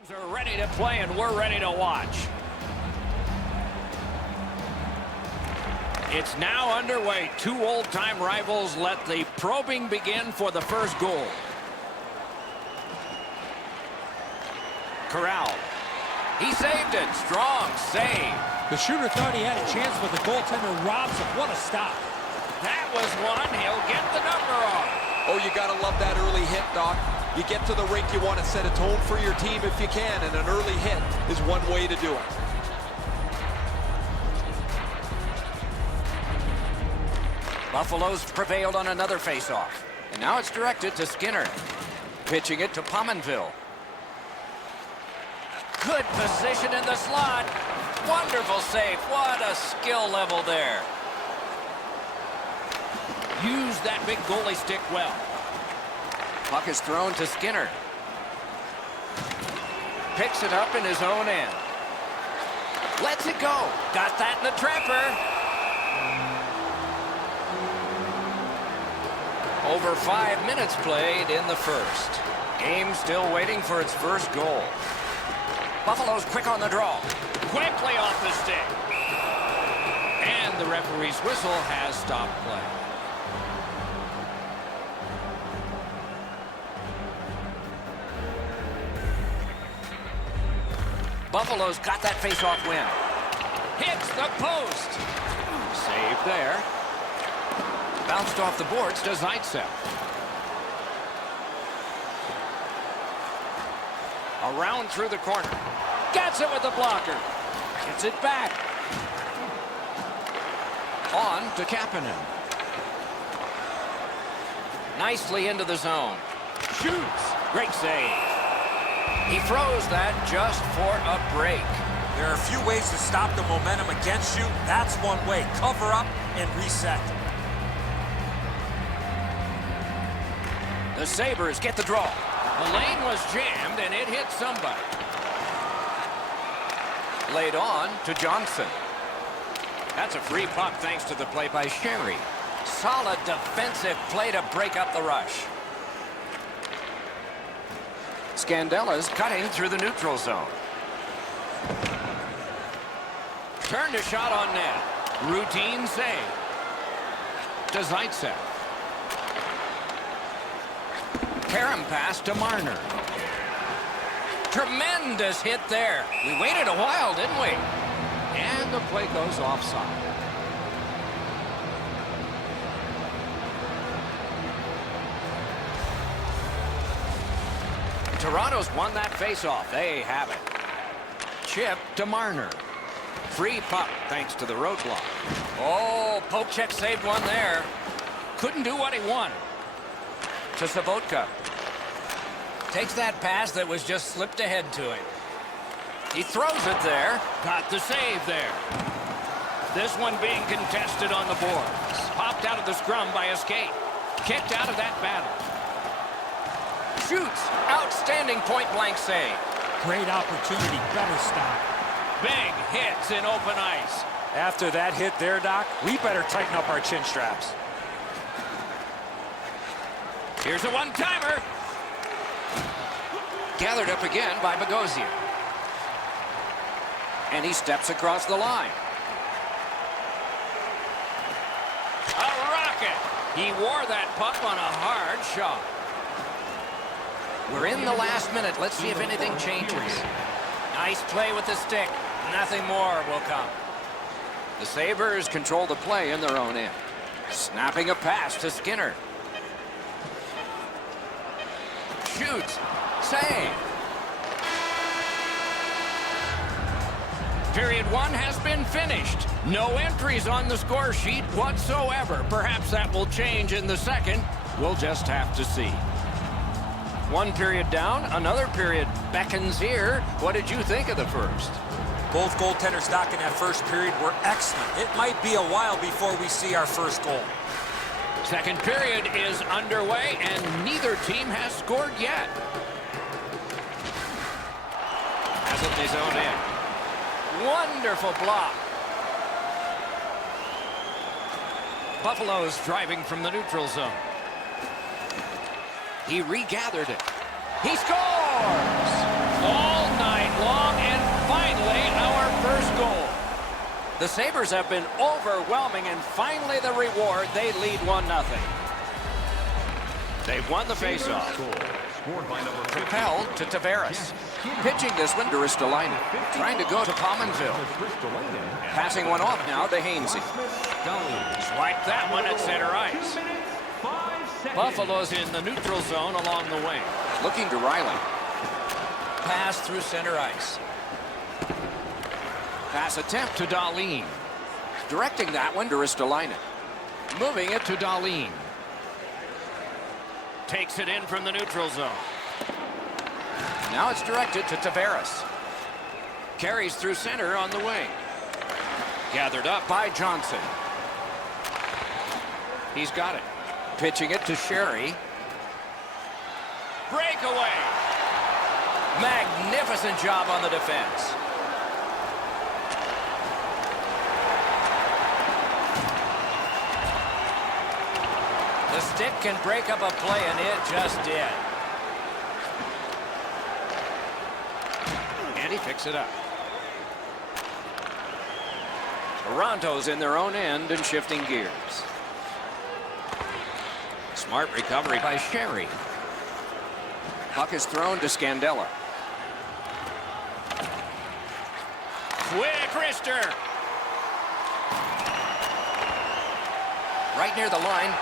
Teams are ready to play and we're ready to watch. It's now underway. Two old-time rivals let the probing begin for the first goal. Corral. He saved it. Strong save. The shooter thought he had a chance, but the goaltender robs him. What a stop. That was one. He'll get the number on. Oh, you got to love that early hit, Doc. You get to the rink, you want to set a tone for your team if you can, and an early hit is one way to do it. Buffalo's prevailed on another faceoff. And now it's directed to Skinner. Pitching it to Pominville. Good position in the slot. Wonderful save. What a skill level there. Use that big goalie stick well. Puck is thrown to Skinner. Picks it up in his own end. Lets it go. Got that in the trapper. Over 5 minutes played in the first. Game still waiting for its first goal. Buffalo's quick on the draw. Quickly off the stick. And the referee's whistle has stopped play. Buffalo's got that face-off win. Hits the post. Save there. Bounced off the boards to Zaitsev. Around through the corner. Gets it with the blocker. Gets it back. On to Kapanen. Nicely into the zone. Shoots. Great save. He throws that just for a break. There are a few ways to stop the momentum against you. That's one way. Cover up and reset. The Sabres get the draw. The lane was jammed and it hit somebody. Laid on to Johnson. That's a free puck thanks to the play by Sherry. Solid defensive play to break up the rush. Scandella's cutting through the neutral zone. Turned a shot on net. Routine save. To Zaitsev. Karam pass to Marner. Tremendous hit there. We waited a while, didn't we? And the play goes offside. Toronto's won that faceoff. They have it. Chip to Marner. Free puck thanks to the roadblock. Oh, poke check saved one there. Couldn't do what he wanted. To Sabotka. Takes that pass that was just slipped ahead to him. He throws it there. Got the save there. This one being contested on the boards. Popped out of the scrum by Escape. Kicked out of that battle. Shoots. Outstanding point-blank save. Great opportunity. Better stop. Big hits in open ice. After that hit there, Doc, we better tighten up our chin straps. Here's a one-timer. Gathered up again by Bogosian. And he steps across the line. A rocket. He wore that puck on a hard shot. We're in the last minute. Let's see if anything changes. Nice play with the stick. Nothing more will come. The Sabres control the play in their own end. Snapping a pass to Skinner. Shoots. Save. Period one has been finished. No entries on the score sheet whatsoever. Perhaps that will change in the second. We'll just have to see. One period down, another period beckons here. What did you think of the first? Both goaltenders, Doc, in that first period were excellent. It might be a while before we see our first goal. Second period is underway, and neither team has scored yet. Has it in his own end. Wonderful block. Buffalo's driving from the neutral zone. He regathered it. He scores! All The Sabres have been overwhelming, and finally the reward. They lead 1-0. They've won the faceoff. Propelled to Tavares. Pitching this one to Ristolainen. Trying to go to Pominville. Passing one off now to Hainsey. Swipe that one at center ice. Buffalo's in the neutral zone along the wing. Looking to Riley. Pass through center ice. Pass attempt to Dahlin. Directing that one to Ristolainen. Moving it to Dahlin. Takes it in from the neutral zone. Now it's directed to Tavares. Carries through center on the wing. Gathered up by Johnson. He's got it. Pitching it to Sherry. Breakaway. Magnificent job on the defense. The stick can break up a play, and it just did. And he picks it up. Toronto's in their own end and shifting gears. Smart recovery by Sherry. Puck is thrown to Scandella. Quick wrister. Right near the line.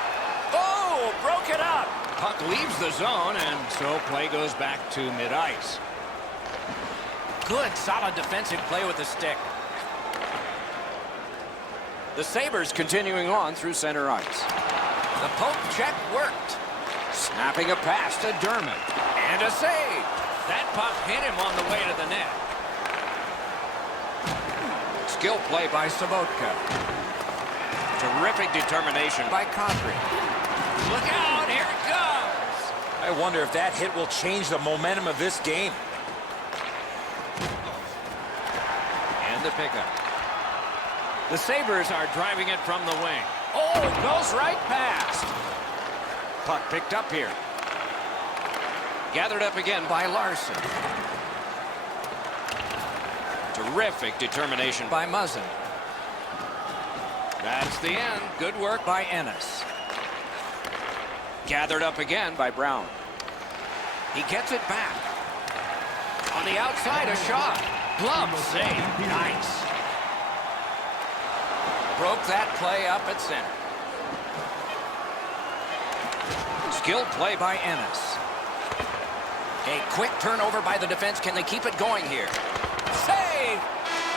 Oh, broke it up. Puck leaves the zone, and so play goes back to mid-ice. Good, solid defensive play with the stick. The Sabres continuing on through center ice. The poke check worked. Snapping a pass to Dermott. And a save. That puck hit him on the way to the net. Skill play by Sabotka. Terrific determination by Kadri. Look out, here it comes. I wonder if that hit will change the momentum of this game. And the pickup. The Sabres are driving it from the wing. Oh, goes right past. Puck picked up here. Gathered up again by Larson. Terrific determination by Muzzin. That's the end. Good work by Ennis. Gathered up again by Brown. He gets it back. On the outside, a shot. Glove save. Nice. Broke that play up at center. Skilled play by Ennis. A quick turnover by the defense. Can they keep it going here? Save!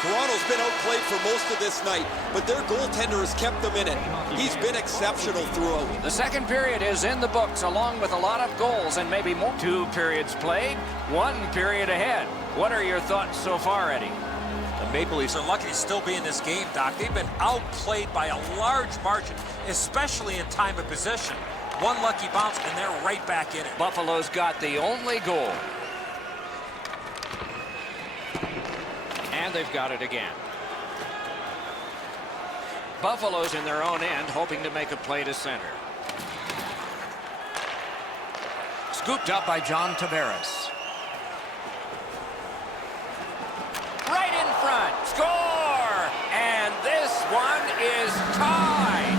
Toronto's been outplayed for most of this night, but their goaltender has kept them in it. He's been exceptional throughout. The second period is in the books, along with a lot of goals and maybe more. 2 periods played, 1 period ahead. What are your thoughts so far, Eddie? The Maple Leafs are lucky to still be in this game, Doc. They've been outplayed by a large margin, especially in time of possession. One lucky bounce, and they're right back in it. Buffalo's got the only goal. And they've got it again. Buffalo's in their own end, hoping to make a play to center. Scooped up by John Tavares. Right in front. Score! And this one is tied.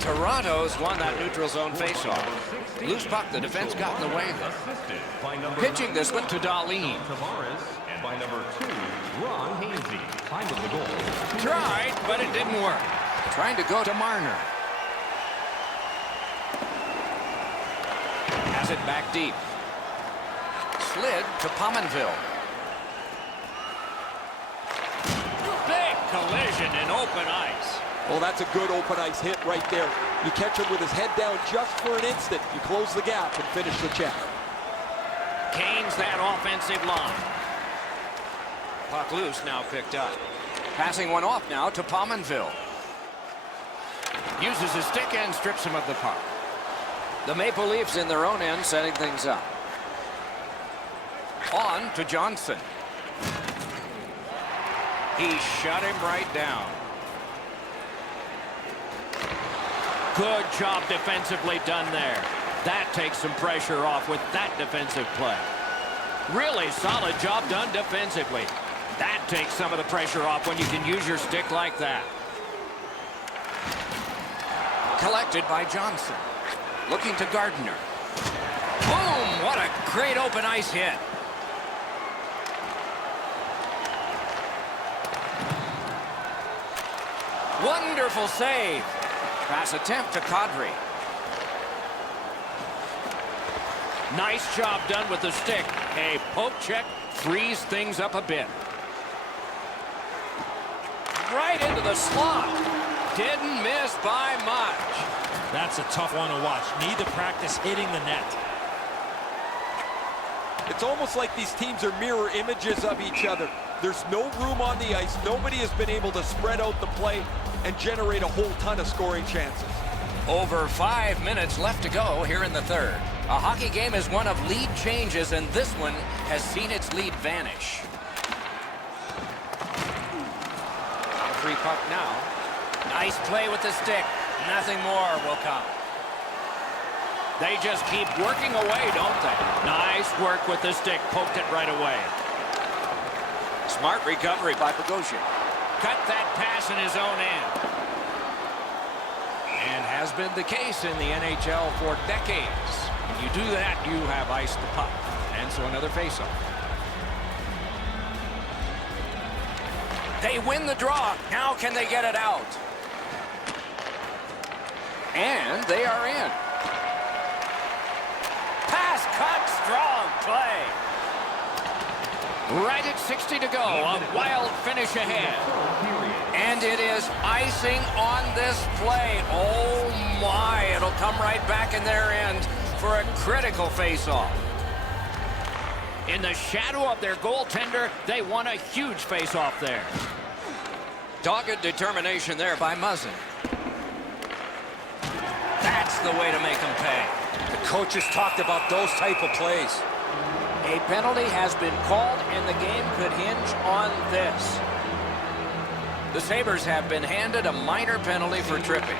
Toronto's won that neutral zone faceoff. Loose puck, the defense got in the way there. Pitching this one to Dahlin. And by number 2, Ron Hainsey. Time of the goal. Tried, but it didn't work. Trying to go to Marner. Has it back deep. Slid to Pominville. Big collision in open ice. Well, that's a good open ice hit right there. You catch him with his head down just for an instant. You close the gap and finish the check. Gains that offensive line. Puck loose, now picked up. Passing one off now to Pominville. Uses his stick and strips him of the puck. The Maple Leafs in their own end setting things up. On to Johnson. He shut him right down. Good job defensively done there. That takes some pressure off with that defensive play. Really solid job done defensively. That takes some of the pressure off when you can use your stick like that. Collected by Johnson. Looking to Gardner. Boom! What a great open ice hit. Wonderful save. Pass attempt to Kadri. Nice job done with the stick. A poke check frees things up a bit. Right into the slot. Didn't miss by much. That's a tough one to watch. Need to practice hitting the net. It's almost like these teams are mirror images of each other. There's no room on the ice. Nobody has been able to spread out the play and generate a whole ton of scoring chances. Over 5 minutes left to go here in the third. A hockey game is one of lead changes, and this one has seen its lead vanish. Free puck now. Nice play with the stick. Nothing more will come. They just keep working away, don't they? Nice work with the stick. Poked it right away. Smart recovery by Bogosian. Cut that pass in his own end. And has been the case in the NHL for decades. When you do that, you have iced the puck. And so another faceoff. They win the draw. Now can they get it out? And they are in. Pass cut, strong play. Right at 60 to go. A wild finish ahead. And it is icing on this play. Oh my, it'll come right back in their end for a critical face-off. In the shadow of their goaltender, they won a huge face-off there. Dogged determination there by Muzzin. That's the way to make them pay. The coaches talked about those type of plays. A penalty has been called, and the game could hinge on this. The Sabres have been handed a minor penalty for tripping.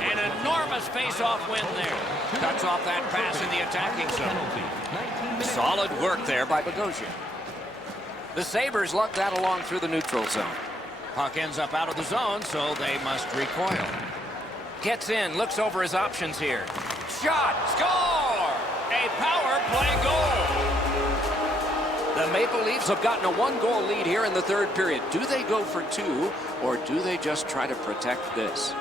An enormous face-off win there. Cuts off that pass in the attacking zone. Solid work there by Bogosian. The Sabres luck that along through the neutral zone. Puck ends up out of the zone, so they must recoil. Gets in, looks over his options here. Shot, score! A power play goal. The Maple Leafs have gotten a 1-goal lead here in the third period. Do they go for 2, or do they just try to protect this?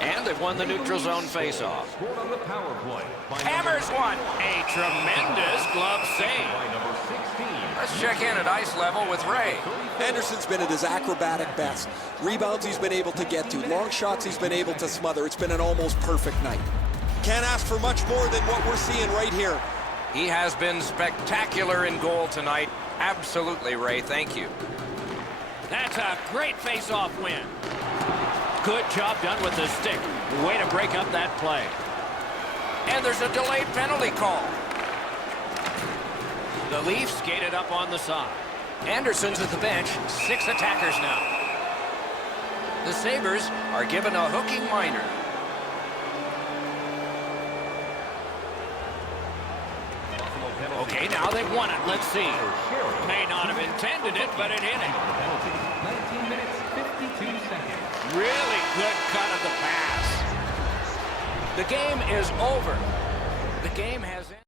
And they've won the neutral zone faceoff. Scored on the power play by Hammers one. A tremendous glove save. number 16. Let's check in at ice level with Ray. Anderson's been at his acrobatic best. Rebounds he's been able to get to. Long shots he's been able to smother. It's been an almost perfect night. Can't ask for much more than what we're seeing right here. He has been spectacular in goal tonight. Absolutely, Ray. Thank you. That's a great face-off win. Good job done with the stick. Way to break up that play. And there's a delayed penalty call. The Leafs skated up on the side. Anderson's at the bench. 6 attackers now. The Sabres are given a hooking minor. Okay, now they've won it. Let's see. May not have intended it, but it hit him. 19 minutes, 52 seconds. Really good cut of the pass. The game is over. The game has ended.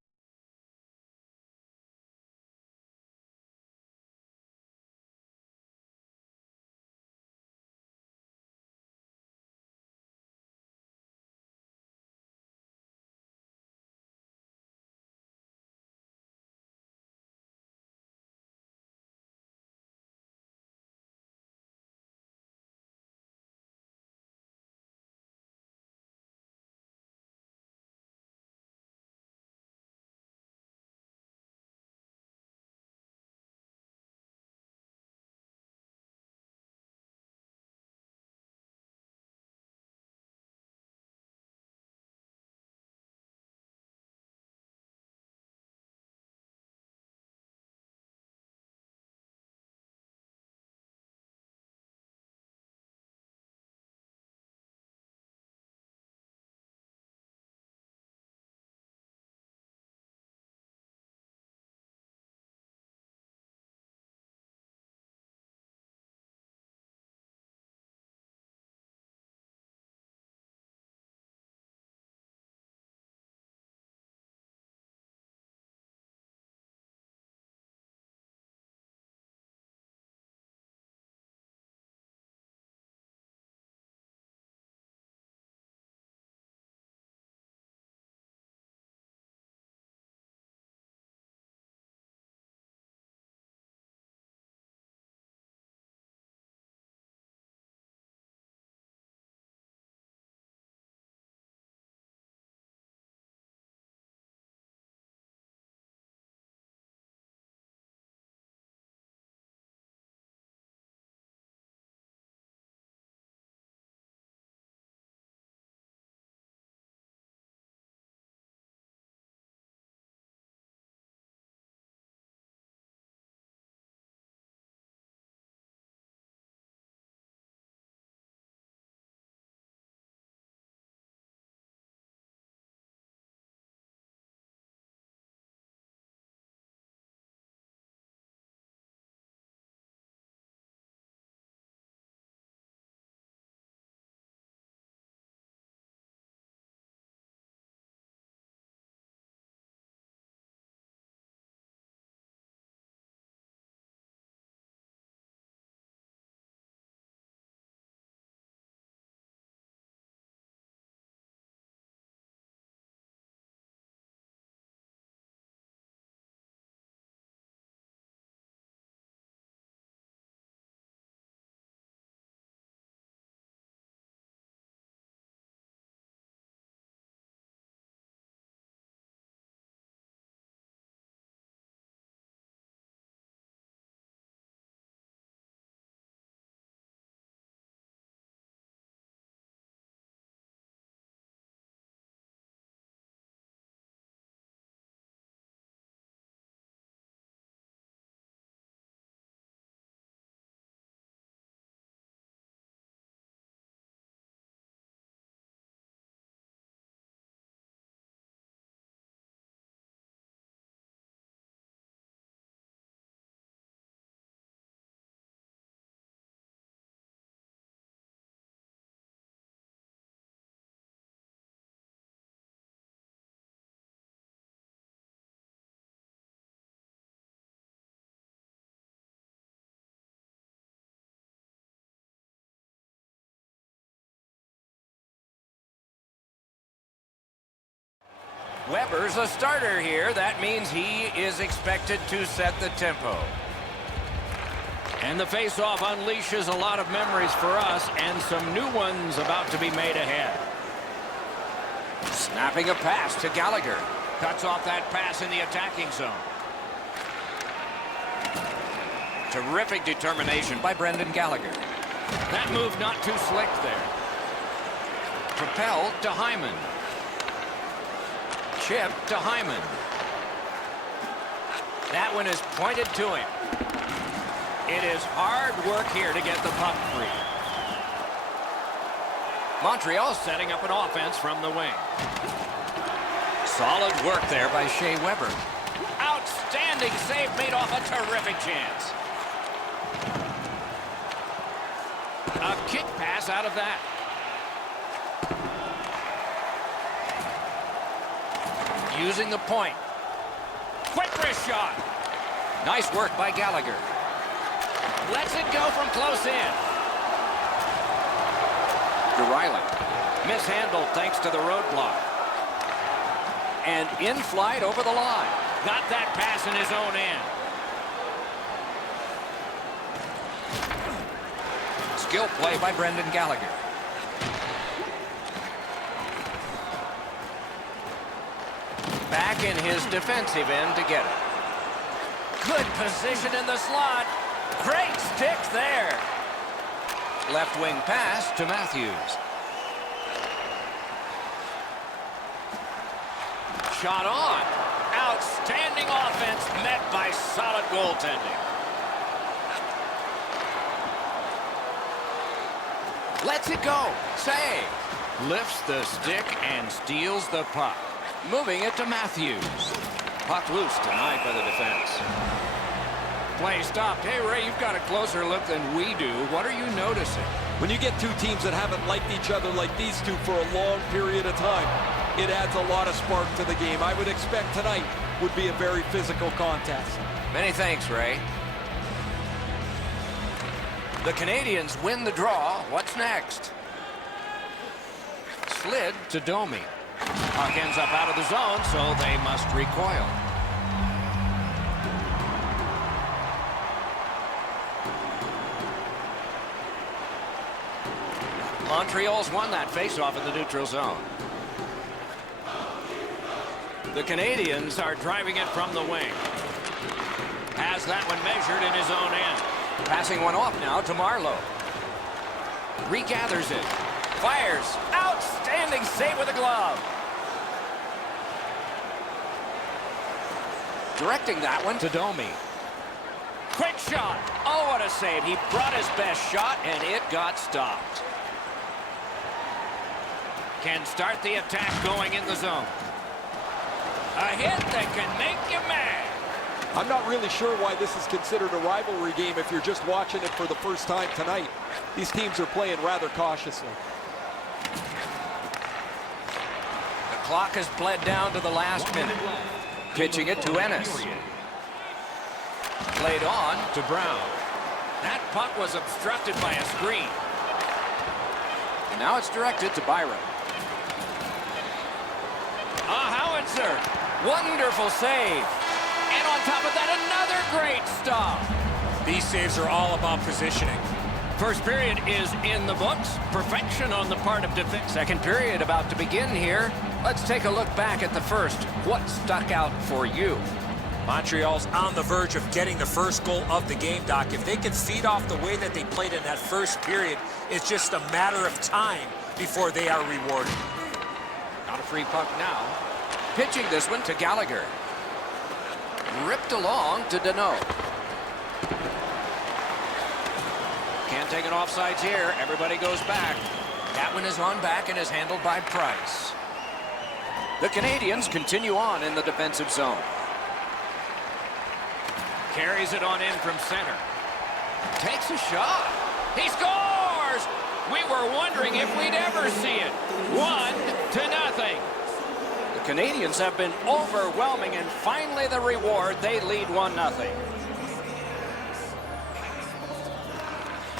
Weber's a starter here. That means he is expected to set the tempo. And the face-off unleashes a lot of memories for us and some new ones about to be made ahead. Snapping a pass to Gallagher. Cuts off that pass in the attacking zone. Terrific determination by Brendan Gallagher. That move not too slick there. Propelled to Hyman. Chip to Hyman. That one is pointed to him. It is hard work here to get the puck free. Montreal setting up an offense from the wing. Solid work there by Shea Weber. Outstanding save made off a terrific chance. A kick pass out of that. Using the point. Quick wrist shot. Nice work by Gallagher. Lets it go from close in. Dreiling. Mishandled thanks to the roadblock. And in flight over the line. Got that pass in his own end. Skill play by Brendan Gallagher. Back in his defensive end to get it. Good position in the slot. Great stick there. Left wing pass to Matthews. Shot on. Outstanding offense met by solid goaltending. Lets it go. Save. Lifts the stick and steals the puck. Moving it to Matthews. Puck loose, denied by the defense. Play stopped. Hey, Ray, you've got a closer look than we do. What are you noticing? When you get two teams that haven't liked each other like these two for a long period of time, it adds a lot of spark to the game. I would expect tonight would be a very physical contest. Many thanks, Ray. The Canadians win the draw. What's next? Slid to Domi. Puck ends up out of the zone, so they must recoil. Montreal's won that faceoff in the neutral zone. The Canadians are driving it from the wing. Has that one measured in his own end. Passing one off now to Marleau. Regathers it. Fires. Outstanding save with a glove. Directing that one to Domi. Quick shot. Oh, what a save. He brought his best shot, and it got stopped. Can start the attack going in the zone. A hit that can make you mad. I'm not really sure why this is considered a rivalry game if you're just watching it for the first time tonight. These teams are playing rather cautiously. The clock has bled down to the last minute. Pitching it to Ennis. Played on to Brown. That puck was obstructed by a screen. And now it's directed to Byron. A howitzer. Wonderful save. And on top of that, another great stop. These saves are all about positioning. First period is in the books. Perfection on the part of defense. Second period about to begin here. Let's take a look back at the first. What stuck out for you? Montreal's on the verge of getting the first goal of the game, Doc. If they can feed off the way that they played in that first period, it's just a matter of time before they are rewarded. Got a free puck now. Pitching this one to Gallagher. Ripped along to Danault. Can't take an offsides here. Everybody goes back. That one is on back and is handled by Price. The Canadians continue on in the defensive zone. Carries it on in from center. Takes a shot. He scores! We were wondering if we'd ever see it. 1-0. The Canadians have been overwhelming, and finally the reward. They lead 1-0.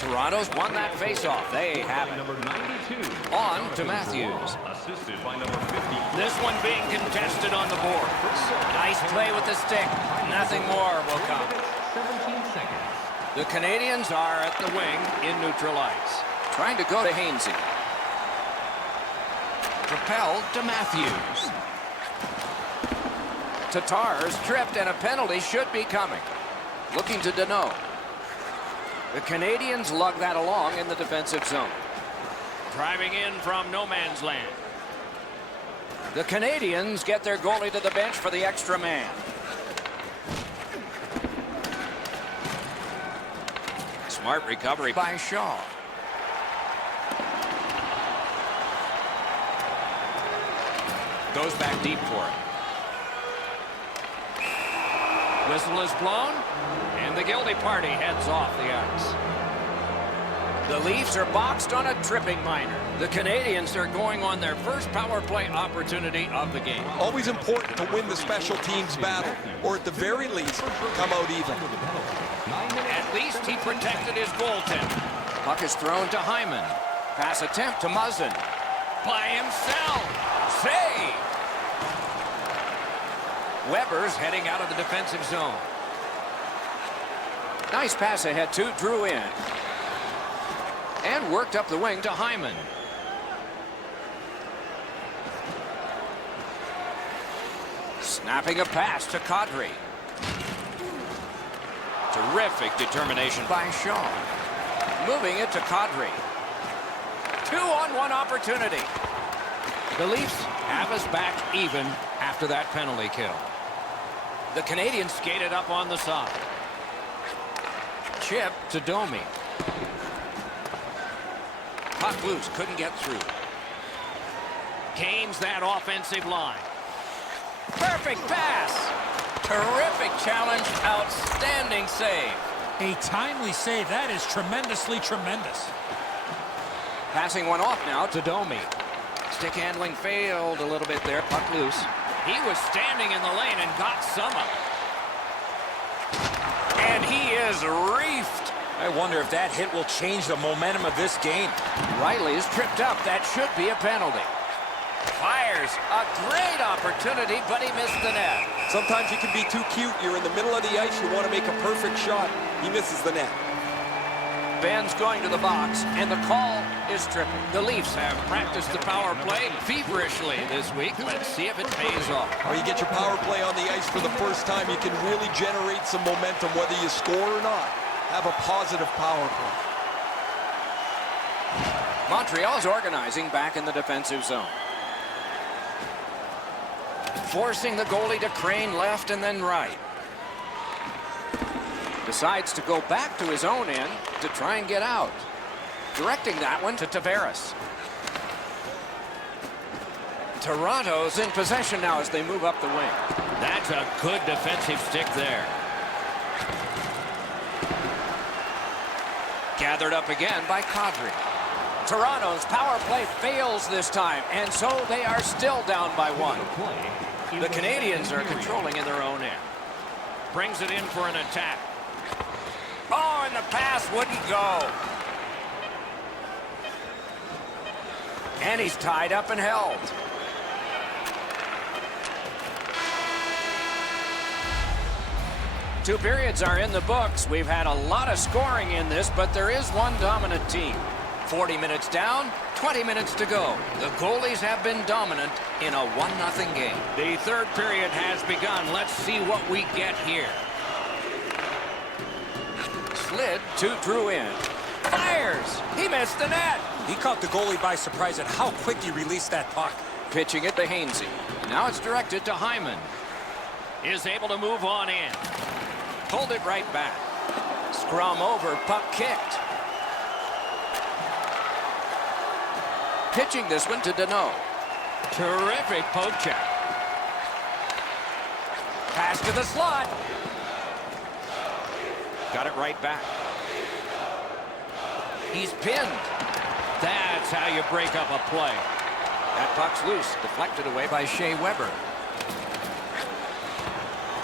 Toronto's won that faceoff. They have it. Number 92. On to Matthews. Assisted by number 50. This one being contested on the board. Nice play with the stick. Nothing more will come. 17 seconds. The Canadians are at the wing in neutral ice. Trying to go to Hainsey. Propelled to Matthews. Tatar's tripped and a penalty should be coming. Looking to Danault. The Canadians lug that along in the defensive zone. Driving in from no man's land. The Canadians get their goalie to the bench for the extra man. Smart recovery by Shaw. Goes back deep for it. Whistle is blown, and the guilty party heads off the ice. The Leafs are boxed on a tripping minor. The Canadians are going on their first power play opportunity of the game. Always important to win the special teams battle, or at the very least, come out even. At least he protected his goaltender. Puck is thrown to Hyman. Pass attempt to Muzzin. By himself. Save! Weber's heading out of the defensive zone. Nice pass ahead to Drouin. And worked up the wing to Hyman. Snapping a pass to Kadri. Terrific determination by Shaw. Moving it to Kadri. 2-on-1 opportunity. The Leafs have us back even after that penalty kill. The Canadians skated up on the side. Chip to Domi. Puck loose, couldn't get through. Gains that offensive line. Perfect pass. Terrific challenge, outstanding save. A timely save. That is tremendously tremendous. Passing one off now to Domi. Stick handling failed a little bit there. Puck loose. He was standing in the lane and got some of it. And he is reefed. I wonder if that hit will change the momentum of this game. Riley is tripped up. That should be a penalty. Fires a great opportunity, but he missed the net. Sometimes you can be too cute. You're in the middle of the ice. You want to make a perfect shot. He misses the net. Ben's going to the box, and the call is tripping. The Leafs have practiced the power play feverishly this week. Let's see if it pays off. Or you get your power play on the ice for the first time, you can really generate some momentum, whether you score or not. Have a positive power play. Montreal's organizing back in the defensive zone. Forcing the goalie to crane left and then right. Decides to go back to his own end to try and get out. Directing that one to Tavares. Toronto's in possession now as they move up the wing. That's a good defensive stick there. Gathered up again by Kadri. Toronto's power play fails this time, and so they are still down by one. The Canadians are controlling in their own end. Brings it in for an attack. Oh, and the pass wouldn't go. And he's tied up and held. Two periods are in the books. We've had a lot of scoring in this, but there is one dominant team. 40 minutes down, 20 minutes to go. The goalies have been dominant in a 1-0 game. The third period has begun. Let's see what we get here. Slid to Drouin. Fires! He missed the net! He caught the goalie by surprise at how quick he released that puck. Pitching it to Hainsey. Now it's directed to Hyman. Is able to move on in. Pulled it right back. Scrum over, puck kicked. Pitching this one to Danault. Terrific poke check. Pass to the slot. Got it right back. He's pinned. That's how you break up a play. That puck's loose, deflected away by Shea Weber.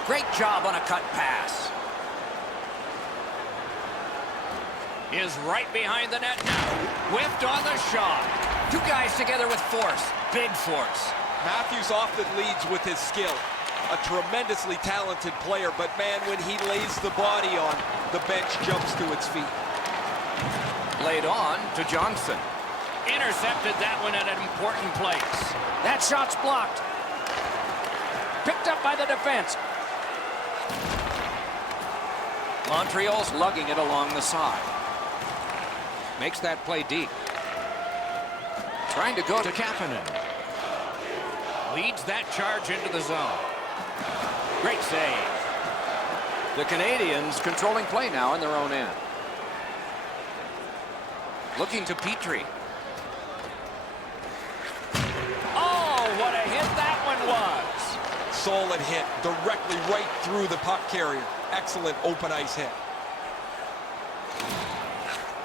Great job on a cut pass. is right behind the net now. Whipped on the shot. Two guys together with force. Big force. Matthews often leads with his skill. A tremendously talented player, but man, when he lays the body on, the bench jumps to its feet. Laid on to Johnson. Intercepted that one at an important place. That shot's blocked. Picked up by the defense. Montreal's lugging it along the side. Makes that play deep. Trying to go to Kapanen. Leads that charge into the zone. Great save. The Canadians controlling play now in their own end. Looking to Petrie. Oh, what a hit that one was. Solid hit, directly right through the puck carrier. Excellent open ice hit.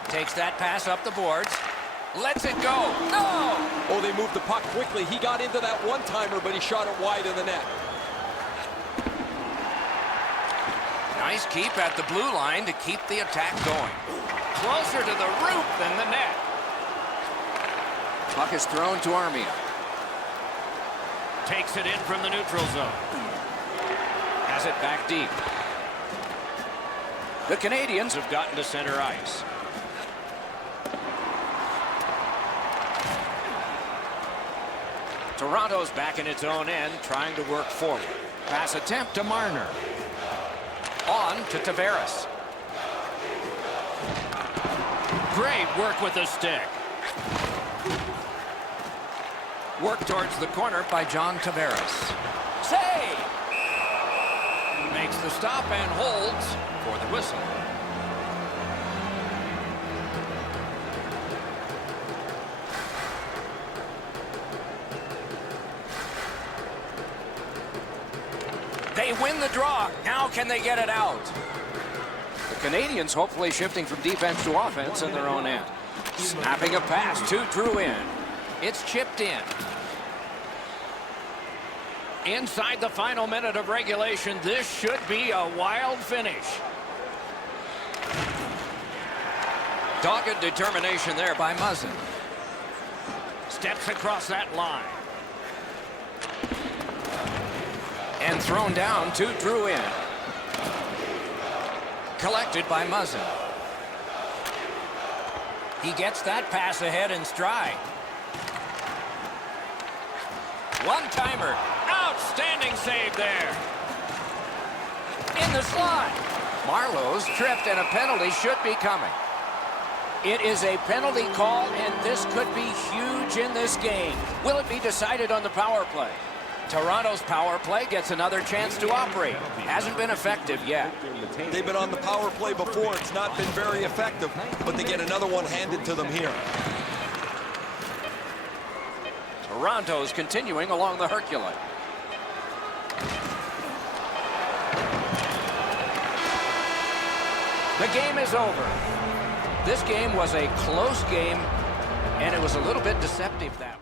Takes that pass up the boards. Lets it go. No! Oh, they moved the puck quickly. He got into that one-timer, but he shot it wide of the net. Nice keep at the blue line to keep the attack going. Closer to the roof than the net. Puck is thrown to Armia. Takes it in from the neutral zone. Has it back deep. The Canadians have gotten to center ice. Toronto's back in its own end, trying to work forward. Pass attempt to Marner. On to Tavares. Great work with the stick. Work towards the corner by John Tavares. Save! Makes the stop and holds for the whistle. They win the draw. Now can they get it out? The Canadians hopefully shifting from defense to offense in their own end. Snapping a pass to Drouin. It's chipped in. Inside the final minute of regulation, this should be a wild finish. Dogged determination there by Muzzin. Steps across that line. And thrown down to Drouin. Collected by Muzzin. He gets that pass ahead in stride. One-timer. Outstanding save there. In the slot. Marlowe's tripped and a penalty should be coming. It is a penalty call, and this could be huge in this game. Will it be decided on the power play? Toronto's power play gets another chance to operate. Hasn't been effective yet. They've been on the power play before. It's not been very effective, but they get another one handed to them here. Toronto's continuing along the Herculane. The game is over. This game was a close game, and it was a little bit deceptive that way.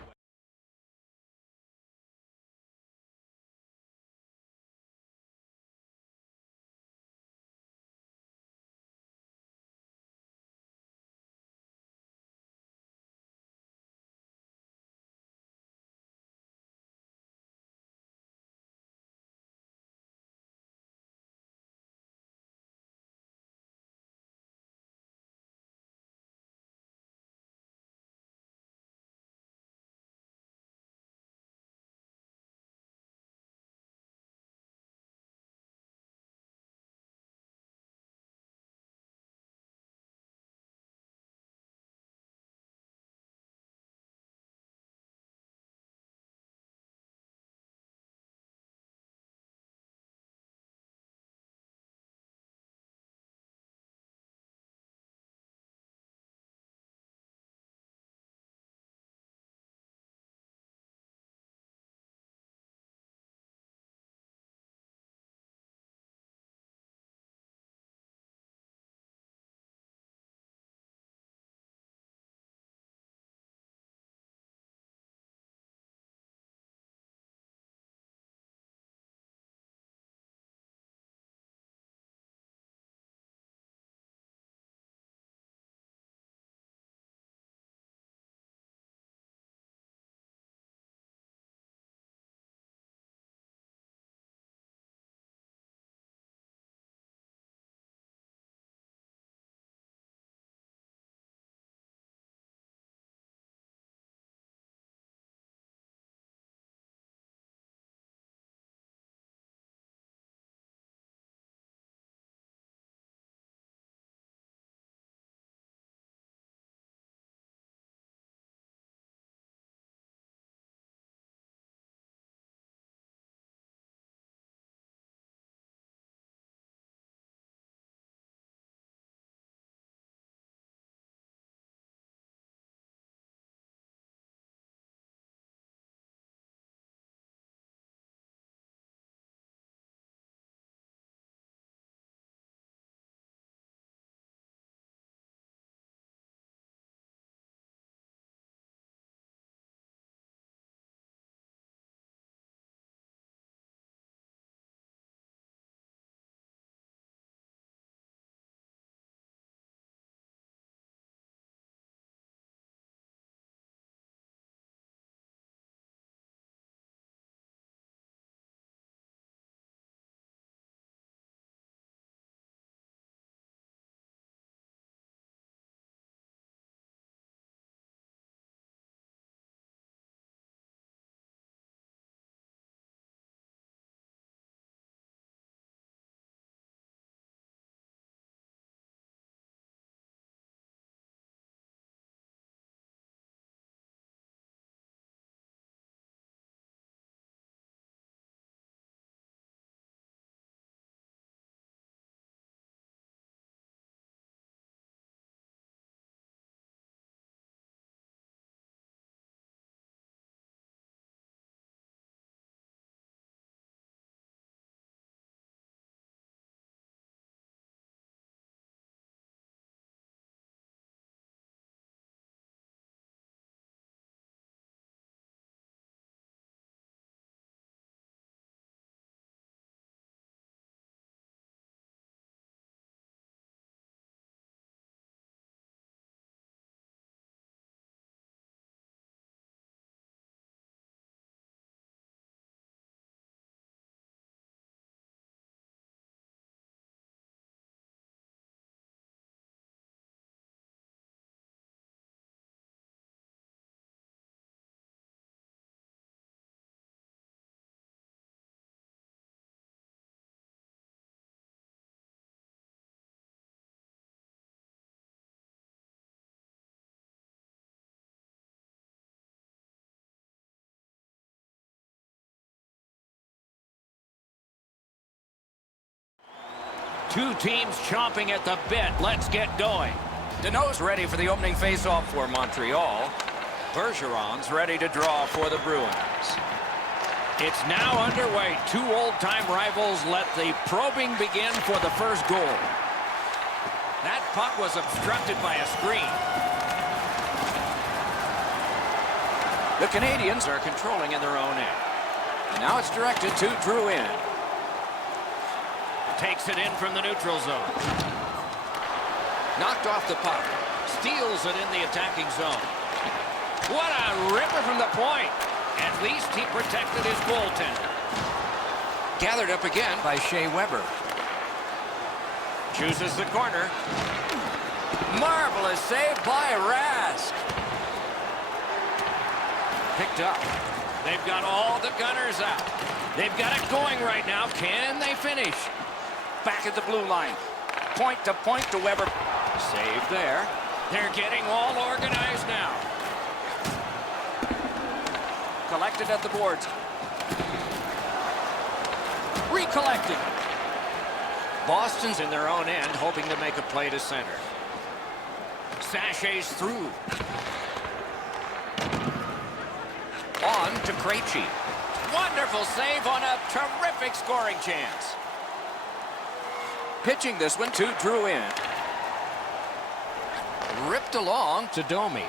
Two teams chomping at the bit. Let's get going. Deneau's ready for the opening face-off for Montreal. Bergeron's ready to draw for the Bruins. It's now underway. Two old-time rivals let the probing begin for the first goal. That puck was obstructed by a screen. The Canadians are controlling in their own end. Now it's directed to Drouin. Takes it in from the neutral zone. Knocked off the puck. Steals it in the attacking zone. What a ripper from the point. At least he protected his goaltender. Gathered up again by Shea Weber. Chooses the corner. Marvelous save by Rask. Picked up. They've got all the gunners out. They've got it going right now. Can they finish? Back at the blue line. Point to Weber. Save there. They're getting all organized now. Collected at the boards. Recollected. Boston's in their own end, hoping to make a play to center. Sachets through. On to Krejci. Wonderful save on a terrific scoring chance. Pitching this one to Drouin. Ripped along to Domi.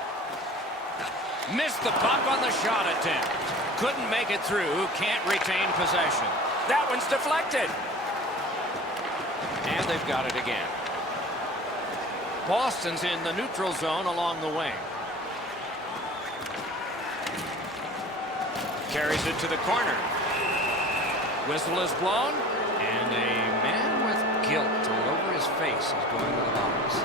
Missed the puck on the shot attempt. Couldn't make it through. Can't retain possession. That one's deflected. And they've got it again. Boston's in the neutral zone along the wing. Carries it to the corner. Whistle is blown. And a man with guilt all over his face is going to the box.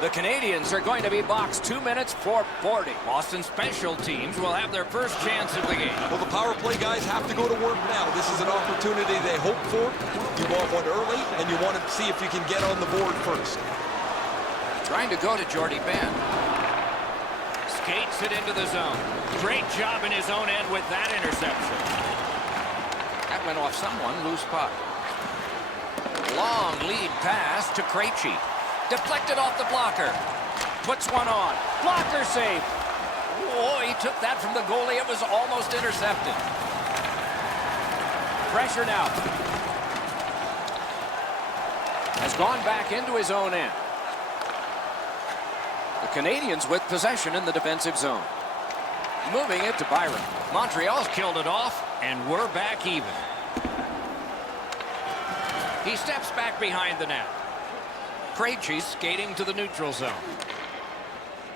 The Canadians are going to be boxed 2 minutes for 40. Boston special teams will have their first chance of the game. Well, the power play guys have to go to work now. This is an opportunity they hope for. You want one early, and you want to see if you can get on the board first. Trying to go to Jordy Ben. Skates it into the zone. Great job in his own end with that interception. That went off someone. Loose puck. Long lead pass to Krejci. Deflected off the blocker. Puts one on. Blocker save. Oh, he took that from the goalie. It was almost intercepted. Pressure now. Has gone back into his own end. The Canadians with possession in the defensive zone. Moving it to Byron. Montreal's killed it off, and we're back even. He steps back behind the net. Krejci's skating to the neutral zone.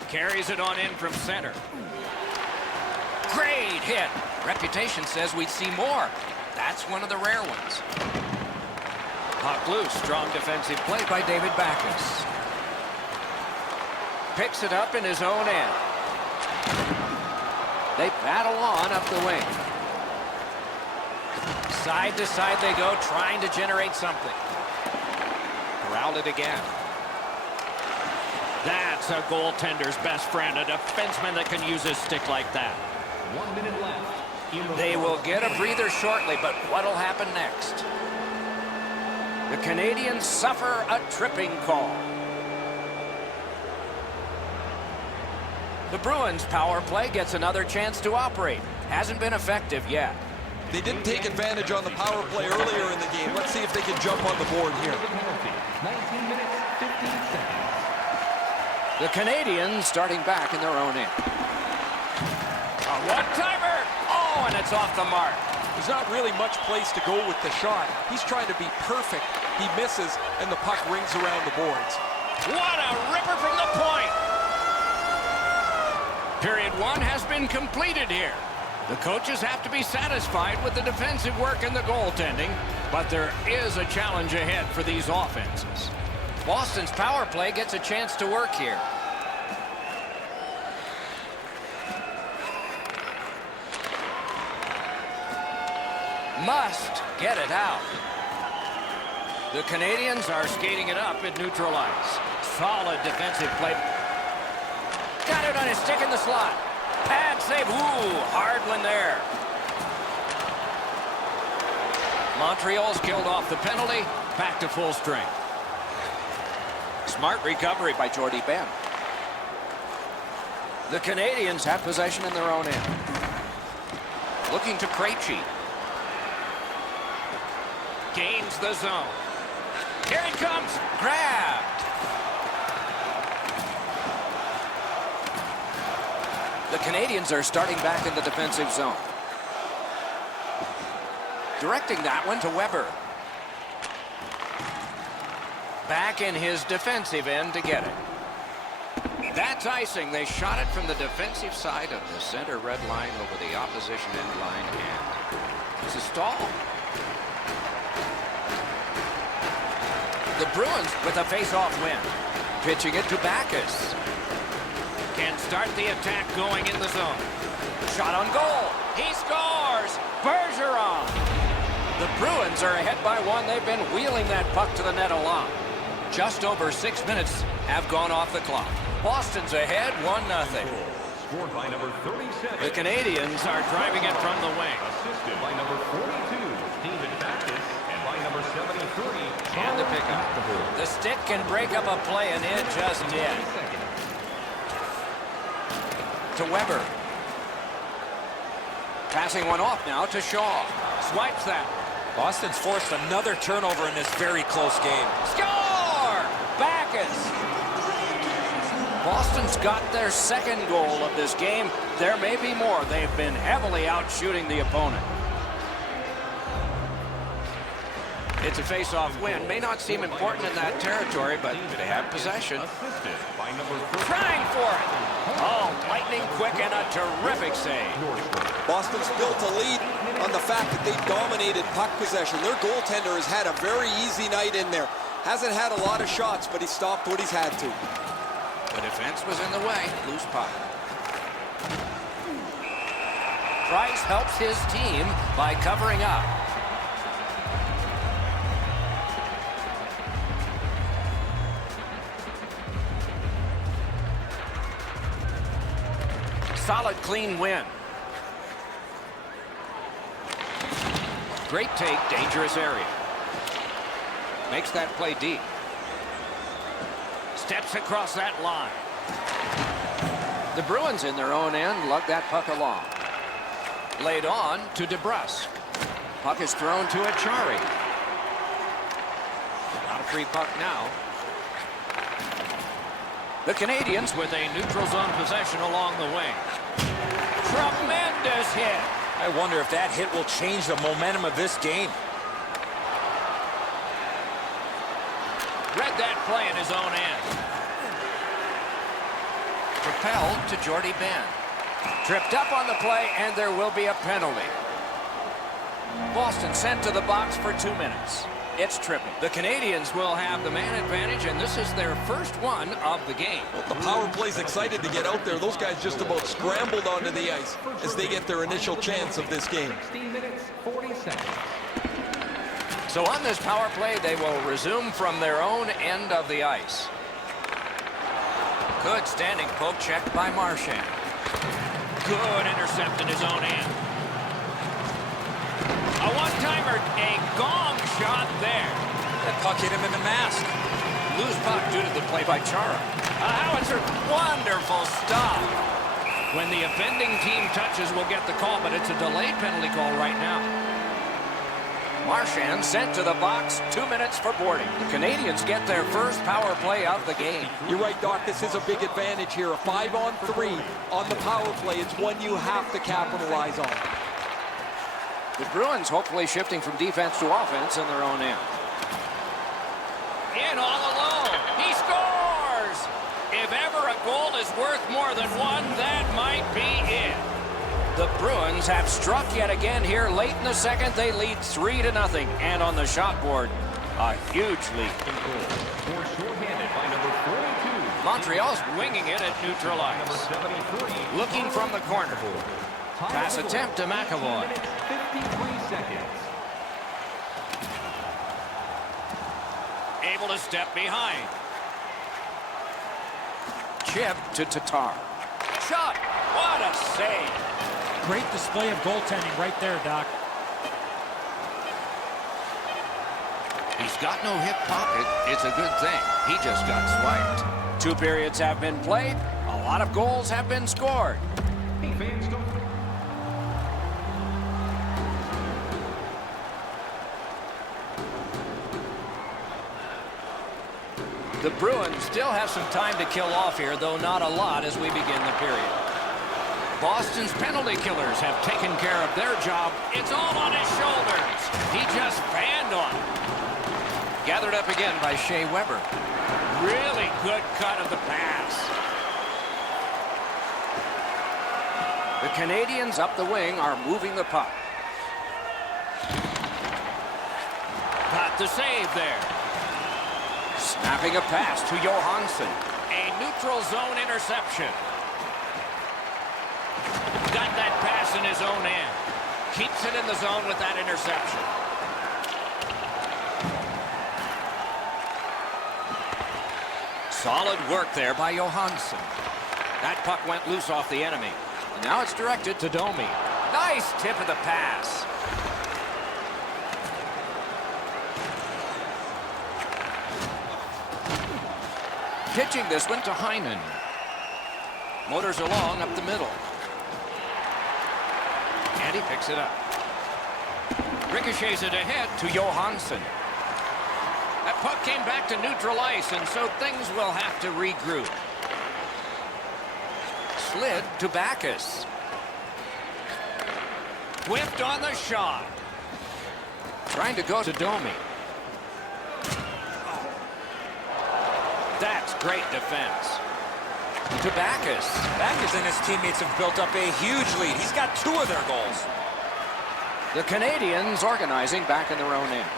Carries it on in from center. Great hit. Reputation says we'd see more. That's one of the rare ones. Puck loose. Strong defensive play by David Backes. Picks it up in his own end. They battle on up the wing. Side to side they go, trying to generate something. Corralled it again. That's a goaltender's best friend, a defenseman that can use his stick like that. 1 minute left. They will get a breather shortly, but what'll happen next? The Canadians suffer a tripping call. The Bruins power play gets another chance to operate. Hasn't been effective yet. They didn't take advantage on the power play earlier in the game. Let's see if they can jump on the board here. Penalty. 19 minutes, 15 seconds. The Canadians starting back in their own end. A one-timer! Oh, and it's off the mark. There's not really much place to go with the shot. He's trying to be perfect. He misses, and the puck rings around the boards. What a ripper from the point! Period one has been completed here. The coaches have to be satisfied with the defensive work and the goaltending, but there is a challenge ahead for these offenses. Boston's power play gets a chance to work here. Must get it out. The Canadians are skating it up at neutral ice. Solid defensive play. Got it on his stick in the slot. Pad save. Ooh, hard one there. Montreal's killed off the penalty. back to full strength. Smart recovery by Jordie Benn. The Canadians have possession in their own end. Looking to Krejci. Gains the zone. Here it comes. Grabbed. The Canadians are starting back in the defensive zone. Directing that one to Weber. Back in his defensive end to get it. That's icing. They shot it from the defensive side of the center red line over the opposition end line, and it's a stall. The Bruins with a face-off win. Pitching it to Backes. Can start the attack going in the zone. Shot on goal. He scores! Bergeron! The Bruins are ahead by one. They've been wheeling that puck to the net a lot. Just over 6 minutes have gone off the clock. Boston's ahead 1-0. Scored by number 37. The Canadians are driving it from the wing. Assisted by number 42, David Backes, and by number 73, And the pickup. The stick can break up a play, and it just did. To Weber. Passing one off now to Shaw. Swipes that. Boston's forced another turnover in this very close game. Score! Backes. Boston's got their second goal of this game. There may be more. They've been heavily out shooting the opponent. It's a face-off win. May not seem important in that territory, but they have possession. assisted by number 30. Trying for it. Oh, lightning quick and a terrific save. Boston's built a lead on the fact that they've dominated puck possession. Their goaltender has had a very easy night in there. Hasn't had a lot of shots, but he stopped what he's had to. The defense was in the way. Loose puck. Price helps his team by covering up. Solid, clean win. Great take, dangerous area. Makes that play deep. Steps across that line. The Bruins in their own end lug that puck along. Laid on to DeBrusk. Puck is thrown to Achari. Not a free puck now. The Canadians with a neutral zone possession along the wing. Tremendous hit. I wonder if that hit will change the momentum of this game. Read that play in his own end. Propelled to Jordie Benn. Tripped up on the play, and there will be a penalty. Boston sent to the box for 2 minutes. It's tripping. The Canadians will have the man advantage, and this is their first one of the game. Well, the power play's excited to get out there. Those guys just about scrambled onto the ice as they get their initial chance of this game. 16 minutes, 40 seconds. So on this power play, they will resume from their own end of the ice. Good standing poke check by Marchand. Good intercept in his own end. A one-timer, a gong shot there. That puck hit him in the mask. Loose puck due to the play by Chara. A howitzer, wonderful stop. When the offending team touches, we'll get the call, but it's a delayed penalty call right now. Marchand sent to the box, 2 minutes for boarding. The Canadians get their first power play of the game. You're right, Doc. This is a big advantage here. A 5-on-3 on the power play. It's one you have to capitalize on. The Bruins hopefully shifting from defense to offense in their own end. In all alone. He scores! If ever a goal is worth more than one, that might be it. The Bruins have struck yet again here late in the second. They lead 3-0. And on the shot board, a huge lead. Scored shorthanded by number 42. Montreal's winging it at neutral Number ice. 73. Looking from the corner. Pass attempt to McAvoy. 53 seconds. Able to step behind. Chip to Tatar. Shot! What a save! Great display of goaltending right there, Doc. He's got no hip pocket. It's a good thing. He just got swiped. 2 periods have been played. A lot of goals have been scored. Hey, fans, don't... The Bruins still have some time to kill off here, though not a lot as we begin the period. Boston's penalty killers have taken care of their job. It's all on his shoulders. He just fanned on it. Gathered up again by Shea Weber. Really good cut of the pass. The Canadians up the wing are moving the puck. Got the save there. Snapping a pass to Johansson. A neutral zone interception. Got that pass in his own end. Keeps it in the zone with that interception. Solid work there by Johansson. That puck went loose off the enemy. Now it's directed to Domi. Nice tip of the pass. Pitching this one to Heinen. Motors along up the middle. And he picks it up. Ricochets it ahead to Johansson. That puck came back to neutral ice, and so things will have to regroup. Slid to Backes. Whipped on the shot. Trying to go to Domi. That's great defense. To Backes. Backes and his teammates have built up a huge lead. He's got 2 of their goals. The Canadians organizing back in their own end.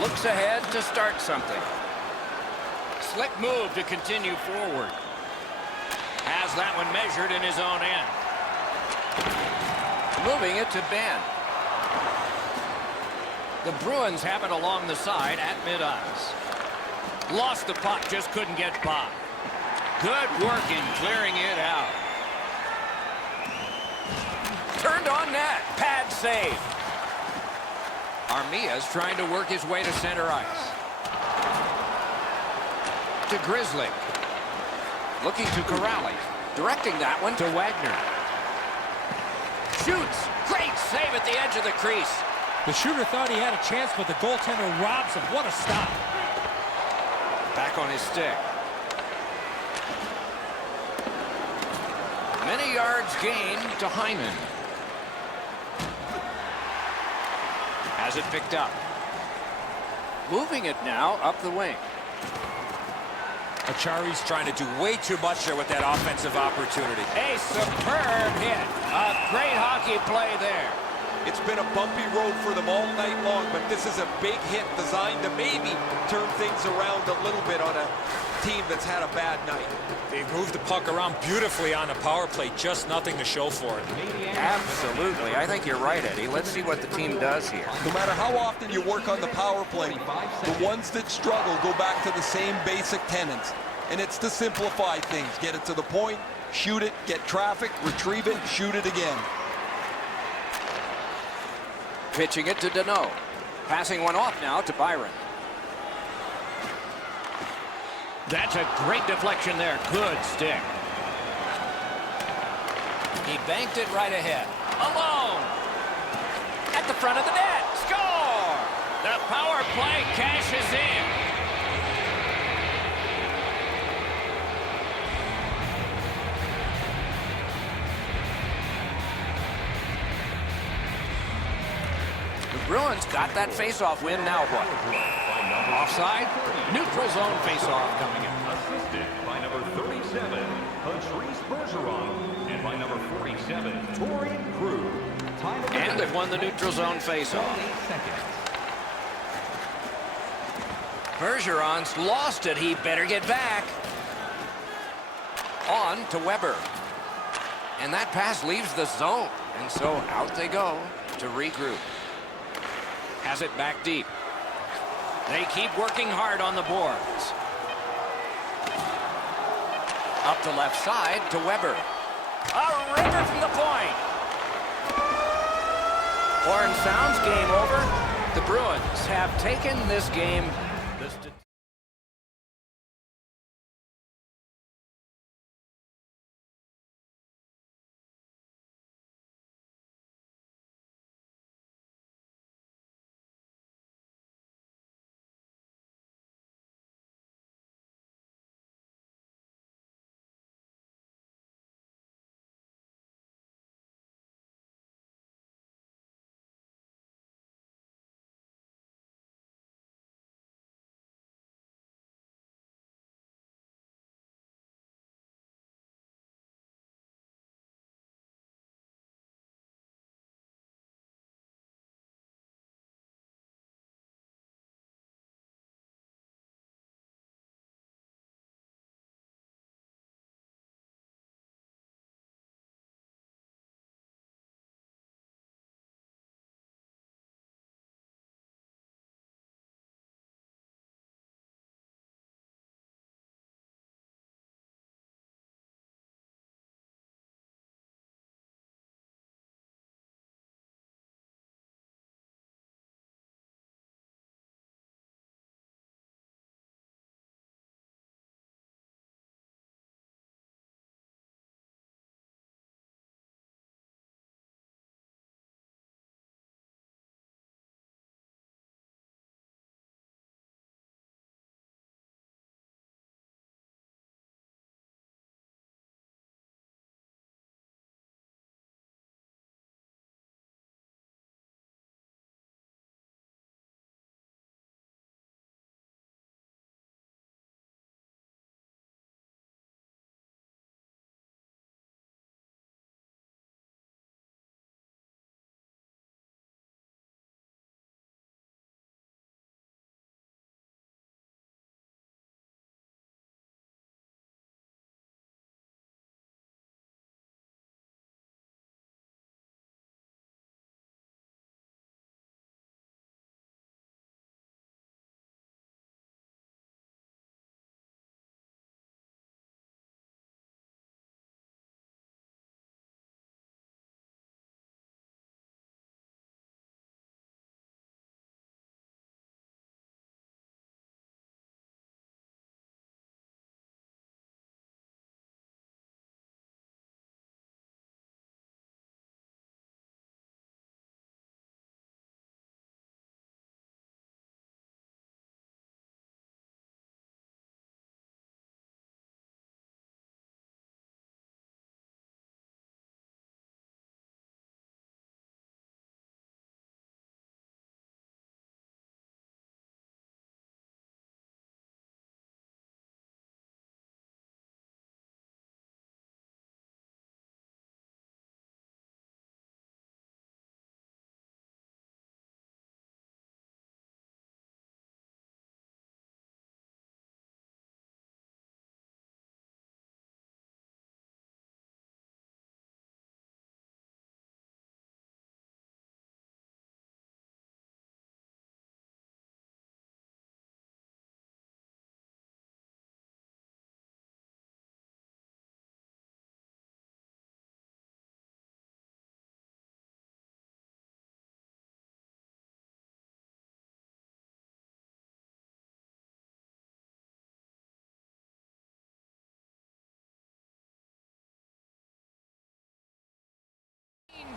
Looks ahead to start something. Slick move to continue forward. Has that one measured in his own end. Moving it to Ben. The Bruins have it along the side at mid-ice. Lost the puck, just couldn't get by. Good work in clearing it out. Turned on net. Pad save. Armia's trying to work his way to center ice. To Grizzly. Looking to Corrali. Directing that one To Wagner. Shoots. Great save at the edge of the crease. The shooter thought he had a chance, but the goaltender robs him. What a stop. Back on his stick. many yards gained to Heinen. Has it picked up. Moving it now up the wing. Achari's trying to do way too much there with that offensive opportunity. A superb hit. A great hockey play there. It's been a bumpy road for them all night long, but this is a big hit designed to maybe turn things around a little bit on a team that's had a bad night. They moved the puck around beautifully on the power play, just nothing to show for it. Absolutely. I think you're right, Eddie. Let's see what the team does here. No matter how often you work on the power play, the ones that struggle go back to the same basic tenets. And it's to simplify things. Get it to the point, shoot it, get traffic, retrieve it, shoot it again. Pitching it to Danault. Passing one off now to Byron. That's a great deflection there. Good stick. He banked it right ahead. Alone. At the front of the net. Score! The power play cashes in. The Bruins got that face-off win. Now what? Offside. Neutral zone face-off coming in. Assisted by number 37, Patrice Bergeron, and by number 47, Torian Crew. Time of And they've won the neutral zone face-off. 8 seconds. Bergeron's lost it. He better get back. On to Weber. And that pass leaves the zone. And so out they go to regroup. Has it back deep. They keep working hard on the boards. Up the left side to Weber. A river from the point. Horn sounds, game over. The Bruins have taken this game.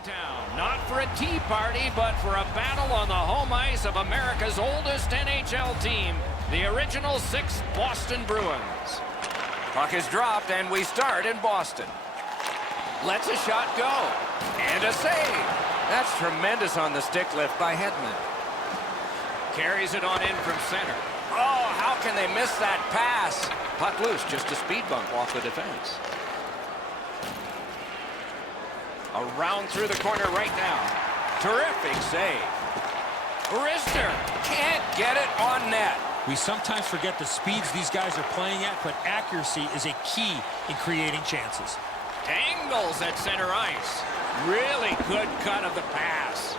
Town, not for a tea party, but for a battle on the home ice of America's oldest NHL team, the original 6 Boston Bruins. Puck is dropped, and we start in Boston. Lets a shot go, and a save. That's tremendous on the stick lift by Hedman. Carries it on in from center. Oh, how can they miss that pass? Puck loose, just a speed bump off the defense. Around through the corner right now. Terrific save. Rister can't get it on net. We sometimes forget the speeds these guys are playing at, but accuracy is a key in creating chances. Dangles at center ice. Really good cut of the pass.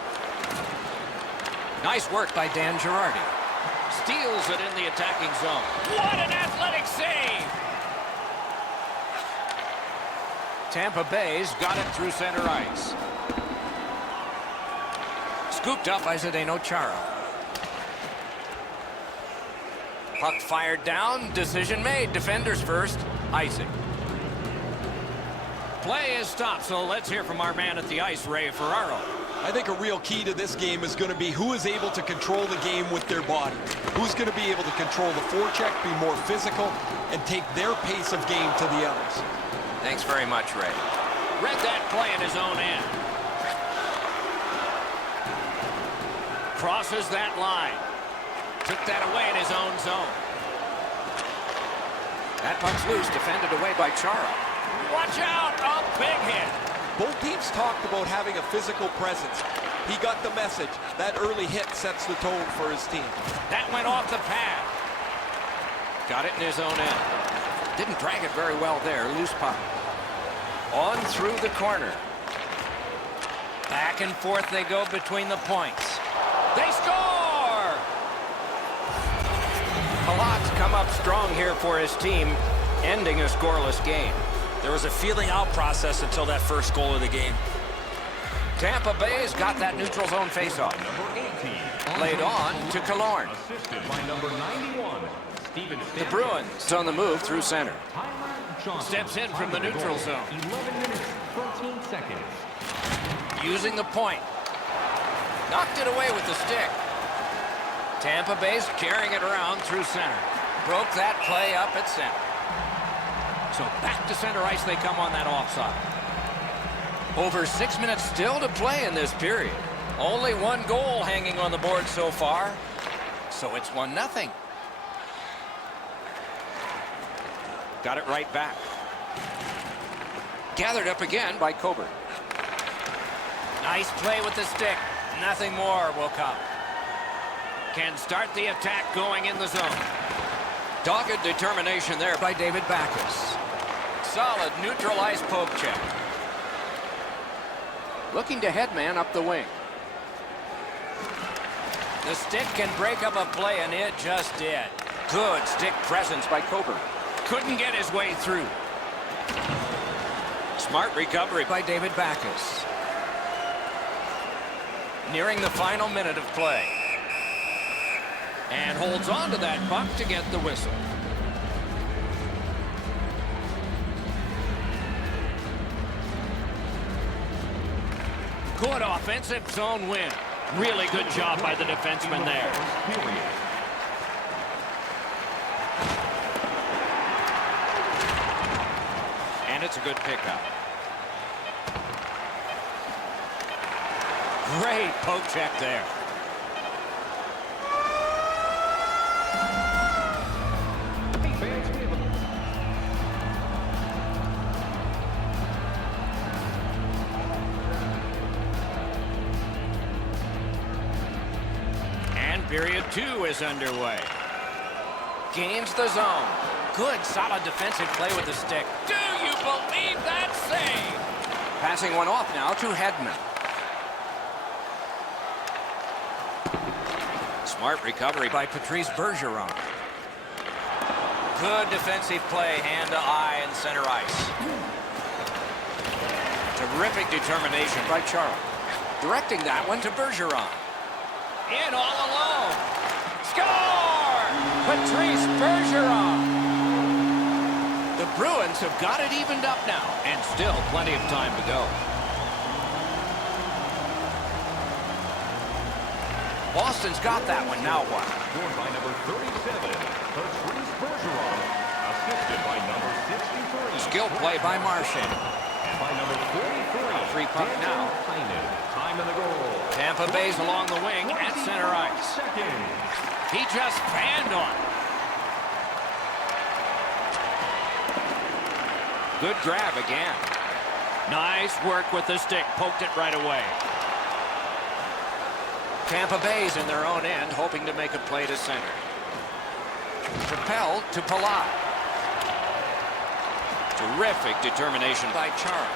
Nice work by Dan Girardi. Steals it in the attacking zone. What an athletic save! Tampa Bay's got it through center ice. Scooped up by Zdeno Chara. Puck fired down. Decision made. Defenders first. Icing. Play is stopped, so let's hear from our man at the ice, Ray Ferraro. I think a real key to this game is going to be who is able to control the game with their body. Who's going to be able to control the forecheck, be more physical, and take their pace of game to the others. Thanks very much, Ray. Read that play in his own end. Crosses that line. Took that away in his own zone. That puck's loose, defended away by Chara. Watch out! A big hit. Both teams talked about having a physical presence. He got the message. That early hit sets the tone for his team. That went off the pad. Got it in his own end. Didn't drag it very well there. Loose puck. On through the corner. Back and forth they go between the points. They score! Palat's come up strong here for his team, ending a scoreless game. There was a feeling out process until that first goal of the game. Tampa Bay's got that neutral zone faceoff. Number 18. Played on to Killorn. Assisted by number 91, Steven The Stamkos. Bruins on the move through center. Tyler Johnson. Steps in from the neutral zone. 11 minutes, 13 seconds. Using the point. Knocked it away with the stick. Tampa Bay's carrying it around through center. Broke that play up at center. So back to center ice they come on that offside. Over 6 minutes still to play in this period. Only one goal hanging on the board so far. So it's 1-0. Got it right back. Gathered up again by Coburn. Nice play with the stick. Nothing more will come. Can start the attack going in the zone. Dogged determination there by David Backes. Solid neutral ice poke check. Looking to headman up the wing. The stick can break up a play, and it just did. Good stick presence by Coburn. Couldn't get his way through. Smart recovery by David Backes. Nearing the final minute of play. And holds on to that puck to get the whistle. Good offensive zone win. Really good job by the defenseman there. Period. And it's a good pickup. Great poke check there. Hey, fans, we have a And period 2 is underway. Gains the zone. Good, solid defensive play with the stick. Do you believe that save? Passing one off now to Hedman. Smart recovery by Patrice Bergeron. Good defensive play, hand to eye and center ice. Terrific determination by Chara. Directing that one to Bergeron. In all alone. Score! Patrice Bergeron. The Bruins have got it evened up now, and still plenty of time to go. Boston's got that one. Now what? scored by number 37, Patrice Bergeron. Assisted by number 63. Skill play by Marchand. And by number 43. Free puck now. Heinen. Time in the goal. Tampa Bay's along the wing at center ice. Seconds. He just fanned on. Good grab again. Nice work with the stick. Poked it right away. Tampa Bay's in their own end, hoping to make a play to center. Propelled to Palat. Terrific determination by Chara.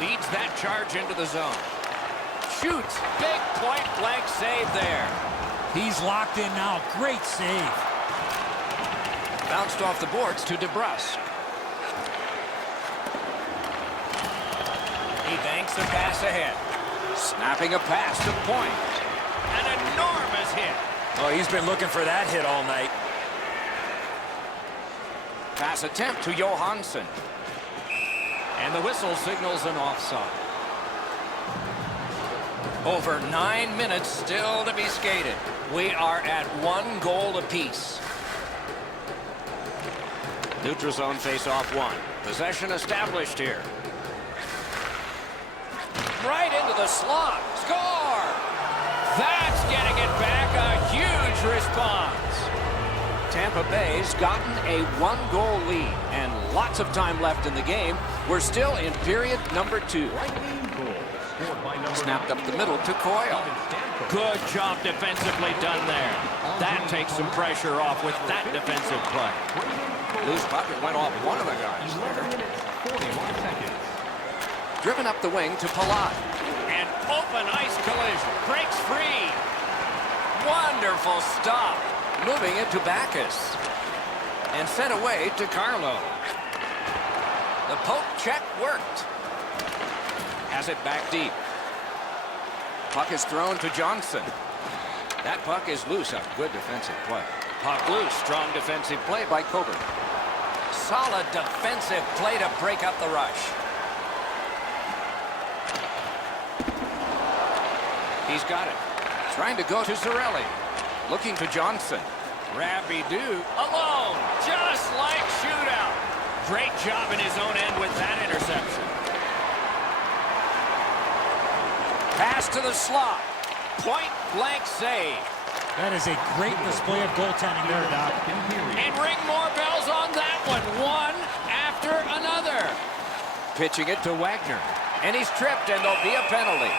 Leads that charge into the zone. Shoots. Big point blank save there. He's locked in now. Great save. Bounced off the boards to DeBrusk. He banks the pass ahead. Snapping a pass to point. An enormous hit. Oh, he's been looking for that hit all night. Pass attempt to Johansson. And the whistle signals an offside. Over 9 minutes still to be skated. We are at 1 goal apiece. Neutral zone face-off 1. Possession established here. Right into the slot. Score! That's getting it back. A huge response. Tampa Bay's gotten a 1-goal lead and lots of time left in the game. We're still in period number 2. Snapped up the middle to Coyle. Good job defensively done there. That takes some pressure off with that defensive play. Loose puck, it went off one of the guys there. Driven up the wing to Palat. And open ice collision. Breaks free. Wonderful stop. Moving it to Backus. And sent away to Carlo. The poke check worked. Has it back deep. Puck is thrown to Johnson. That puck is loose. A good defensive play. Puck loose. Strong defensive play by Coburn. Solid defensive play to break up the rush. He's got it. Trying to go to Cirelli. Looking to Johnson. Rabideau alone. Just like shootout. Great job in his own end with that interception. Pass to the slot. Point blank save. That is a great display of goaltending there, Doc. And ring more bells on that one. One after another. Pitching it to Wagner. And he's tripped, and there'll be a penalty.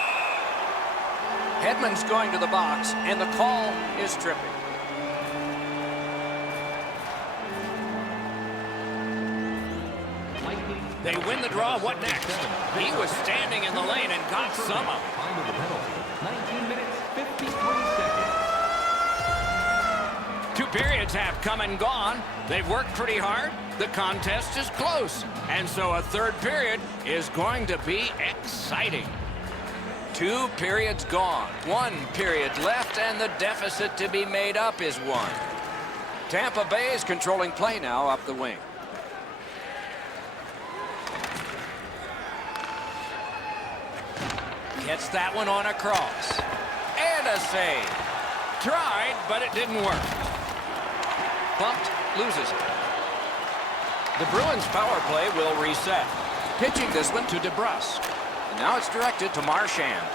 Hedman's going to the box, and the call is tripping. They win the draw. What next? He was standing in the lane and got some of it. Time of the penalty, 19 minutes, 53 seconds. 2 periods have come and gone. They've worked pretty hard. The contest is close. And so a 3rd period is going to be exciting. 2 periods gone. 1 period left, and the deficit to be made up is 1. Tampa Bay is controlling play now up the wing. Gets that one on a cross. And a save. Tried, but it didn't work. Bumped, loses it. The Bruins power play will reset. Pitching this one to DeBrusk. And now it's directed to Marchand.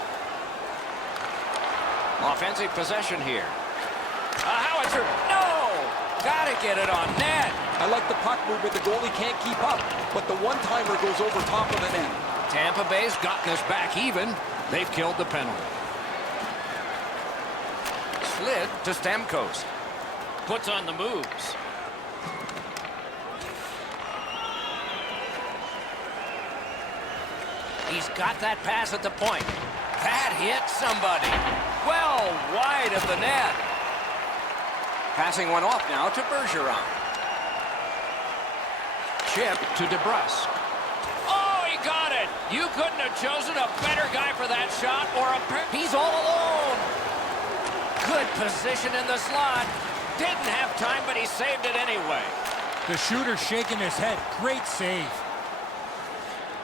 Offensive possession here. A howitzer. No! Gotta get it on net. I like the puck movement. The goalie can't keep up, but the one-timer goes over top of the net. Tampa Bay's gotten us back even. They've killed the penalty. Slid to Stamkos. Puts on the moves. He's got that pass at the point. That hit somebody. Well wide of the net. Passing one off now to Bergeron. Chip to DeBrusk. Oh, he got it. You couldn't have chosen a better guy for that shot, or he's all alone. Good position in the slot. Didn't have time, but he saved it anyway. The shooter shaking his head. Great save.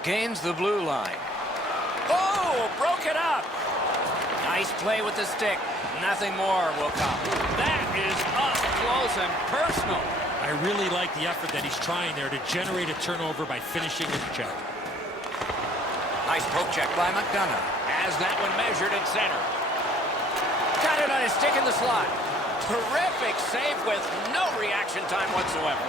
Gains the blue line. Oh, broke it up. Nice play with the stick. Nothing more will come. That is up close and personal. I really like the effort that he's trying there to generate a turnover by finishing his check. Nice poke check by McDonough. Has that one measured at center. Got it on his stick in the slot. Terrific save with no reaction time whatsoever.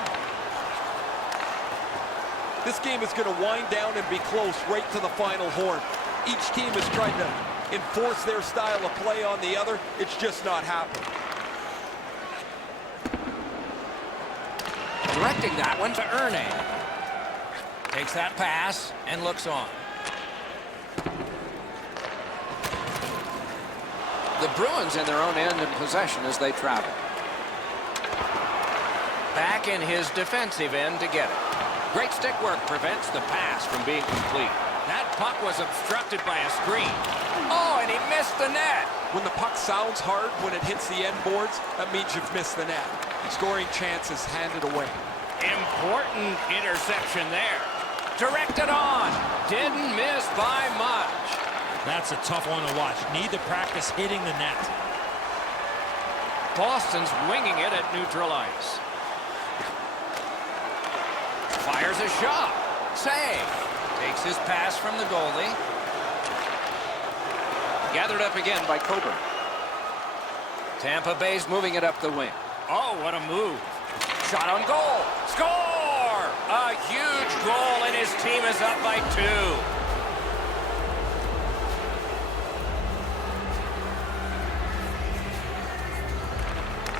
This game is going to wind down and be close right to the final horn. Each team is trying to enforce their style of play on the other. It's just not happening. Directing that one to Erne. Takes that pass and looks on. The Bruins in their own end in possession as they travel. Back in his defensive end to get it. Great stick work prevents the pass from being complete. That puck was obstructed by a screen. Oh, and he missed the net. When the puck sounds hard, when it hits the end boards, that means you've missed the net. Scoring chance is handed away. Important interception there. Directed on. Didn't miss by much. That's a tough one to watch. Need to practice hitting the net. Boston's winging it at neutral ice. Fires a shot. Save. Takes his pass from the goalie. Gathered up again by Coburn. Tampa Bay's moving it up the wing. Oh, what a move. Shot on goal. Score! A huge goal, and his team is up by 2.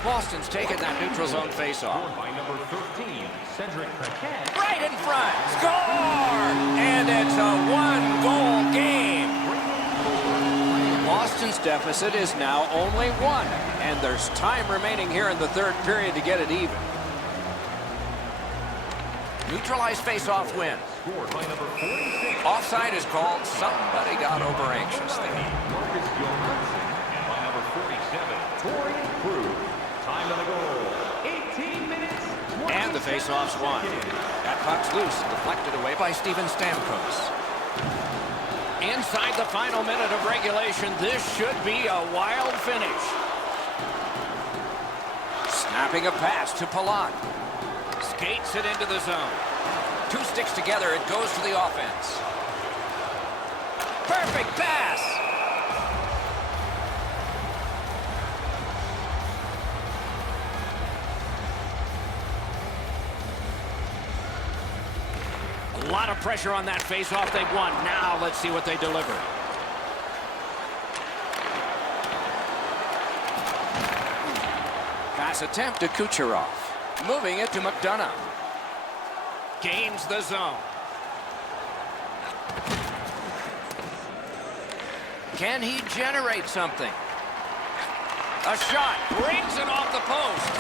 Boston's taken that neutral zone faceoff. Scored by number 13, Cedric Paquette. Right in front. Score! And it's a 1-goal game. Boston's deficit is now only 1, and there's time remaining here in the third period to get it even. Neutralized faceoff win. Scored by number 46. Offside is called. Somebody got over anxious there. Marcus Johansson. And by number 47, Torian Crew. Time of the goal, 18 minutes. And the faceoff's won. That puck's loose, deflected away by Steven Stamkos. Inside the final minute of regulation, this should be a wild finish. Snapping a pass to Palat. Skates it into the zone. 2 sticks together, it goes to the offense. Perfect pass! A lot of pressure on that face-off. They've won. Now let's see what they deliver. Pass attempt to Kucherov. Moving it to McDonough. Gains the zone. Can he generate something? A shot. Brings it off the post.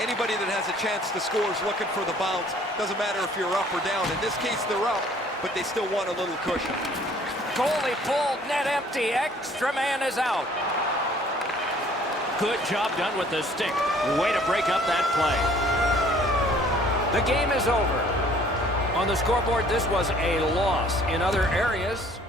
Anybody that has a chance to score is looking for the bounce. Doesn't matter if you're up or down. In this case, they're up, but they still want a little cushion. Goalie pulled, net empty. Extra man is out. Good job done with the stick. Way to break up that play. The game is over. On the scoreboard, this was a loss. In other areas,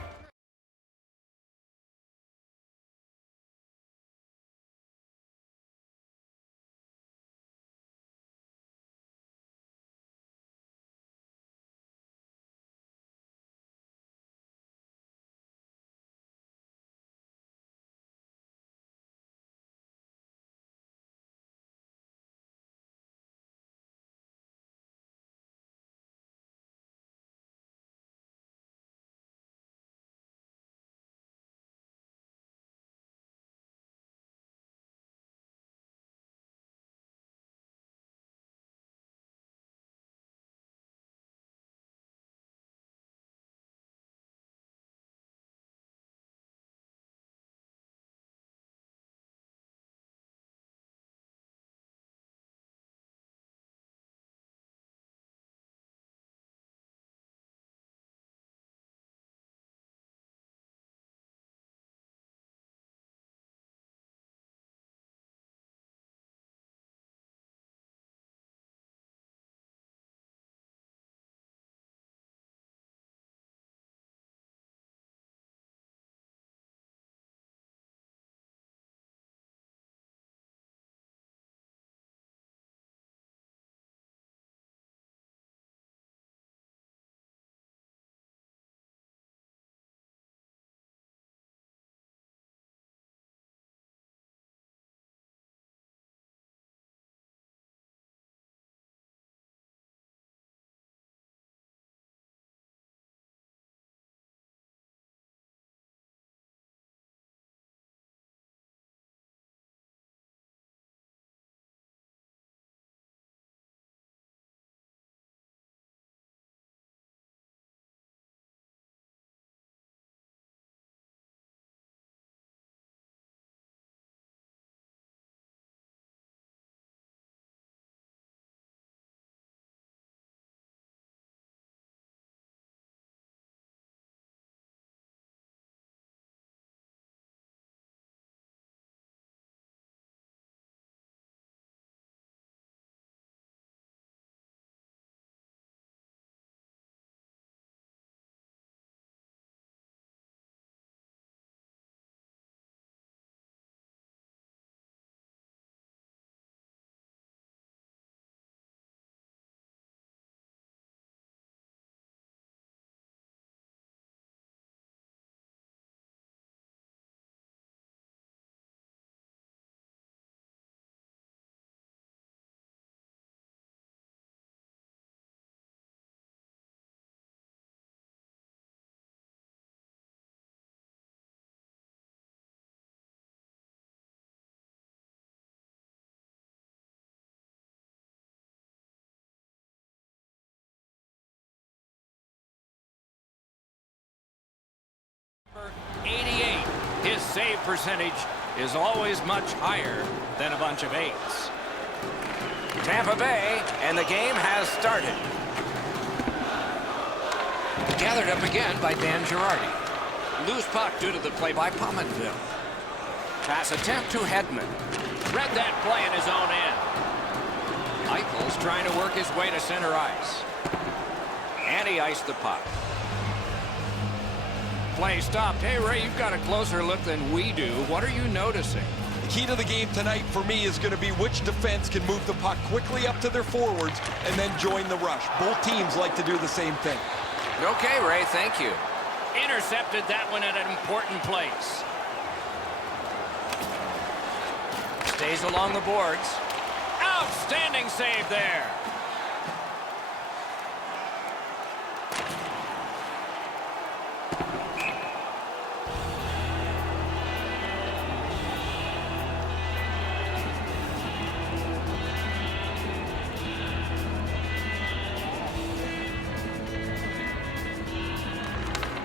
save percentage is always much higher than a bunch of 8s. Tampa Bay, and the game has started. Gathered up again by Dan Girardi. Loose puck due to the play by Pominville. Pass attempt to Hedman. Read that play in his own end. Eichel's trying to work his way to center ice. And he iced the puck. Play stopped. Hey, Ray, you've got a closer look than we do. What are you noticing? The key to the game tonight for me is going to be which defense can move the puck quickly up to their forwards and then join the rush. Both teams like to do the same thing. Okay, Ray, thank you. Intercepted that one at an important place. Stays along the boards. Outstanding save there.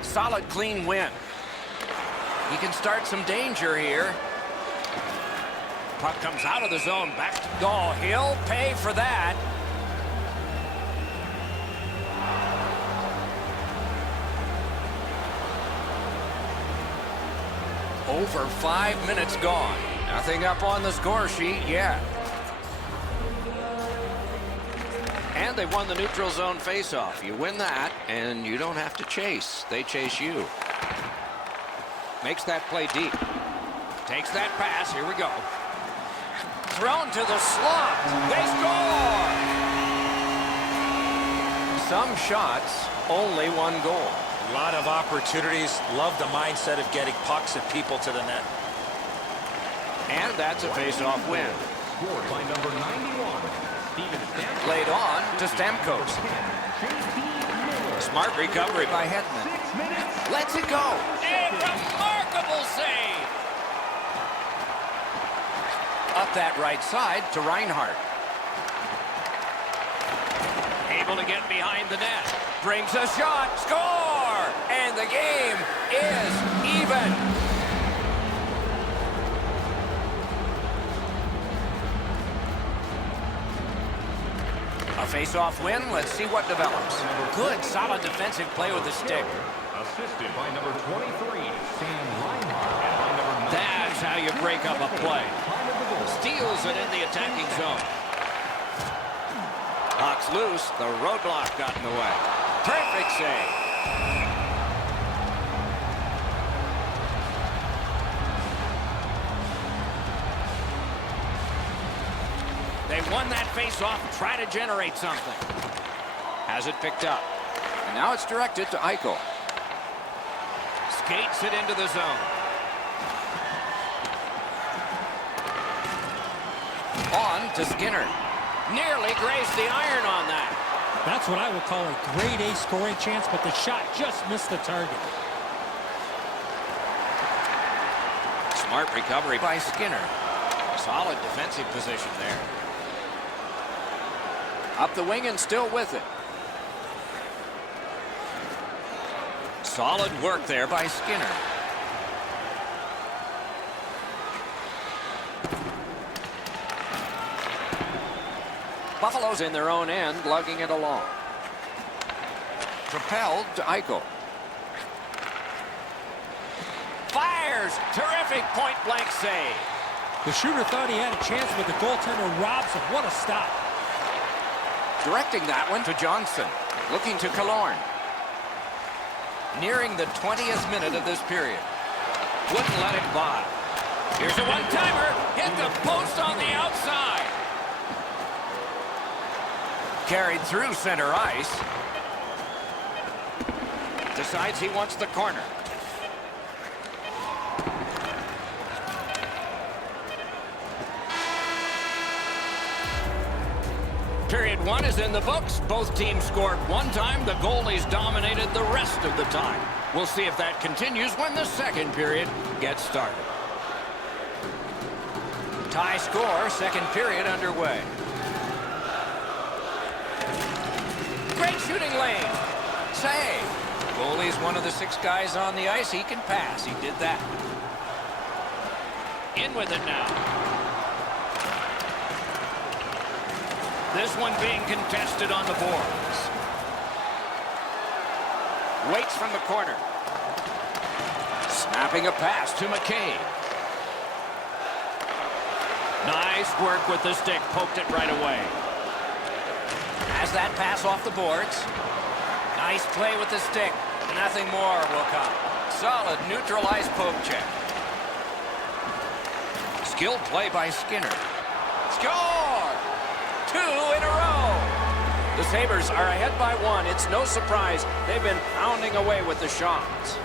Solid, clean win. He can start some danger here. Puck comes out of the zone, back to goal. He'll pay for that. Over 5 minutes gone. Nothing up on the score sheet yet. And they won the neutral zone faceoff. You win that, and you don't have to chase. They chase you. Makes that play deep. Takes that pass. Here we go. Thrown to the slot. They score! Some shots, only one goal. A lot of opportunities. Love the mindset of getting pucks and people to the net. And that's a faceoff win. Scored by number 91. Played on to Stamkos. Smart recovery by Hedman. Lets it go. A remarkable save. Up that right side to Reinhart. Able to get behind the net. Brings a shot. Score! And the game is even. A face-off win. Let's see what develops. Good, solid defensive play with the stick. Assisted by number 23, Sam Reinhart. And by number 9. That's how you break up a play. Steals it in the attacking zone. Puck's loose. The roadblock got in the way. Perfect save. They won that face-off. Try to generate something. Has it picked up. And now it's directed to Eichel. Skates it into the zone. On to Skinner. Nearly grazed the iron on that. That's what I would call a grade A scoring chance, but the shot just missed the target. Smart recovery by Skinner. Solid defensive position there. Up the wing and still with it. Solid work there by Skinner. Buffalo's in their own end, lugging it along. Propelled to Eichel. Fires! Terrific point-blank save. The shooter thought he had a chance, but the goaltender robs him. What a stop. Directing that one to Johnson. Looking to Killorn. Nearing the 20th minute of this period. Wouldn't let it by. Here's a one-timer. Hit the post on the outside. Carried through center ice. Decides he wants the corner. Period one is in the books. Both teams scored one time. The goalies dominated the rest of the time. We'll see if that continues when the second period gets started. Tie score, second period underway. Great shooting lane. Save. Goalie's one of the 6 guys on the ice. He can pass. He did that. In with it now. This one being contested on the boards. Waits from the corner. Snapping a pass to McCabe. Nice work with the stick. Poked it right away. Has that pass off the boards. Nice play with the stick. Nothing more will come. Solid neutralized poke check. Skilled play by Skinner. Score! 2 in a row. The Sabres are ahead by 1. It's no surprise they've been pounding away with the shots.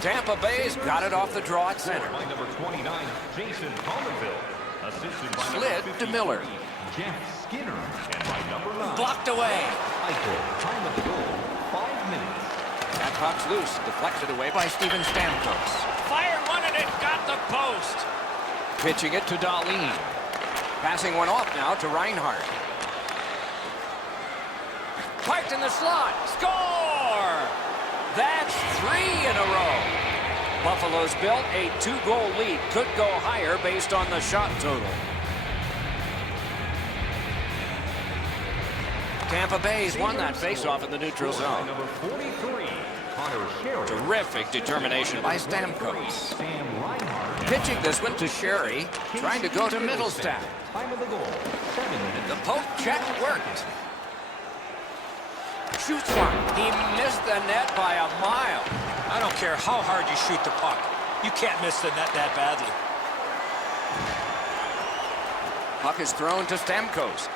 Tampa Bay's got it off the draw at center. By number 29, Jason Pominville. Assisted by Slid number to Miller. Jeff Skinner. And by number 9, Blocked away. Eichel. Time of the goal, 5 minutes. That puck's loose. Deflected away by Steven Stamkos. Fired one and it got the post. Pitching it to Dahlin. Passing one off now to Reinhart. Parked in the slot. Score! That's 3 in a row. Buffalo's built a 2-goal lead. Could go higher based on the shot total. Tampa Bay's won that faceoff in the neutral zone. Number 43, Connor Sherry. Terrific determination by Stamkos. Sam Reinhart. Pitching this one to Sherry, trying to go to Middlestat. Time of the goal, 7 minutes. The poke check worked. Shoots one. He missed the net by a mile. I don't care how hard you shoot the puck. You can't miss the net that badly. Puck is thrown to Stamkos.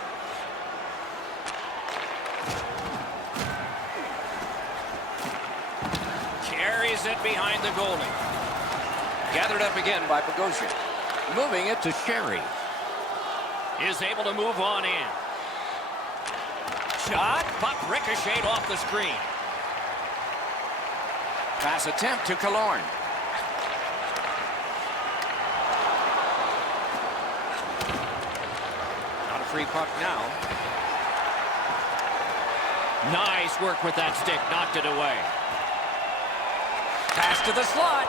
Carries it behind the goalie. Gathered up again by Bogosian. Moving it to Sherry. Is able to move on in. Shot. Puck ricocheted off the screen. Pass attempt to Killorn. Not a free puck now. Nice work with that stick. Knocked it away. Pass to the slot.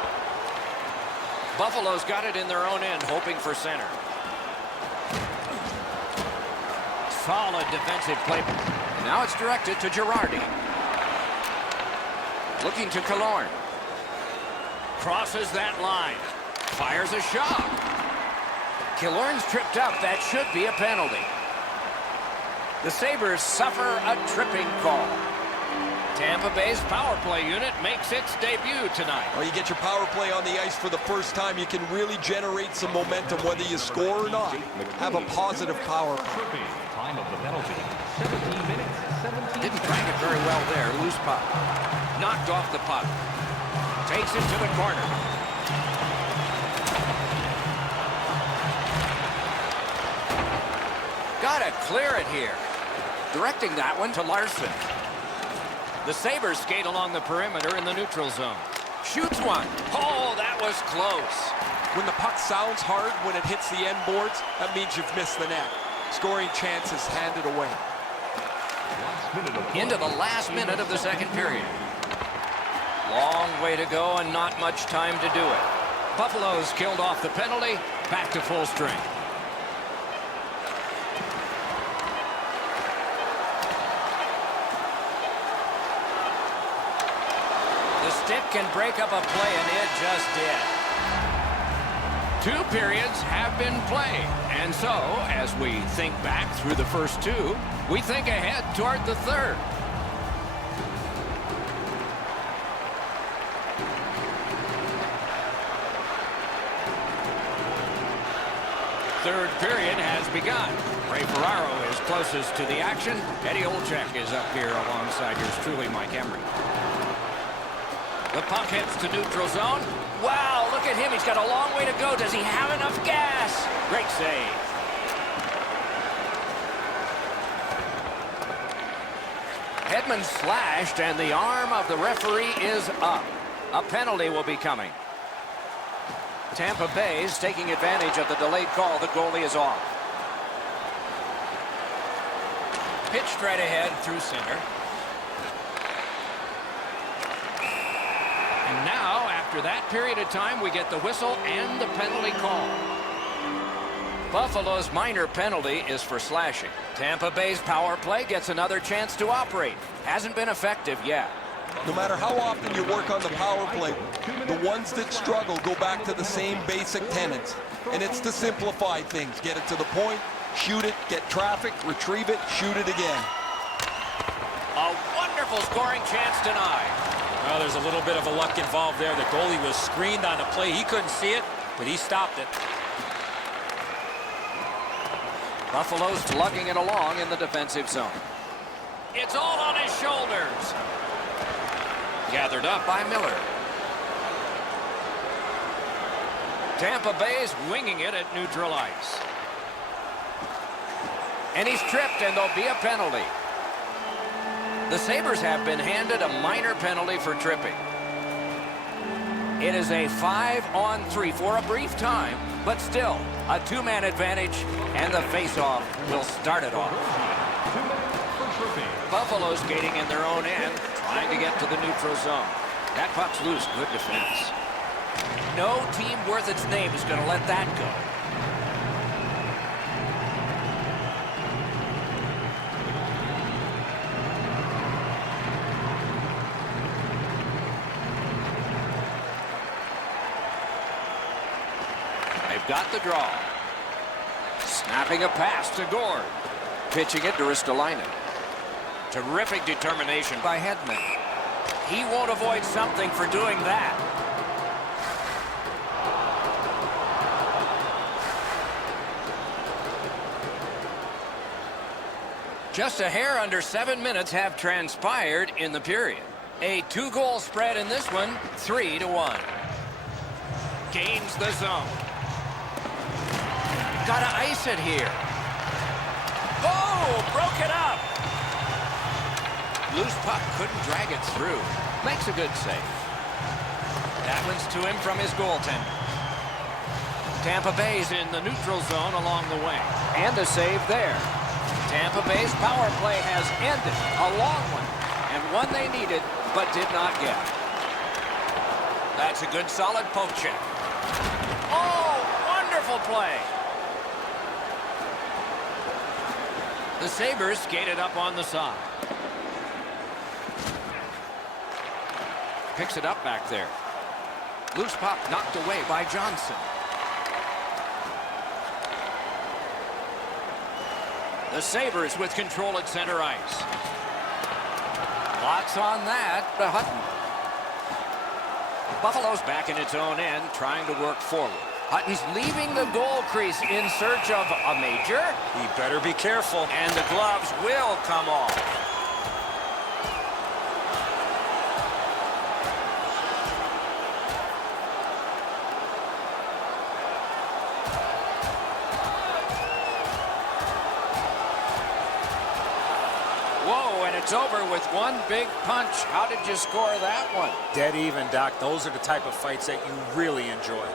Buffalo's got it in their own end, hoping for center. Solid defensive play. And now it's directed to Girardi. Looking to Killorn. Crosses that line. Fires a shot. Killorn's tripped up. That should be a penalty. The Sabres suffer a tripping call. Tampa Bay's power play unit makes its debut tonight. Well, you get your power play on the ice for the first time, you can really generate some momentum whether you score or not. Have a positive power. Tripping. Time of the penalty, 17 minutes, 17 Didn't track it very well there. Loose puck. Knocked off the puck. Takes it to the corner. Gotta clear it here. Directing that one to Larson. The Sabres skate along the perimeter in the neutral zone. Shoots one. Oh, that was close. When the puck sounds hard, when it hits the end boards, that means you've missed the net. Scoring chances handed away. Into the last minute of the second period. Long way to go and not much time to do it. Buffalo's killed off the penalty. Back to full strength. The stick can break up a play, and it just did. 2 periods have been played. And so, as we think back through the first 2, we think ahead toward the third. Third period has begun. Ray Ferraro is closest to the action. Eddie Olczyk is up here alongside yours truly, Mike Emery. The puck hits to neutral zone. Wow, look at him. He's got a long way to go. Does he have enough gas? Great save. Hedman slashed, and the arm of the referee is up. A penalty will be coming. Tampa Bay's taking advantage of the delayed call. The goalie is off. Pitched right ahead through center. And now, after after that period of time, we get the whistle and the penalty call. Buffalo's minor penalty is for slashing. Tampa Bay's power play gets another chance to operate. Hasn't been effective yet. No matter how often you work on the power play, the ones that struggle go back to the same basic tenets. And it's to simplify things. Get it to the point, shoot it, get traffic, retrieve it, shoot it again. A wonderful scoring chance denied. Well, there's a little bit of a luck involved there. The goalie was screened on the play. He couldn't see it, but he stopped it. Buffalo's lugging it along in the defensive zone. It's all on his shoulders. Gathered up by Miller. Tampa Bay's winging it at neutral ice. And he's tripped, and there'll be a penalty. The Sabres have been handed a minor penalty for tripping. It is a 5-on-3 for a brief time, but still a two-man advantage, and the face-off will start it off. Buffalo skating in their own end, trying to get to the neutral zone. That puck's loose. Good defense. No team worth its name is going to let that go. They've got the draw. Snapping a pass to Gord. Pitching it to Ristolainen. Terrific determination by Hedman. He won't avoid something for doing that. Just a hair under 7 minutes have transpired in the period. A 2-goal spread in this one, 3-1. Gains the zone. Gotta ice it here. Oh, broke it up. Loose puck, couldn't drag it through. Makes a good save. That one's to him from his goaltender. Tampa Bay's in the neutral zone along the wing. And a save there. Tampa Bay's power play has ended. A long one. And one they needed, but did not get. That's a good solid poke check. Oh, wonderful play. The Sabres skated up on the side. Picks it up back there. Loose puck knocked away by Johnson. The Sabres with control at center ice. Lots on that to Hutton. Buffalo's back in its own end, trying to work forward. Hutton's leaving the goal crease in search of a major. He better be careful. And the gloves will come off. Whoa, and it's over with one big punch. How did you score that one? Dead even, Doc. Those are the type of fights that you really enjoy.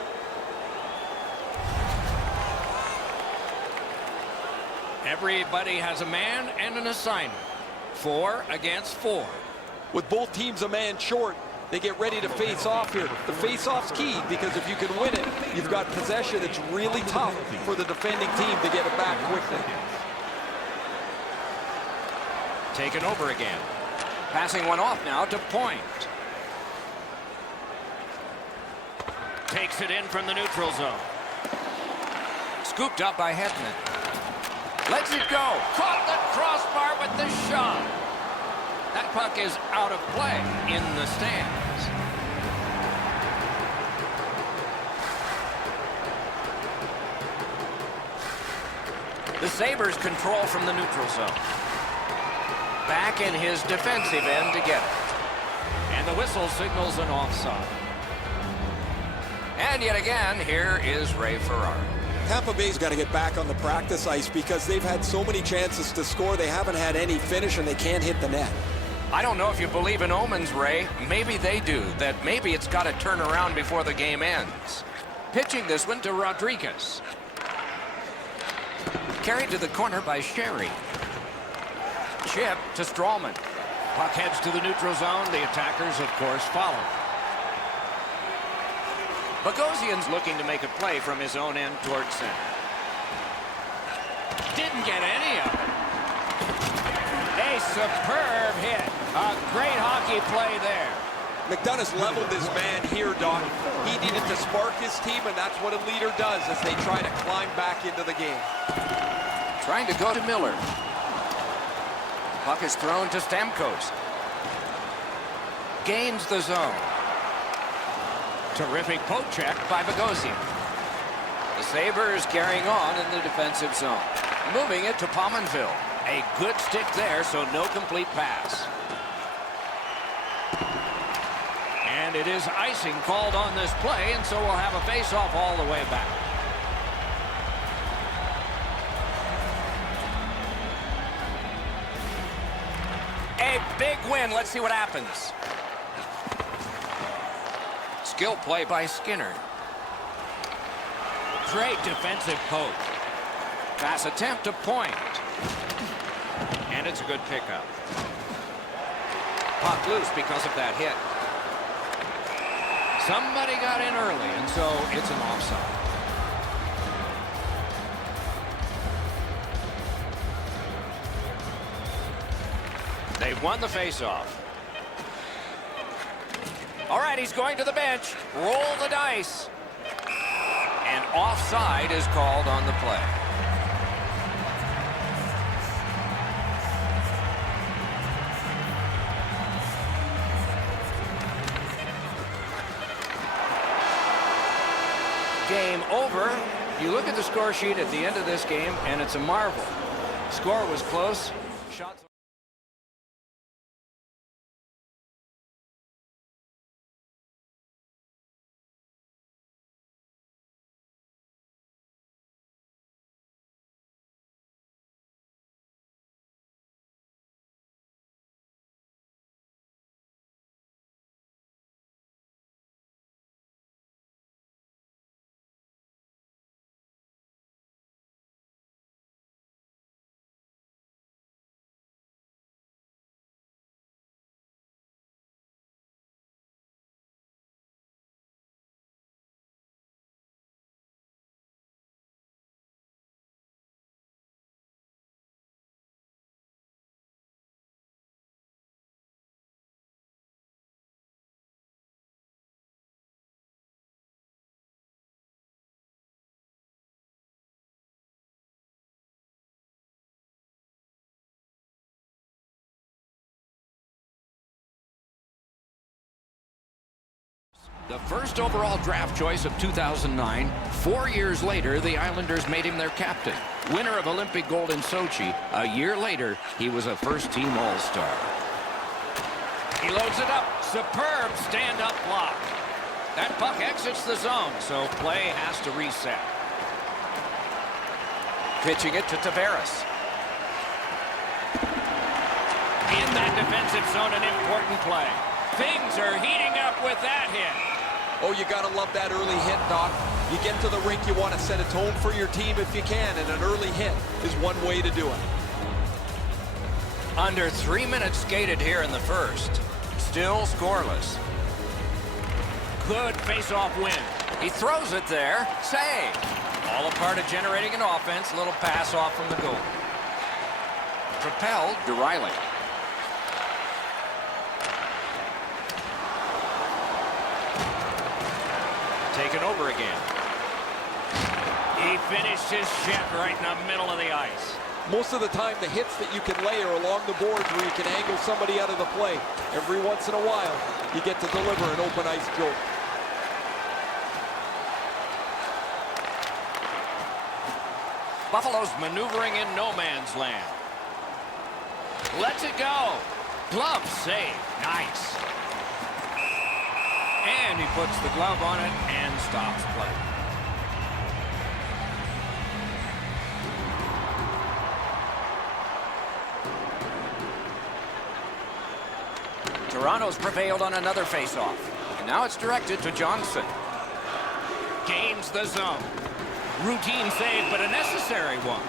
Everybody has a man and an assignment. 4 against 4. With both teams a man short, they get ready to face off here. The face-off's key, because if you can win it, you've got possession. It's really tough for the defending team to get it back quickly. Taken over again. Passing one off now to Point. Takes it in from the neutral zone. Scooped up by Hedman. Lets it go. Caught the crossbar with the shot. That puck is out of play in the stands. The Sabres control from the neutral zone. Back in his defensive end to get it. And the whistle signals an offside. And yet again, here is Ray Ferraro. Tampa Bay's got to get back on the practice ice because they've had so many chances to score. They haven't had any finish, and they can't hit the net. I don't know if you believe in omens, Ray. Maybe they do. That maybe it's got to turn around before the game ends. Pitching this one to Rodriguez. Carried to the corner by Sherry. Chip to Strawman. Puck heads to the neutral zone. The attackers, of course, follow. Bogosian's looking to make a play from his own end towards center. Didn't get any of it. A superb hit. A great hockey play there. McDonough's leveled this man here, Doc. He needed to spark his team, and that's what a leader does as they try to climb back into the game. Trying to go to Miller. Puck is thrown to Stamkos. Gains the zone. Terrific poke check by Bogosian. The Sabres carrying on in the defensive zone. Moving it to Pominville. A good stick there, so no complete pass. And it is icing called on this play, and so we'll have a face-off all the way back. A big win. Let's see what happens. Skill play by Skinner. Great defensive poke. Pass attempt to point. And it's a good pickup. Puck loose because of that hit. Somebody got in early, and so it's an offside. They've won the faceoff. All right, he's going to the bench. Roll the dice. And offside is called on the play. Game over. You look at the score sheet at the end of this game, and it's a marvel. Score was close. Shots. The first overall draft choice of 2009, 4 years later, the Islanders made him their captain. Winner of Olympic gold in Sochi, a year later, he was a first-team All-Star. He loads it up. Superb stand-up block. That puck exits the zone, so play has to reset. Pitching it to Tavares. In that defensive zone, an important play. Things are heating up with that hit. Oh, you got to love that early hit, Doc. You get to the rink, you want to set a tone for your team if you can, and an early hit is one way to do it. Under 3 minutes skated here in the first. Still scoreless. Good face-off win. He throws it there. Save. All a part of generating an offense. Little pass off from the goal. Propelled to Riley. Taken over again. He finished his shot right in the middle of the ice. Most of the time, the hits that you can lay are along the boards where you can angle somebody out of the play. Every once in a while, you get to deliver an open ice joke. Buffalo's maneuvering in no man's land. Lets it go. Glove save. Nice. And he puts the glove on it and stops play. Toronto's prevailed on another faceoff. And now it's directed to Johnson. Gains the zone. Routine save, but a necessary one.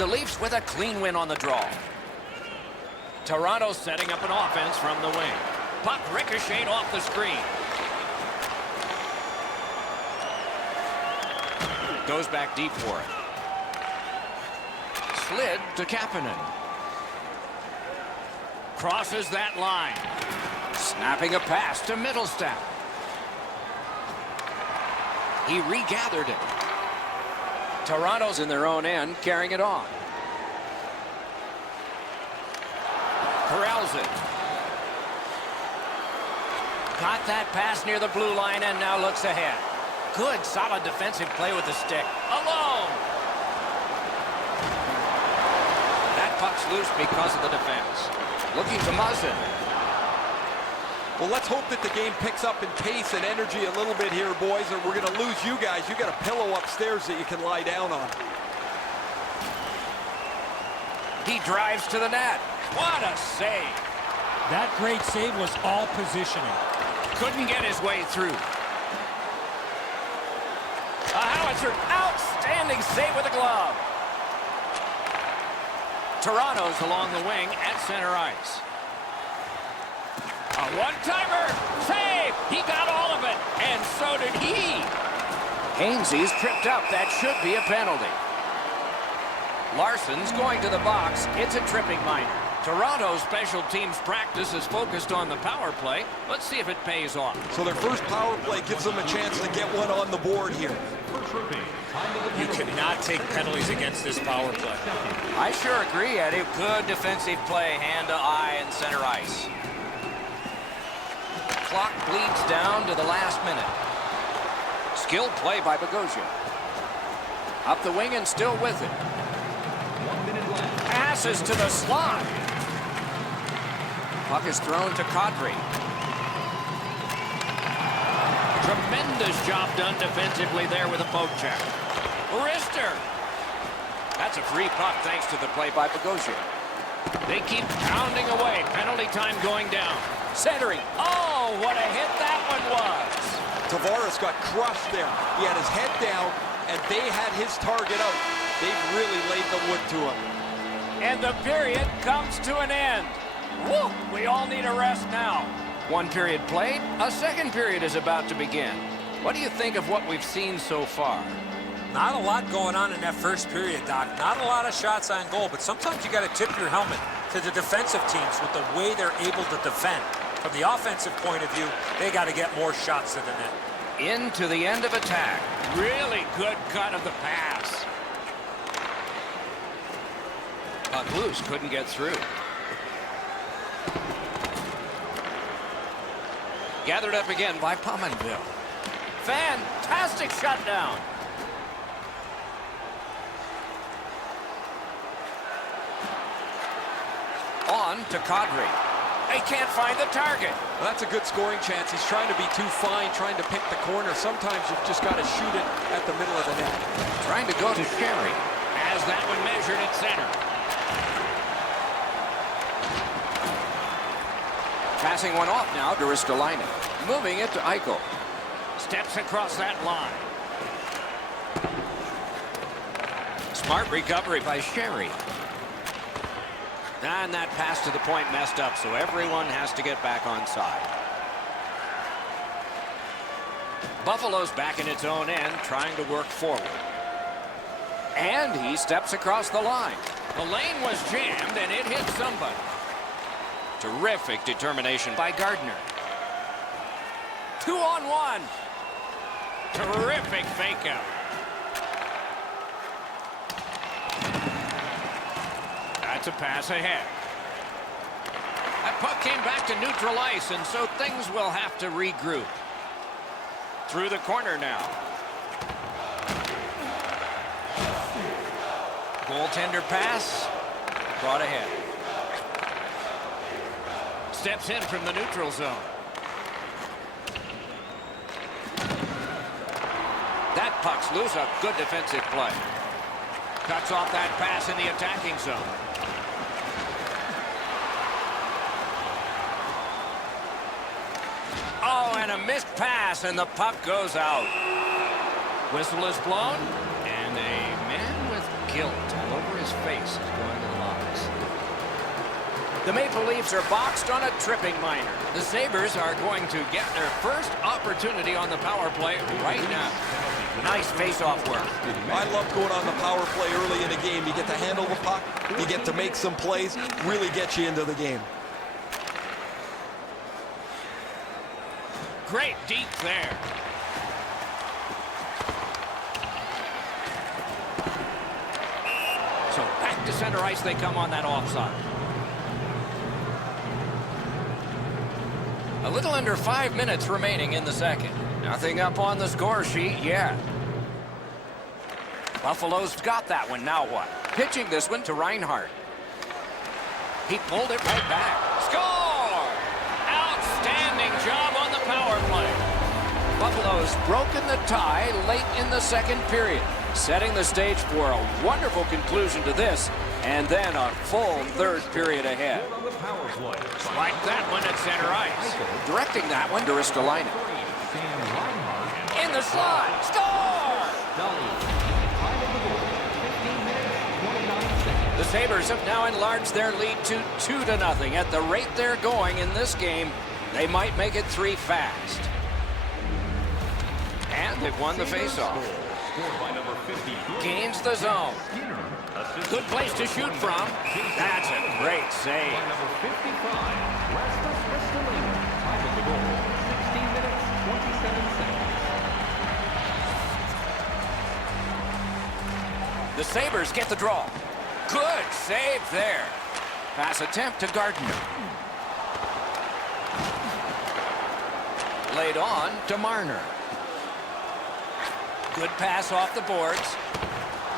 The Leafs with a clean win on the draw. Toronto setting up an offense from the wing. Puck ricocheted off the screen. Goes back deep for it. Slid to Kapanen. Crosses that line. Snapping a pass to Mittelstadt. He regathered it. Toronto's in their own end, carrying it on. Corrals it. Got that pass near the blue line and now looks ahead. Good, solid defensive play with the stick. Alone. That puck's loose because of the defense. Looking to Muzzin. Well, let's hope that the game picks up in pace and energy a little bit here, boys, or we're going to lose you guys. You got a pillow upstairs that you can lie down on. He drives to the net. What a save. That great save was all positioning. Couldn't get his way through. A howitzer, outstanding save with a glove. Toronto's along the wing at center ice. A one-timer, save! He got all of it, and so did he. Hainsey's tripped up. That should be a penalty. Larson's going to the box. It's a tripping minor. Toronto's special teams practice is focused on the power play. Let's see if it pays off. So their first power play gives them a chance to get one on the board here. You cannot take penalties against this power play. I sure agree, Eddie. Good defensive play, hand to eye and center ice. Clock bleeds down to the last minute. Skilled play by Bogosian. Up the wing and still with it. Passes to the slot. Puck is thrown to Kadri. Tremendous job done defensively there with a poke check. Rister. That's a free puck thanks to the play by Bogosian. They keep pounding away. Penalty time going down. Centering. Oh, what a hit that one was. Tavares got crushed there. He had his head down, and they had his target out. They've really laid the wood to him. And the period comes to an end. Woo! We all need a rest now. One period played. A second period is about to begin. What do you think of what we've seen so far? Not a lot going on in that first period, Doc. Not a lot of shots on goal, but sometimes you got to tip your helmet to the defensive teams with the way they're able to defend. From the offensive point of view, they got to get more shots to the net. Into the end of attack. Really good cut of the pass. Puck loose, couldn't get through. Gathered up again by Pominville. Fantastic shutdown. On to Kadri. They can't find the target. Well, that's a good scoring chance. He's trying to be too fine, trying to pick the corner. Sometimes you've just got to shoot it at the middle of the net. Trying to go to Sherry. As that one measured at center. Passing one off now to Ristolainen. Moving it to Eichel. Steps across that line. Smart recovery by Sherry. And that pass to the point messed up, so everyone has to get back on side. Buffalo's back in its own end, trying to work forward. And he steps across the line. The lane was jammed, and it hit somebody. Terrific determination by Gardner. 2-on-1. Terrific fake out. That's a pass ahead. That puck came back to neutral ice, and so things will have to regroup. Through the corner now. Goaltender pass. Brought ahead. Steps in from the neutral zone. That puck's loose. A good defensive play. Cuts off that pass in the attacking zone. Oh, and a missed pass, and the puck goes out. Whistle is blown, and a man with guilt all over his his face is going to the box. The Maple Leafs are boxed on a tripping minor. The Sabres are going to get their first opportunity on the power play right now. Nice face-off work. I love going on the power play early in a game. You get to handle the puck, you get to make some plays, really get you into the game. Great deep there. So back to center ice they come on that offside. A little under 5 minutes remaining in the second. Nothing up on the score sheet yet. Buffalo's got that one. Now what? Pitching this one to Reinhart. He pulled it right back. Score! Outstanding job on the power play. Buffalo's broken the tie late in the second period, setting the stage for a wonderful conclusion to this, and then a full third period ahead. Like that one at center ice. Directing that one to Ristolainen. In the slot. Score! The Sabres have now enlarged their lead to 2-0. At the rate they're going in this game, they might make it 3 fast. And they've won the faceoff. Gains the zone. Good place to shoot from. That's a great save. The Sabres get the draw. Good save there. Pass attempt to Gardiner. Laid on to Marner. Good pass off the boards.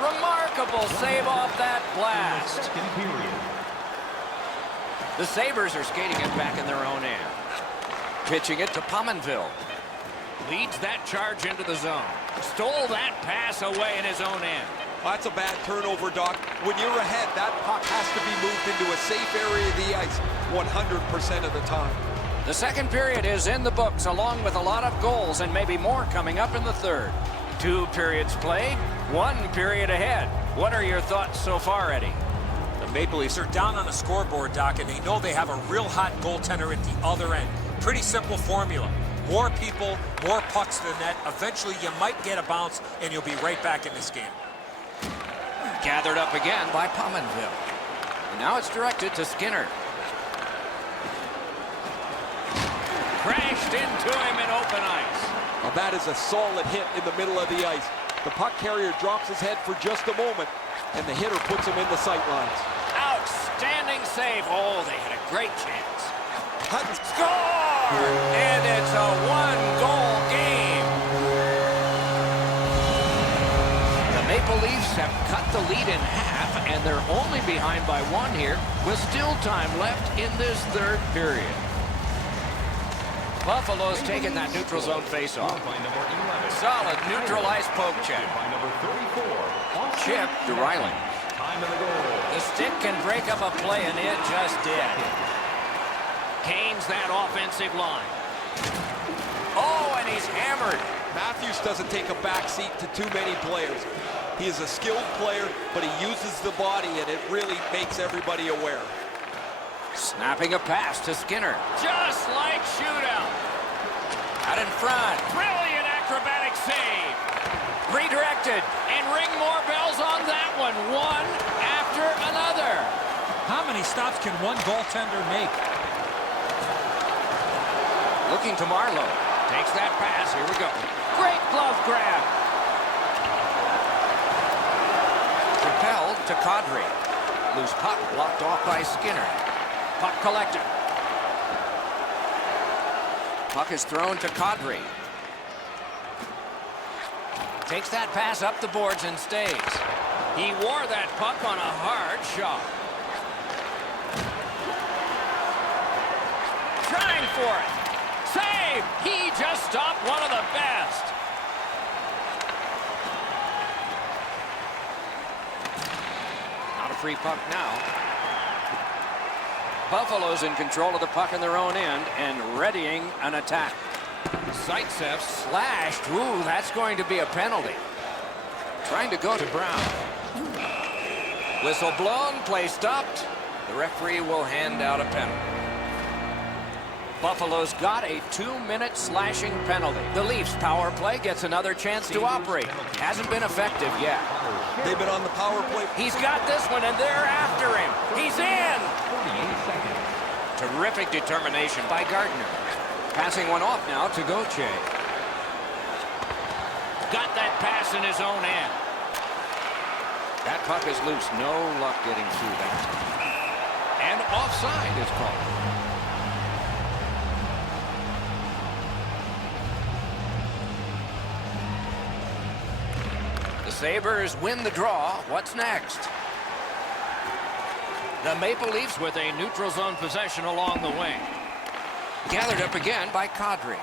Remarkable save off that blast. The Sabres are skating it back in their own end. Pitching it to Pominville. Leads that charge into the zone. Stole that pass away in his own end. That's a bad turnover, Doc. When you're ahead, that puck has to be moved into a safe area of the ice 100% of the time. The second period is in the books, along with a lot of goals and maybe more coming up in the third. 2 periods played, 1 period ahead. What are your thoughts so far, Eddie? The Maple Leafs are down on the scoreboard, Doc, and they know they have a real hot goaltender at the other end. Pretty simple formula. More people, more pucks to the net. Eventually, you might get a bounce, and you'll be right back in this game. Gathered up again by Pominville. And now it's directed to Skinner. Crashed into him in open ice. Well, that is a solid hit in the middle of the ice. The puck carrier drops his head for just a moment, and the hitter puts him in the sight lines. Outstanding save. Oh, they had a great chance. Hutton Score! And it's a 1-goal game. The Maple Leafs have cut the lead in half, and they're only behind by 1 here, with still time left in this third period. Buffalo's taken that neutral zone faceoff. Solid neutral ice poke check. Chip to Riley. The stick can break up a play, and it just did. Gains that offensive line. Oh, and he's hammered. Matthews doesn't take a back seat to too many players. He is a skilled player, but he uses the body, and it really makes everybody aware. Snapping a pass to Skinner. Just like shootout. Out in front. Brilliant acrobatic save. Redirected. And ring more bells on that one. One after another. How many stops can one goaltender make? Looking to Marlowe. Takes that pass. Here we go. Great glove grab. Propelled to Kadri. Loose puck blocked off by Skinner. Puck collected. Puck is thrown to Kadri. Takes that pass up the boards and stays. He wore that puck on a hard shot. Trying for it. Save! He just stopped one of the best. Not a free puck now. Buffalo's in control of the puck in their own end and readying an attack. Zaitsev slashed. Ooh, that's going to be a penalty. Trying to go to Brown. Whistle blown, play stopped. The referee will hand out a penalty. Buffalo's got a 2-minute slashing penalty. The Leafs power play gets another chance to operate. Hasn't been effective yet. They've been on the power play. He's got this one, and they're after him. He's in. 48 seconds. Terrific determination by Gardner. Passing one off now to Gauthier. Got that pass in his own end. That puck is loose. No luck getting through that. And offside is called. The Sabres win the draw. What's next? The Maple Leafs with a neutral zone possession along the wing. Gathered up again by Kadri.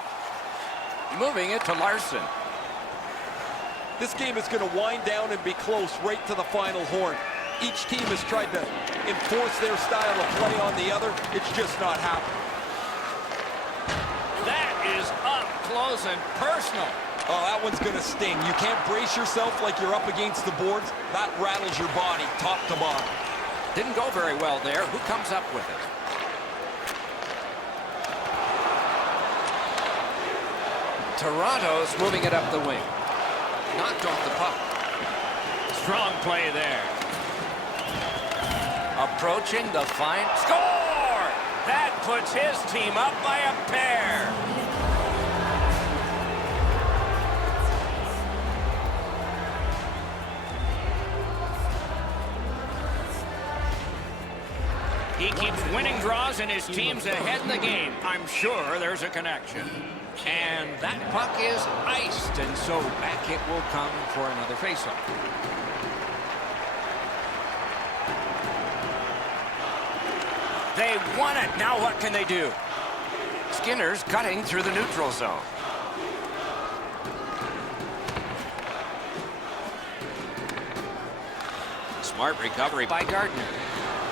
Moving it to Larson. This game is going to wind down and be close right to the final horn. Each team has tried to enforce their style of play on the other. It's just not happening. That is up close and personal. Oh, that one's going to sting. You can't brace yourself like you're up against the boards. That rattles your body top to bottom. Didn't go very well there. Who comes up with it? Toronto's moving it up the wing. Knocked off the puck. Strong play there. Approaching the fine. Score! That puts his team up by a pair. He keeps winning draws and his team's ahead in the game. I'm sure there's a connection. And that puck is iced, and so back it will come for another faceoff. They won it. Now what can they do? Skinner's cutting through the neutral zone. Smart recovery by Gardner.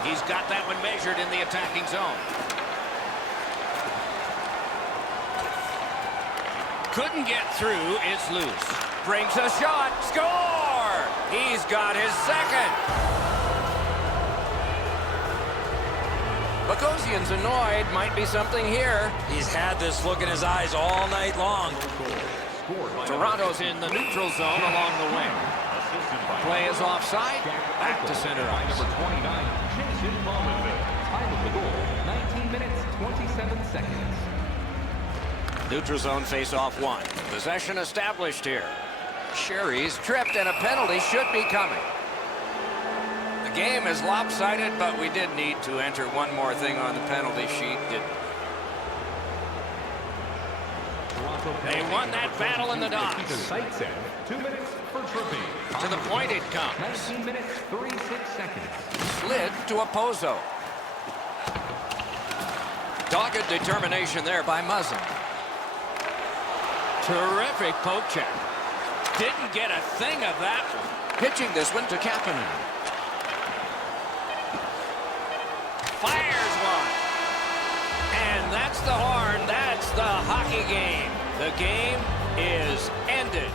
He's got that one measured in the attacking zone. Couldn't get through. It's loose. Brings a shot. Score! He's got his second. Bogosian's annoyed. Might be something here. He's had this look in his eyes all night long. Toronto's in the neutral zone along the wing. Play is offside. Back to center ice. Number 29, Jason Bowmanville. Time of the goal, 19 minutes, 27 seconds. Neutral zone face-off one. Possession established here. Sherry's tripped and a penalty should be coming. The game is lopsided, but we did need to enter one more thing on the penalty sheet, didn't we? They won that battle in the docks. Keep his sights set. 2 minutes for tripping. To the point it comes. 19 minutes, 36 seconds. Slid to Opozo. Dogged determination there by Muzzin. Terrific poke check. Didn't get a thing of that one. Pitching this one to Kapanen. Fires one. And that's the horn. That's the hockey game. The game is ended.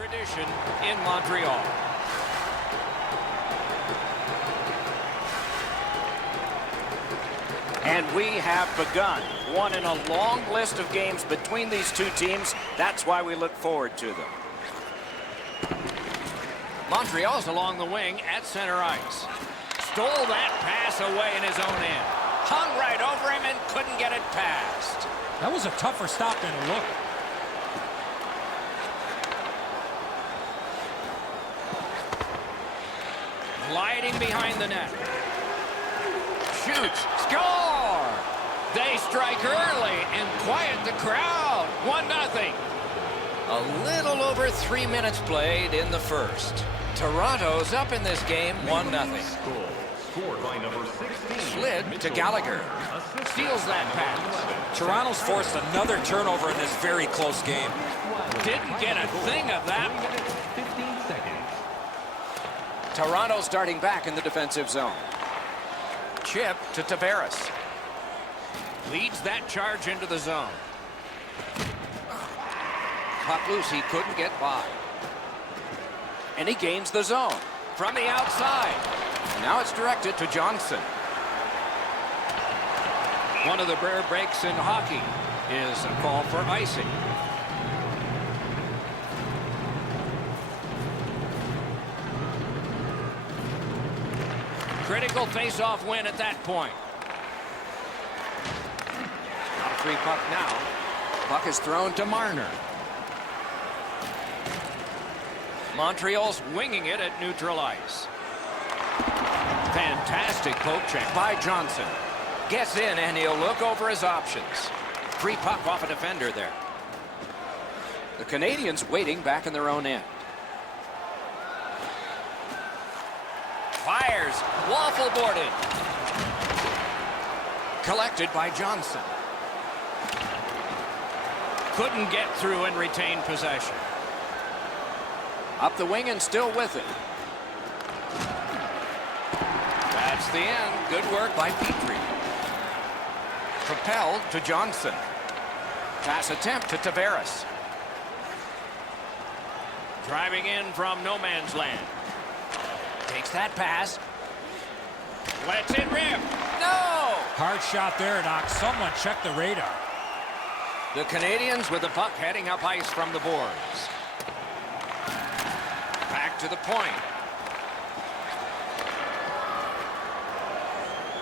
tradition in Montreal. And we have begun. One in a long list of games between these two teams. That's why we look forward to them. Montreal's along the wing at center ice. Stole that pass away in his own end. Hung right over him and couldn't get it past. That was a tougher stop than it looked. Gliding behind the net. Shoots. Score! They strike early and quiet the crowd. 1-0. A little over 3 minutes played in the first. Toronto's up in this game 1-0. Scored by number 16. Slid to Gallagher. Steals that pass. Toronto's forced another turnover in this very close game. Didn't get a thing of that. 15 seconds. Toronto starting back in the defensive zone. Chip to Tavares. Leads that charge into the zone. Puck loose, he couldn't get by. And he gains the zone from the outside. Now it's directed to Johnson. One of the rare breaks in hockey is a call for icing. Critical face-off win at that point. Not a free puck now. Puck is thrown to Marner. Montreal's winging it at neutral ice. Fantastic poke check by Johnson. Gets in and he'll look over his options. Free puck off a defender there. The Canadians waiting back in their own end. Fires. Waffle boarded. Collected by Johnson. Couldn't get through and retain possession. Up the wing and still with it. That's the end. Good work by Petrie. Propelled to Johnson. Pass attempt to Tavares. Driving in from no man's land. Takes that pass. Lets it rip. No! Hard shot there, Doc. Someone check the radar. The Canadians with the puck heading up ice from the boards. Back to the point.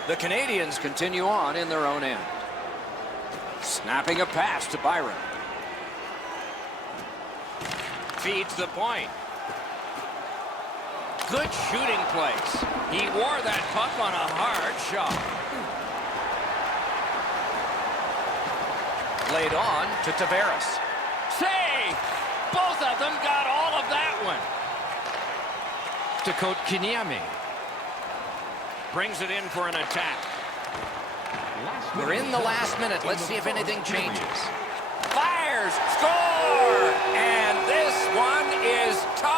The Canadians continue on in their own end. Snapping a pass to Byron. Feeds the point. Good shooting place. He wore that puck on a hard shot. Laid on to Tavares. Save! Both of them got all of that one. To Kotkaniemi. Brings it in for an attack. We're in the last minute. Let's see if anything changes. Fires! Score! And this one is tied.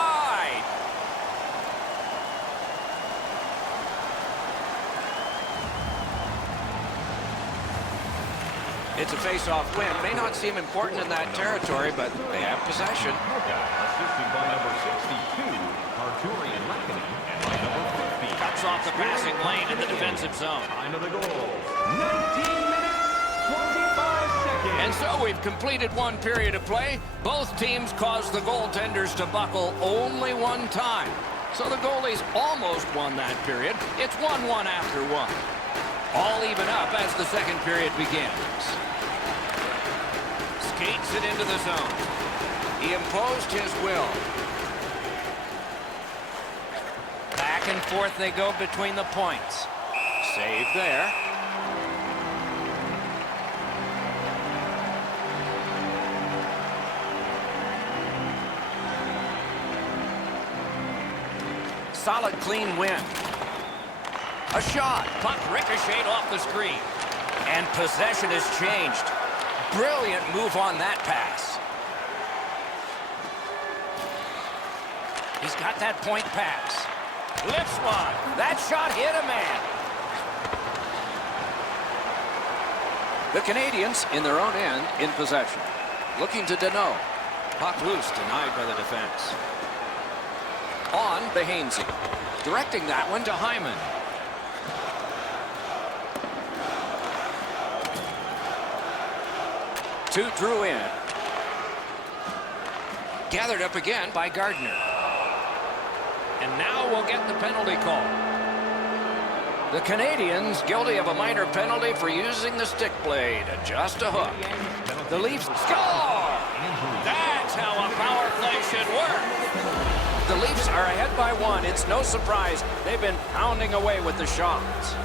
It's a face-off win. May not seem important in that territory, but they have possession. Assisted by number 62, Arturian Lackinen, and by number 50. Cuts off the passing lane in the defensive zone. Time of the goal, 19 minutes, 25 seconds. And so we've completed one period of play. Both teams caused the goaltenders to buckle only one time. So the goalies almost won that period. It's 1-1 after one. All even up as the second period begins. Skates it into the zone. He imposed his will. Back and forth they go between the points. Save there. Solid, clean win. A shot. Puck ricocheted off the screen. And possession has changed. Brilliant move on that pass. He's got that point pass. Lifts one. That shot hit a man. The Canadians in their own end in possession. Looking to Danault. Puck loose, denied by the defense. On Behainsey. Directing that one to Hyman. To Drouin. Gathered up again by Gardner. And now we'll get the penalty call. The Canadians guilty of a minor penalty for using the stick blade. Just a hook. The Leafs score! That's how a power play should work. The Leafs are ahead by 1. It's no surprise they've been pounding away with the shots.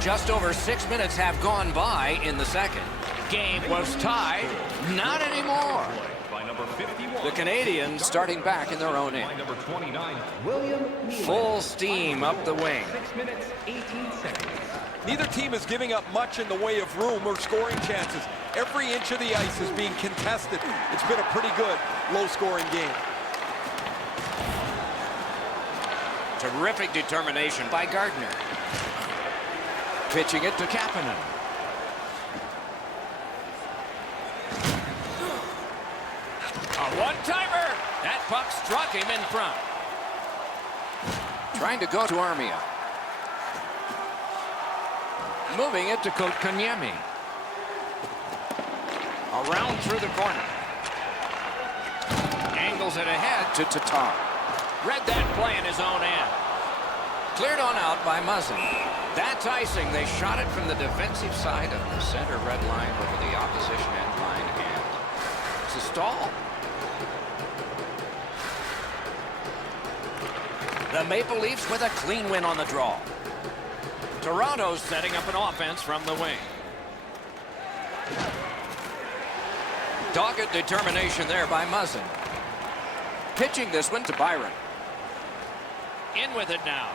Just over 6 minutes have gone by in the second. Game was tied. Not anymore. By number 51. The Canadians starting back in their own end. By number 29, William Nylander. Full steam up the wing. 6 minutes, 18 seconds. Neither team is giving up much in the way of room or scoring chances. Every inch of the ice is being contested. It's been a pretty good, low-scoring game. Terrific determination by Gardner. Pitching it to Kapanen. A one-timer. That puck struck him in front. Trying to go to Armia. Moving it to Kotkaniemi. Around through the corner. Angles it ahead to Tatar. Read that play in his own end. Cleared on out by Muzzin. That's icing. They shot it from the defensive side of the center red line over the opposition end line, and it's a stall. The Maple Leafs with a clean win on the draw. Toronto's setting up an offense from the wing. Dogged determination there by Muzzin. Pitching this one to Byron. In with it now.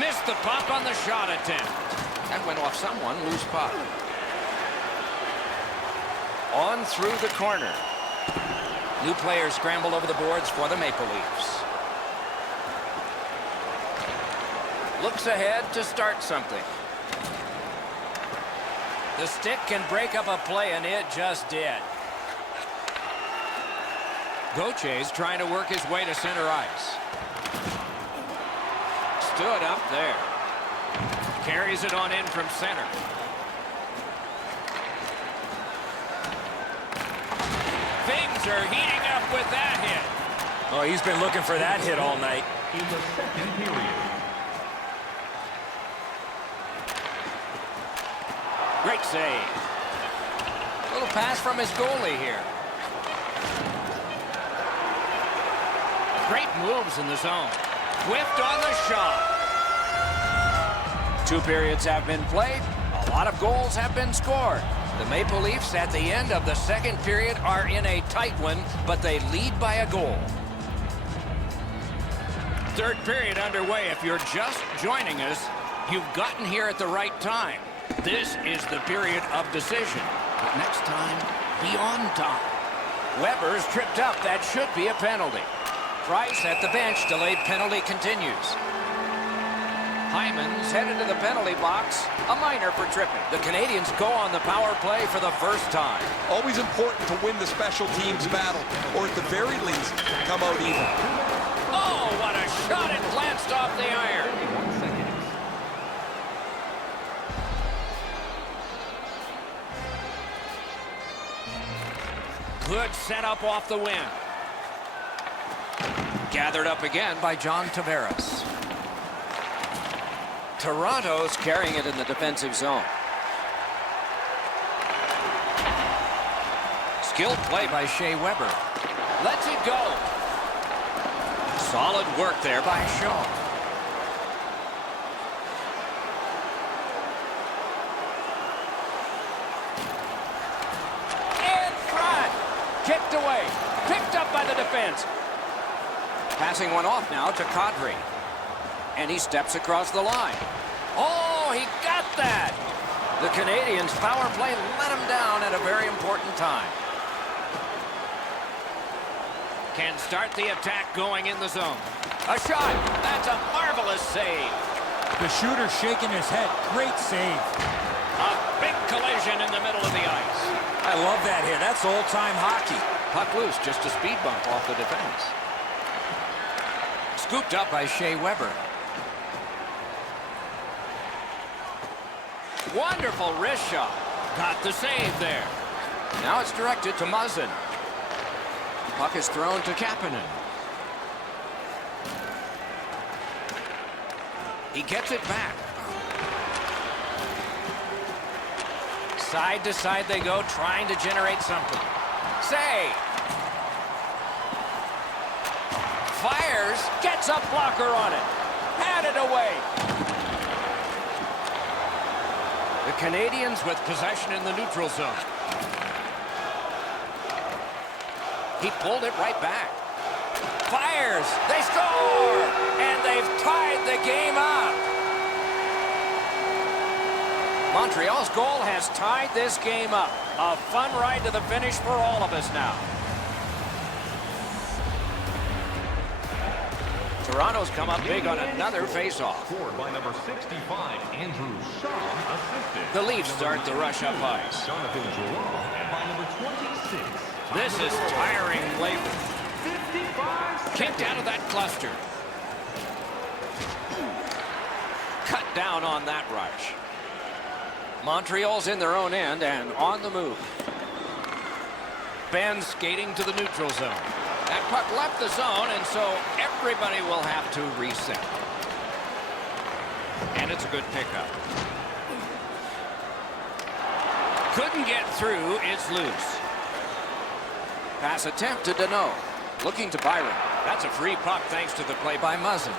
Missed the puck on the shot attempt. That went off someone, loose puck. On through the corner. New players scramble over the boards for the Maple Leafs. Looks ahead to start something. The stick can break up a play, and it just did. Gauthier's trying to work his way to center ice. Stood up there. Carries it on in from center. Things are heating up with that hit. Oh, he's been looking for that hit all night. In the second period. Great save. Little pass from his goalie here. Great moves in the zone. Whiffed on the shot. 2 periods have been played. A lot of goals have been scored. The Maple Leafs at the end of the second period are in a tight one, but they lead by a goal. Third period underway. If you're just joining us, you've gotten here at the right time. This is the period of decision. But next time, be on time. Weber's tripped up. That should be a penalty. Price at the bench. Delayed penalty continues. Hyman's headed to the penalty box. A minor for tripping. The Canadians go on the power play for the first time. Always important to win the special teams battle, or at the very least, come out even. Oh, what a shot. It glanced off the iron. 1 second. Good setup off the wing. Gathered up again by John Tavares. Toronto's carrying it in the defensive zone. Skilled play by Shea Weber. Lets it go. Solid work there by Shaw. In front. Kicked away. Picked up by the defense. Passing one off now to Kadri. And he steps across the line. Oh, he got that. The Canadians' power play let him down at a very important time. Can start the attack going in the zone. A shot. That's a marvelous save. The shooter shaking his head. Great save. A big collision in the middle of the ice. I love that here. That's old-time hockey. Puck loose, just a speed bump off the defense. Scooped up by Shea Weber. Wonderful wrist shot. Got the save there. Now it's directed to Muzzin. Puck is thrown to Kapanen. He gets it back. Side to side they go, trying to generate something. Save. Fires, gets a blocker on it. Had it away. The Canadians with possession in the neutral zone. He pulled it right back. Fires, they score! And they've tied the game up. Montreal's goal has tied this game up. A fun ride to the finish for all of us now. Toronto's come up big on another face-off. Scored by number 65, Andrew Shaw, assisted. The Leafs start the rush up ice. Jonathan Giroux, and by number 26. This is tiring labor. 55 Kicked out of that cluster. Cut down on that rush. Montreal's in their own end and on the move. Ben skating to the neutral zone. That puck left the zone, and so everybody will have to reset. And it's a good pickup. Couldn't get through, it's loose. Pass attempt to Danault. Looking to Byron. That's a free puck thanks to the play by Muzzin.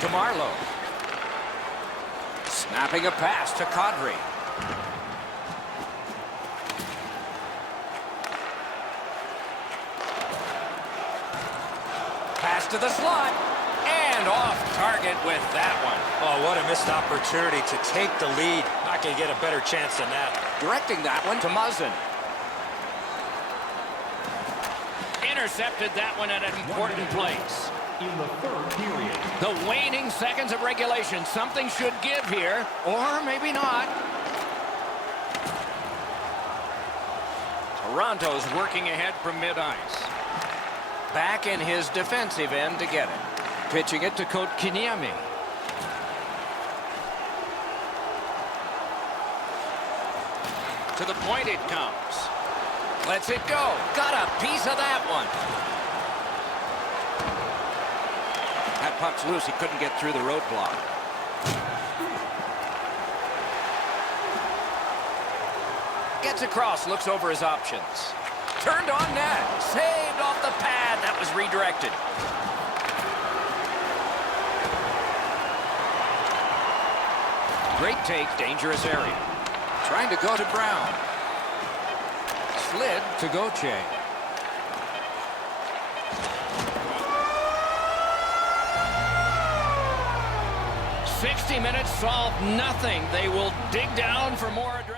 To Marleau. Snapping a pass to Kadri. Pass to the slot. And off target with that one. Oh, what a missed opportunity to take the lead. Not going to get a better chance than that. Directing that one to Muzzin. Intercepted that one at an important place. In the third period. The waning seconds of regulation. Something should give here, or maybe not. Toronto's working ahead from mid-ice. Back in his defensive end to get it. Pitching it to Kotkaniemi. To the point it comes. Lets it go. Got a piece of that one. That puck's loose. He couldn't get through the roadblock. Gets across. Looks over his options. Turned on net. Saved off the pad. That was redirected. Great take. Dangerous area. Trying to go to Brown. Slid to Gauthier. "60 minutes solved nothing. They will dig down for more adrenaline."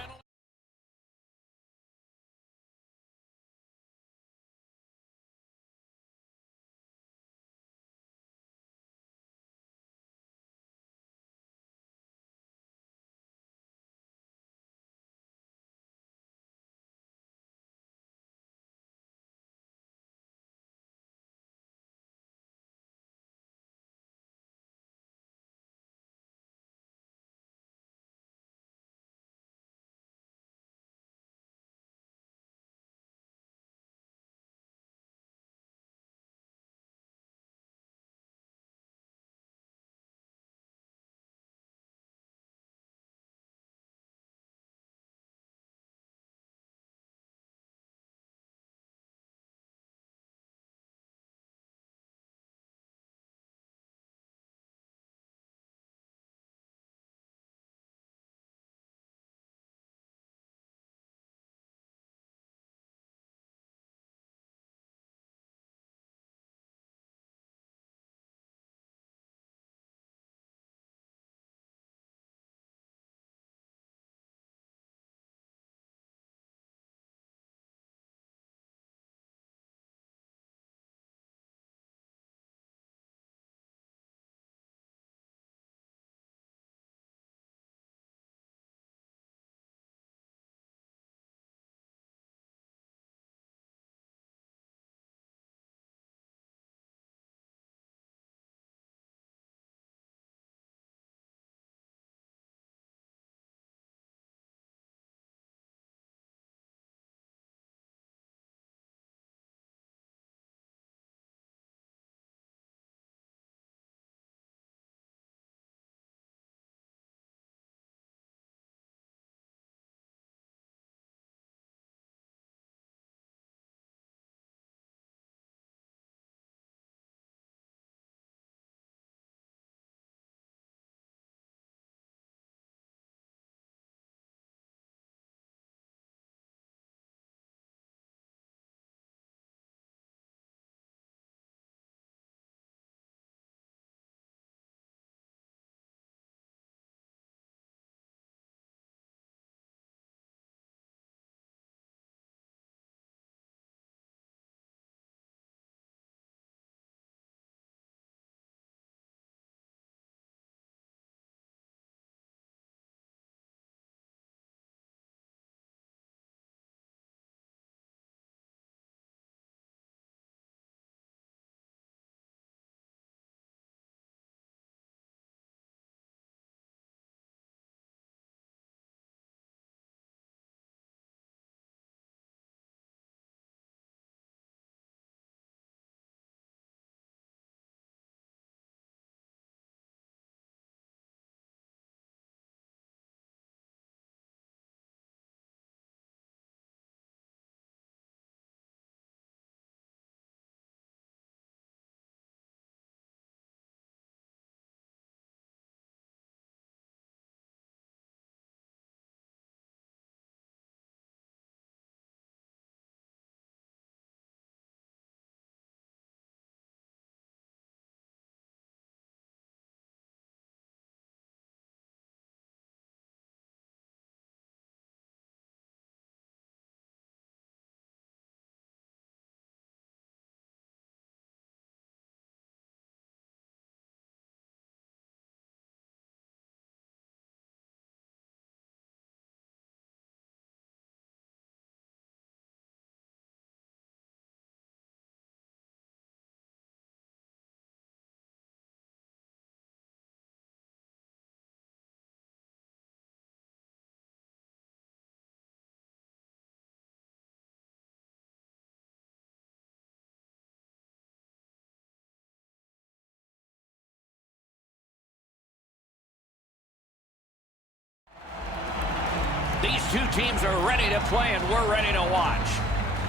two teams are ready to play, and we're ready to watch.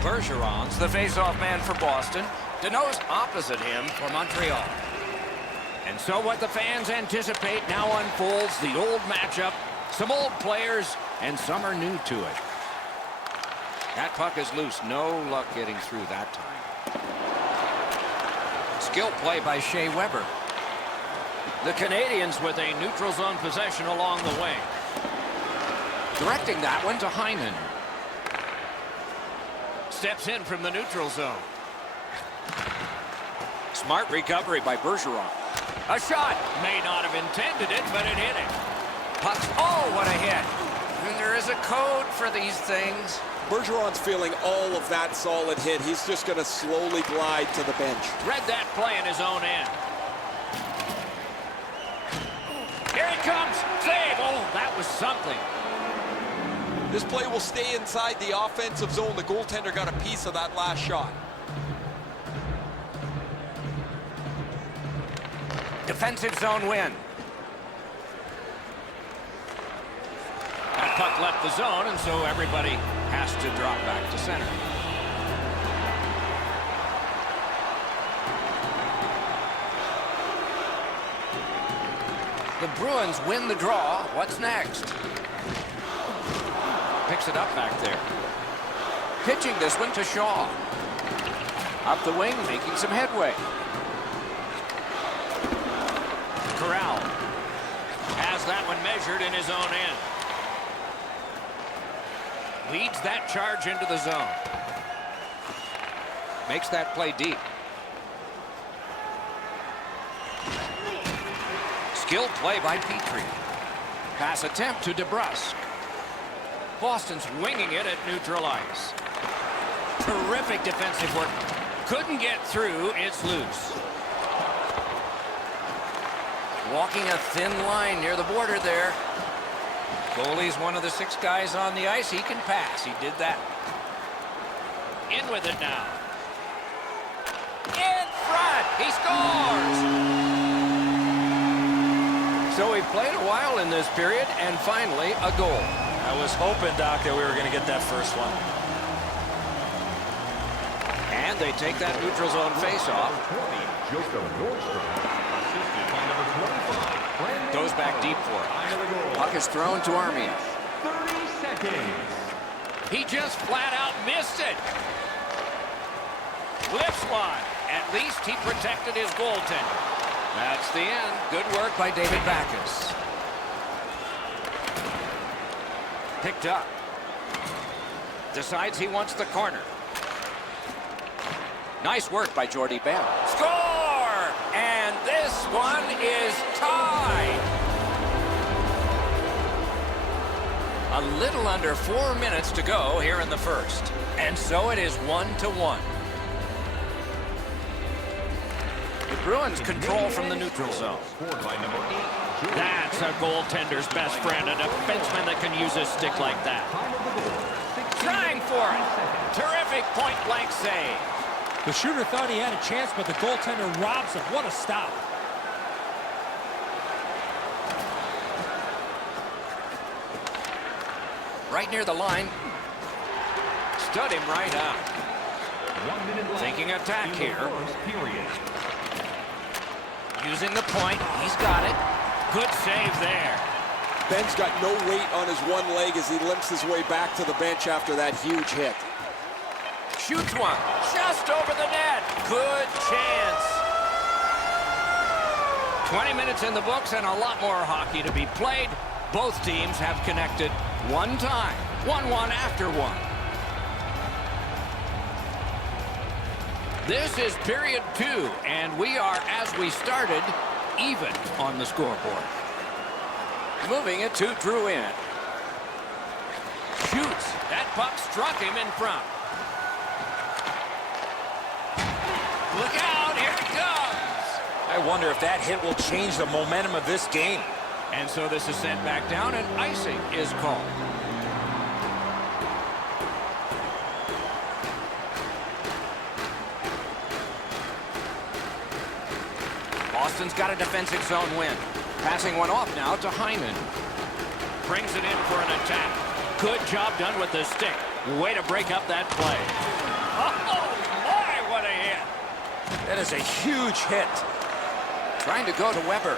Bergeron's the face-off man for Boston. Danault's opposite him for Montreal. And so what the fans anticipate now unfolds, the old matchup. Some old players, and some are new to it. That puck is loose. No luck getting through that time. Skill play by Shea Weber. The Canadians with a neutral zone possession along the way. Directing that one to Hyman. Steps in from the neutral zone. Smart recovery by Bergeron. A shot. May not have intended it, but it hit him. Pucks. Oh, what a hit. And there is a code for these things. Bergeron's feeling all of that solid hit. He's just going to slowly glide to the bench. Read that play in his own end. Here he comes. Save. Oh, that was something. This play will stay inside the offensive zone. The goaltender got a piece of that last shot. Defensive zone win. That puck left the zone, and so everybody has to drop back to center. The Bruins win the draw. What's next? Picks it up back there. Pitching this one to Shaw. Up the wing, making some headway. Corral has that one measured in his own end. Leads that charge into the zone. Makes that play deep. Skilled play by Petrie. Pass attempt to DeBrusk. Boston's winging it at neutral ice. Terrific defensive work. Couldn't get through. It's loose. Walking a thin line near the border there. Goalie's one of the 6 guys on the ice. He can pass. He did that. In with it now. In front. He scores. So we played a while in this period, and finally a goal. I was hoping, Doc, that we were going to get that first one. And they take that neutral zone face-off. Goes back deep for it. Puck is thrown to Armia. 30 seconds. He just flat out missed it. Lifts one. At least he protected his goaltender. That's the end. Good work by David Backes. Picked up. Decides he wants the corner. Nice work by Jordy Bell. Score! And this one is tied. A little under 4 minutes to go here in the first. And so it is 1-1. The Bruins control from the neutral zone. That's a goaltender's best friend, a defenseman that can use a stick like that. Trying for it. Terrific point-blank save. The shooter thought he had a chance, but the goaltender robs him. What a stop. Right near the line. Stood him right out. 1 minute left. Thinking attack here. Period. Using the point. He's got it. Good save there. Ben's got no weight on his one leg as he limps his way back to the bench after that huge hit. Shoots one. Just over the net. Good chance. 20 minutes in the books and a lot more hockey to be played. Both teams have connected one time. 1-1 after one. This is period 2, and we are, as we started, even on the scoreboard. Moving it to Drouin. Shoots. That puck struck him in front. Look out, here it comes. I wonder if that hit will change the momentum of this game. And so this is sent back down, and icing is called. Boston's got a defensive zone win. Passing one off now to Hyman. Brings it in for an attack. Good job done with the stick. Way to break up that play. Oh, my, what a hit. That is a huge hit. Trying to go to Weber.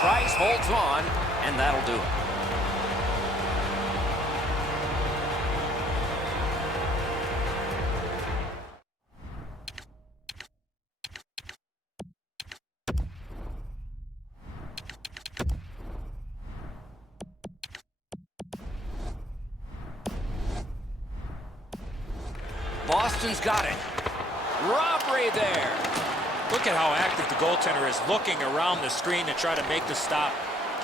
Price holds on, and that'll do it. Boston's got it. Robbery there. Look at how active the goaltender is, looking around the screen to try to make the stop.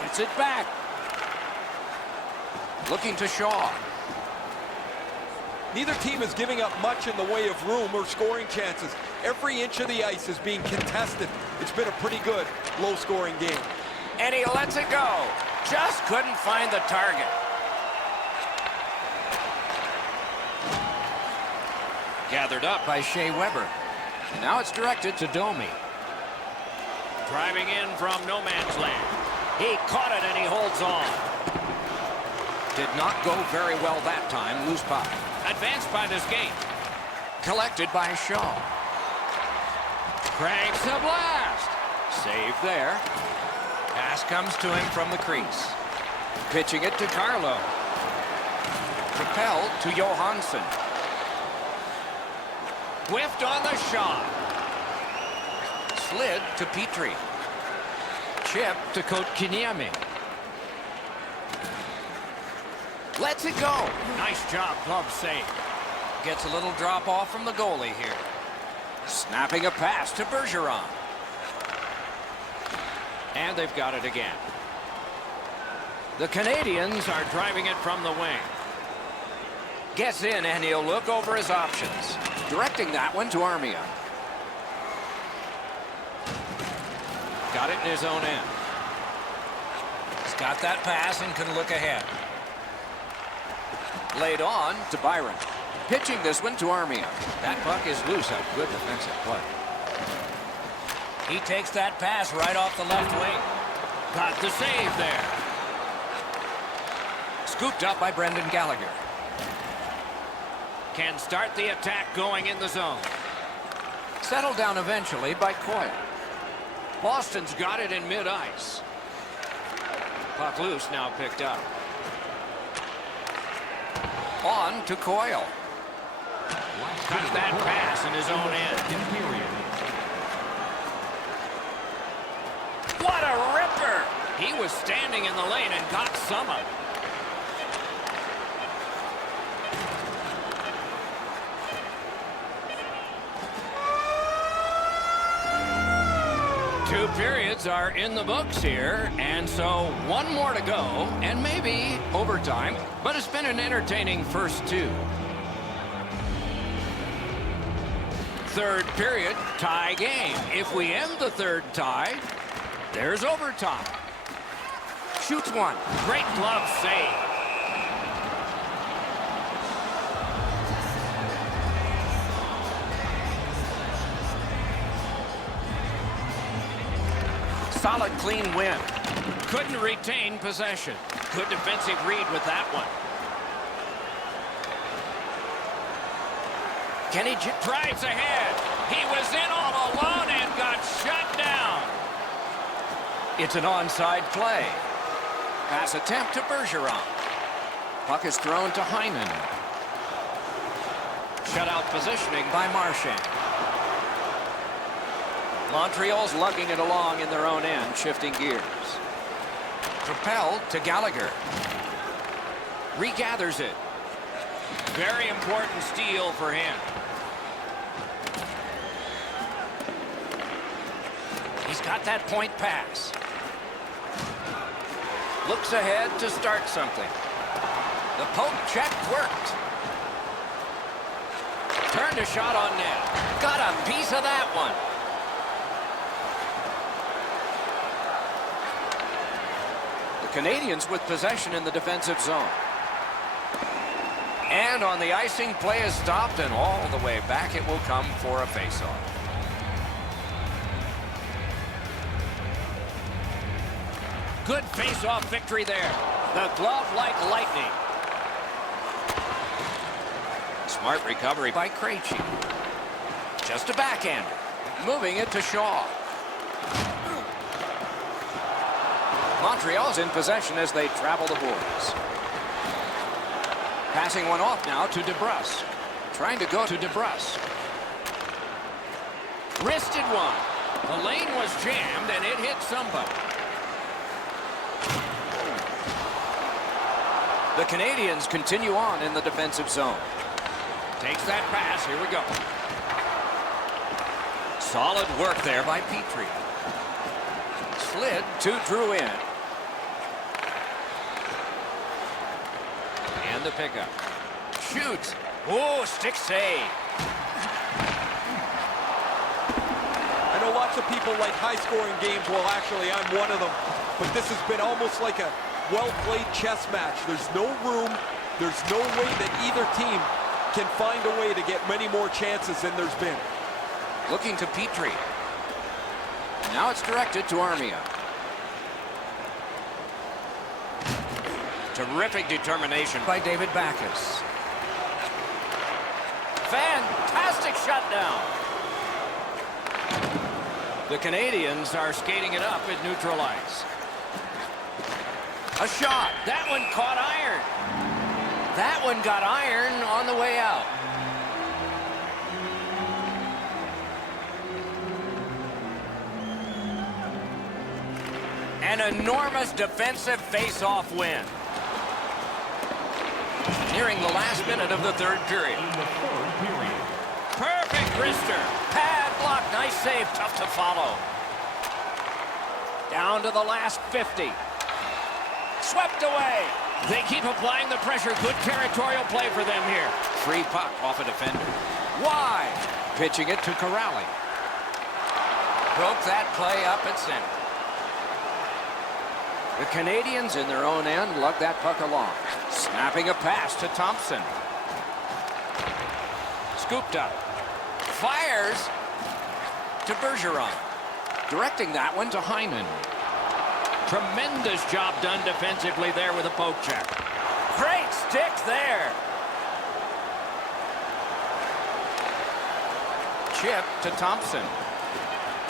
Gets it back. Looking to Shaw. Neither team is giving up much in the way of room or scoring chances. Every inch of the ice is being contested. It's been a pretty good, low-scoring game. And he lets it go. Just couldn't find the target. Gathered up by Shea Weber. Now it's directed to Domi. Driving in from no man's land. He caught it and he holds on. Did not go very well that time. Loose puck. Advanced by this gate. Collected by Shaw. Cranks a blast. Save there. Pass comes to him from the crease. Pitching it to Carlo. Propelled to Johansson. Whiffed on the shot. Slid to Petrie. Chip to Kotkaniemi. Lets it go. Nice job, glove save. Gets a little drop off from the goalie here. Snapping a pass to Bergeron. And they've got it again. The Canadians are driving it from the wing. Gets in and he'll look over his options. Directing that one to Armia. Got it in his own end. He's got that pass and can look ahead. Laid on to Byron. Pitching this one to Armia. That puck is loose. A good defensive play. He takes that pass right off the left wing. Got the save there. Scooped up by Brendan Gallagher. Can start the attack going in the zone. Settled down eventually by Coyle. Boston's got it in mid-ice. Puck loose, now picked up. On to Coyle. Got that pass in his own end. What a ripper! He was standing in the lane and got some of it. Two periods are in the books here, and so one more to go, and maybe overtime, but it's been an entertaining first two. Third period, tie game. If we end the third tie, there's overtime. Shoots one. Great glove save. Solid, clean win. Couldn't retain possession. Good defensive read with that one. Kenny drives ahead. He was in all alone and got shut down. It's an onside play. Pass attempt to Bergeron. Puck is thrown to Heinen. Shutout positioning by Marchand. Montreal's lugging it along in their own end, shifting gears. Propelled to Gallagher. Regathers it. Very important steal for him. He's got that point pass. Looks ahead to start something. The poke check worked. Turned a shot on net. Got a piece of that one. Canadians with possession in the defensive zone. And on the icing, play is stopped, and all the way back it will come for a faceoff. Good faceoff victory there. The glove like lightning. Smart recovery by Krejci. Just a backhander. Moving it to Shaw. Montreal's in possession as they travel the boards. Passing one off now to DeBrusk. Trying to go to DeBrusk. Wristed one. The lane was jammed and it hit somebody. The Canadiens continue on in the defensive zone. Takes that pass. Here we go. Solid work there by Petrie. Slid to Drouin. And the pickup. Shoots. Oh, stick save. I know lots of people like high-scoring games. Well, actually, I'm one of them. But this has been almost like a well-played chess match. There's no room. There's no way that either team can find a way to get many more chances than there's been. Looking to Petrie. Now it's directed to Armia. Terrific determination by David Backes. Fantastic shutdown. The Canadiens are skating it up at neutral ice. A shot. That one caught iron. That one got iron on the way out. An enormous defensive face-off win. Nearing the last minute of the third period. Perfect wrister. Pad block. Nice save. Tough to follow. Down to the last 50. Swept away. They keep applying the pressure. Good territorial play for them here. Free puck off a defender. Wide. Pitching it to Corrali. Broke that play up at center. The Canadiens in their own end lug that puck along. Snapping a pass to Thompson. Scooped up. Fires to Bergeron. Directing that one to Hyman. Tremendous job done defensively there with a poke check. Great stick there. Chip to Thompson.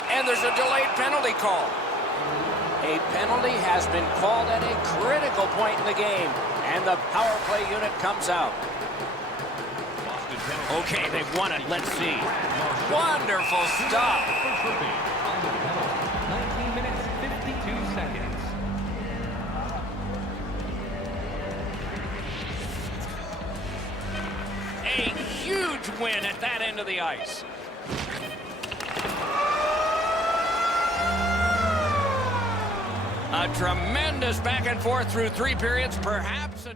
And there's a delayed penalty call. A penalty has been called at a critical point in the game, and the power play unit comes out. Okay, they've won it. Let's see. Wonderful stop. 19 minutes, 52 seconds. A huge win at that end of the ice. A tremendous back and forth through 3 periods, perhaps a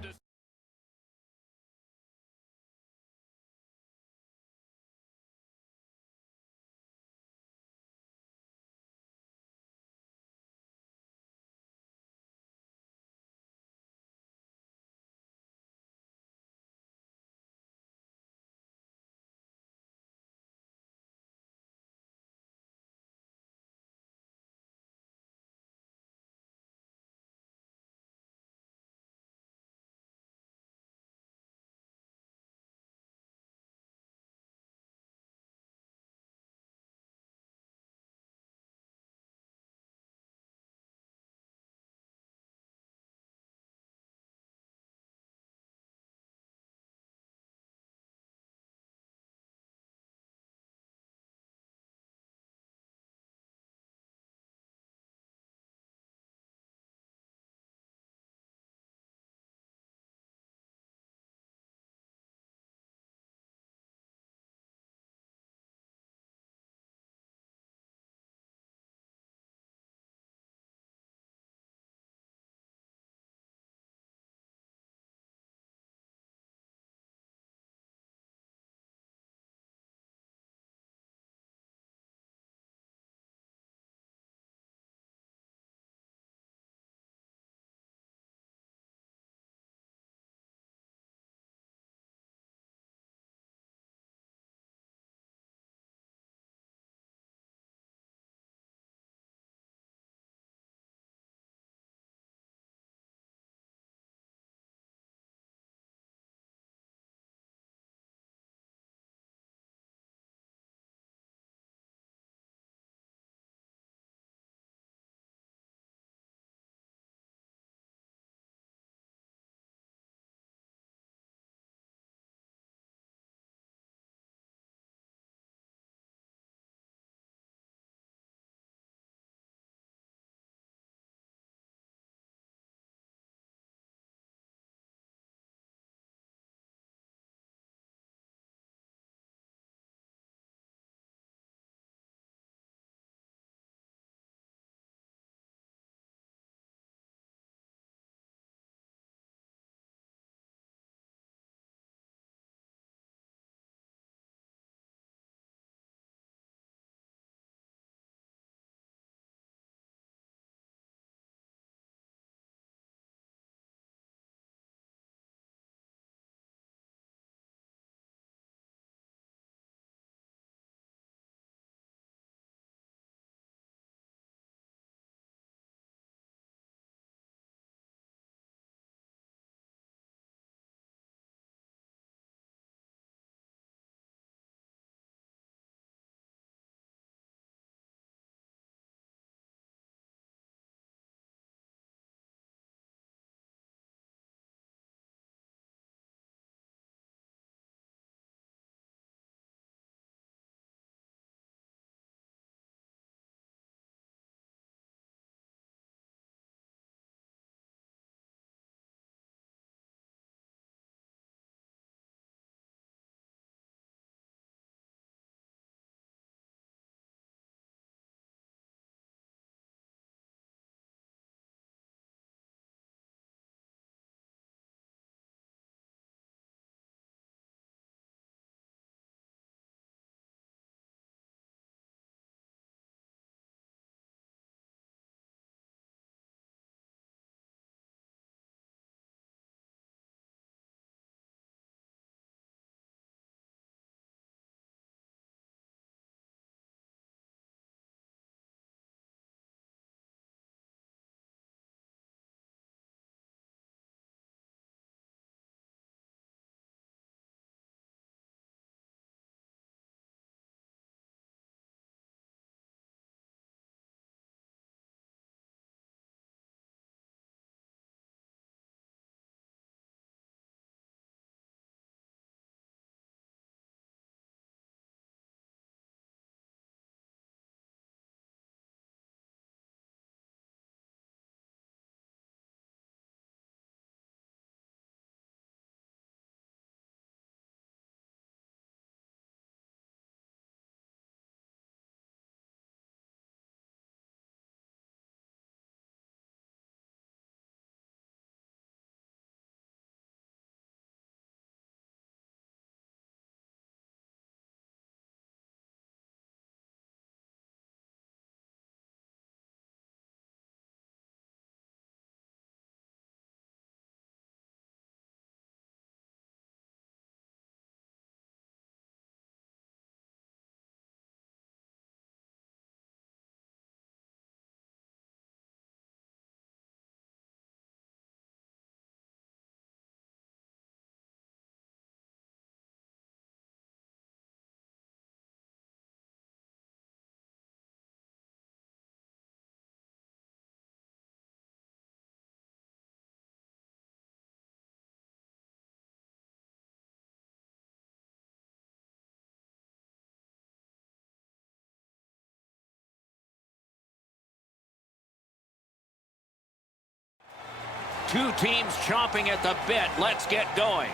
Two teams chomping at the bit. Let's get going.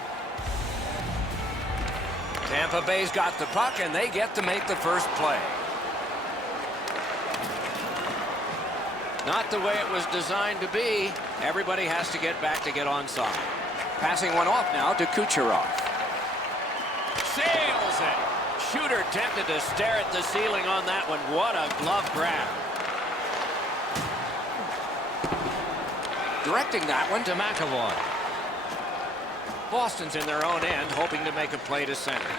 Tampa Bay's got the puck, and they get to make the first play. Not the way it was designed to be. Everybody has to get back to get onside. Passing one off now to Kucherov. Sails it. Shooter tempted to stare at the ceiling on that one. What a glove grab. Directing that one to McAvoy. Boston's in their own end, hoping to make a play to center.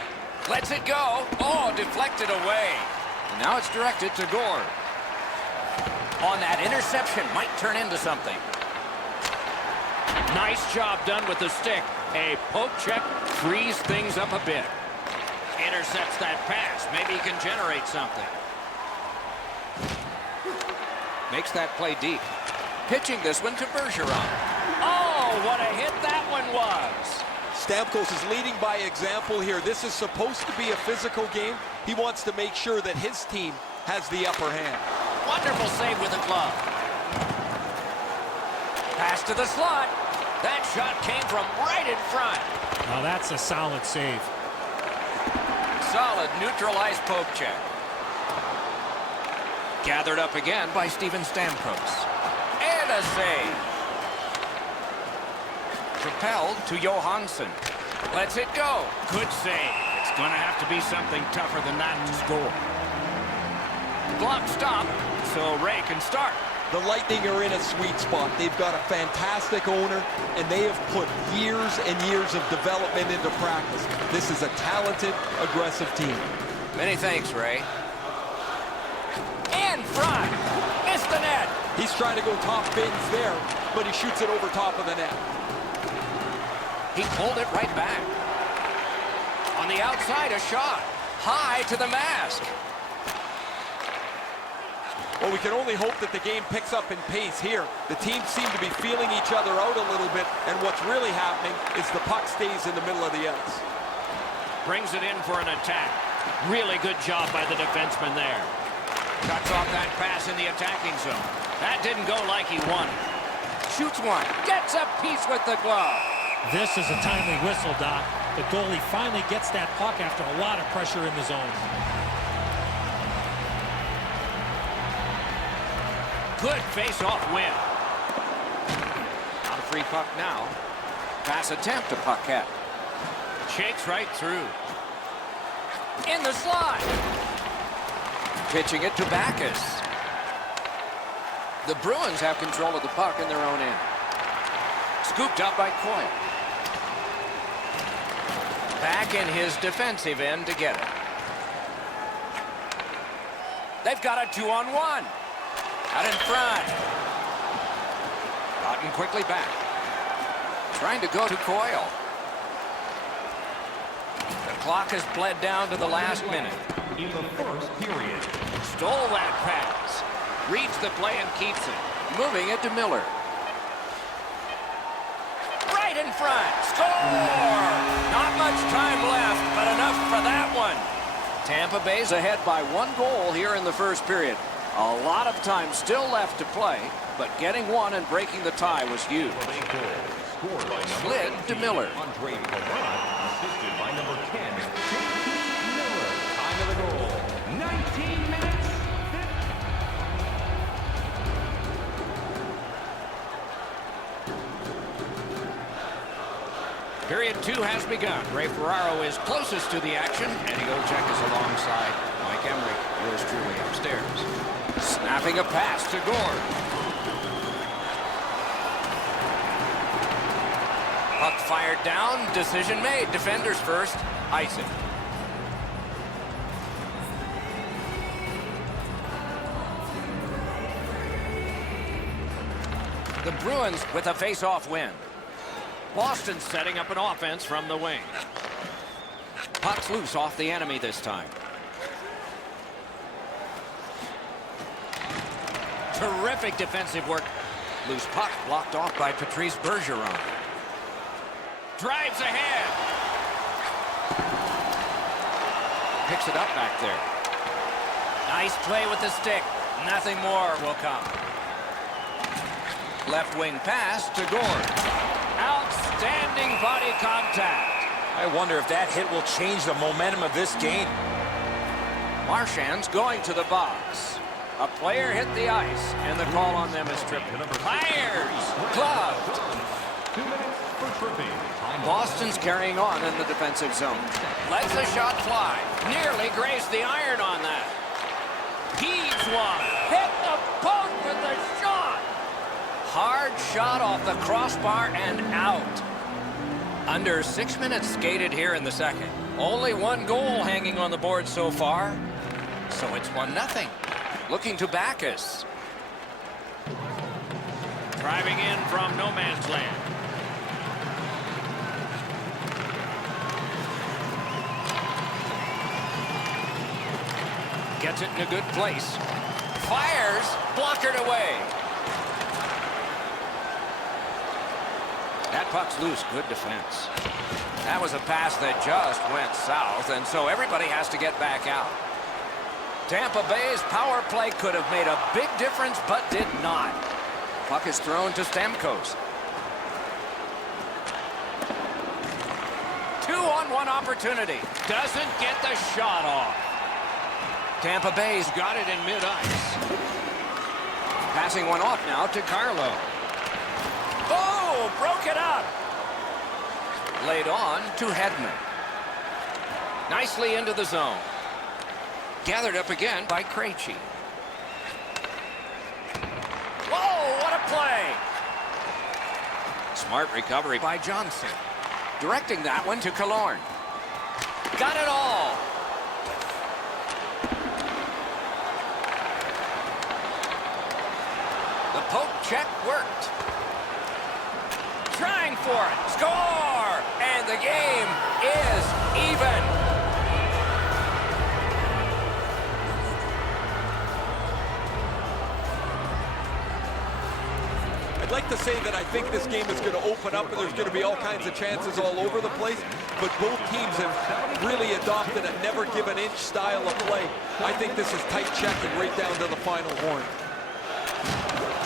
Lets it go. Oh, deflected away. And now it's directed to Gord. On that interception, might turn into something. Nice job done with the stick. A poke check frees things up a bit. Intercepts that pass. Maybe he can generate something. Makes that play deep. Pitching this one to Bergeron. Oh, what a hit that one was. Stamkos is leading by example here. This is supposed to be a physical game. He wants to make sure that his team has the upper hand. Wonderful save with the glove. Pass to the slot. That shot came from right in front. Now that's a solid save. Solid neutralized poke check. Gathered up again by Steven Stamkos. And a save. Propelled to Johansson. Lets it go. Good save. It's going to have to be something tougher than that to score. Glove stop, so Ray can start. The Lightning are in a sweet spot. They've got a fantastic owner, and they have put years and years of development into practice. This is a talented, aggressive team. Many thanks, Ray. In front. Missed the net. He's trying to go top bins there, but he shoots it over top of the net. He pulled it right back. On the outside, a shot. High to the mask. Well, we can only hope that the game picks up in pace here. The teams seem to be feeling each other out a little bit, and what's really happening is the puck stays in the middle of the ice. Brings it in for an attack. Really good job by the defenseman there. Cuts off that pass in the attacking zone. That didn't go like he wanted. Shoots one. Gets a piece with the glove. This is a timely whistle, Doc. The goalie finally gets that puck after a lot of pressure in the zone. Good face-off win. Not a free puck now. Pass attempt to Paquette. Shakes right through. In the slot. Pitching it to Backes. The Bruins have control of the puck in their own end. Scooped up by Coyle. Back in his defensive end to get it. They've got a 2-on-1. Out in front. Gotten quickly back. Trying to go to Coyle. The clock has bled down to the last minute. In the first period. Stole that pass. Reads the play and keeps it. Moving it to Miller. Right in front. Score! Not much time left, but enough for that one. Tampa Bay's ahead by 1 goal here in the first period. A lot of time still left to play, but getting one and breaking the tie was huge. Scored by Slid to Miller. Andre Palat, assisted by number 10, J.T. Miller. Time of the goal, 19 minutes. Period 2 has begun. Ray Ferraro is closest to the action. Eddie Olczyk is alongside Mike Emrick, yours truly upstairs. Snapping a pass to Gord. Puck fired down. Decision made. Defenders first. Ice it. The Bruins with a face-off win. Boston setting up an offense from the wing. Puck's loose off the enemy this time. Terrific defensive work. Loose puck blocked off by Patrice Bergeron. Drives ahead. Picks it up back there. Nice play with the stick. Nothing more will come. Left wing pass to Gord. Outstanding body contact. I wonder if that hit will change the momentum of this game. Marchand's going to the box. A player hit the ice, and the call on them is tripping. Fires! Gloved! 2 minutes for tripping. Boston's carrying on in the defensive zone. Lets the shot fly. Nearly grazed the iron on that. Heaves one. Hit the post with the shot. Hard shot off the crossbar and out. Under 6 minutes skated here in the second. Only one goal hanging on the board so far. So it's 1-0. Looking to Backes. Driving in from no man's land. Gets it in a good place. Fires. Blockered away. That puck's loose. Good defense. That was a pass that just went south, and so everybody has to get back out. Tampa Bay's power play could have made a big difference, but did not. Puck is thrown to Stamkos. 2-on-1 opportunity. Doesn't get the shot off. Tampa Bay's got it in mid-ice. Passing one off now to Carlo. Oh, broke it up. Laid on to Hedman. Nicely into the zone. Gathered up again by Krejci. Whoa, what a play! Smart recovery by Johnson. Directing that one to Killorn. Got it all. The poke check worked. Trying for it. Score! And the game is even. I'd like to say that I think this game is going to open up and there's going to be all kinds of chances all over the place, but both teams have really adopted a never give an inch style of play. I think this is tight checking right down to the final horn.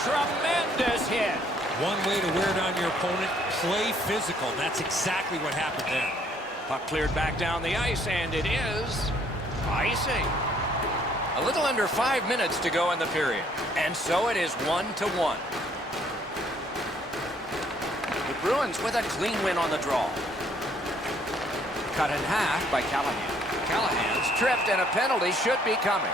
Tremendous hit. One way to wear down your opponent, play physical. That's exactly what happened there. Puck cleared back down the ice, and it is icing. A little under 5 minutes to go in the period, and so it is 1-1. The Bruins with a clean win on the draw. Cut in half by Callahan. Callahan's tripped, and a penalty should be coming.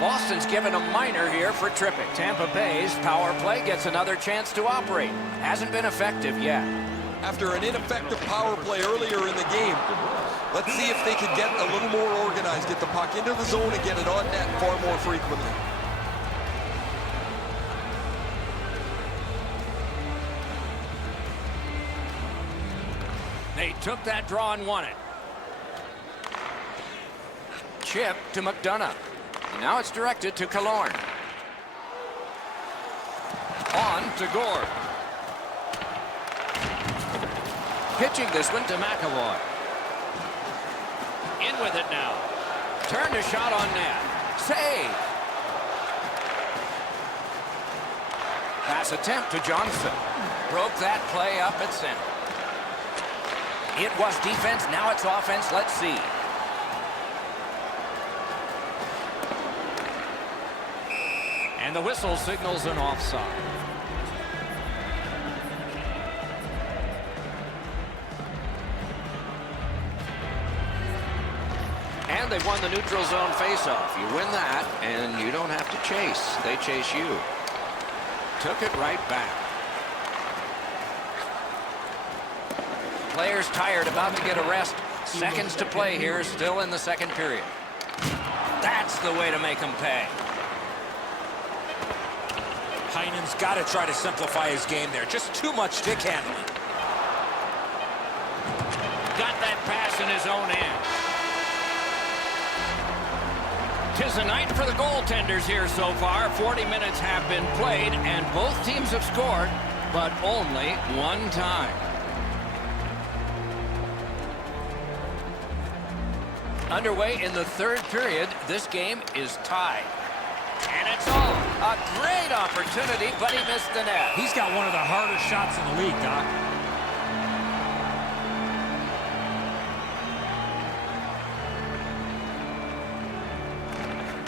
Boston's given a minor here for tripping. Tampa Bay's power play gets another chance to operate. Hasn't been effective yet. After an ineffective power play earlier in the game, let's see if they can get a little more organized, get the puck into the zone and get it on net far more frequently. They took that draw and won it. Chip to McDonough. Now it's directed to Killorn. On to Gord. Pitching this one to McAvoy. In with it now. Turned a shot on net. Save. Pass attempt to Johnson. Broke that play up at center. It was defense, now it's offense. Let's see. And the whistle signals an offside. And they've won the neutral zone faceoff. You win that, and you don't have to chase. They chase you. Took it right back. Players tired, about to get a rest. Seconds to play here, still in the second period. That's the way to make them pay. Heinen's got to try to simplify his game there. Just too much stick handling. Got that pass in his own end. 'Tis a night for the goaltenders here so far. 40 minutes have been played, and both teams have scored, but only one time. Underway in the third period, this game is tied. And it's all. A great opportunity, but he missed the net. He's got one of the harder shots in the league, Doc.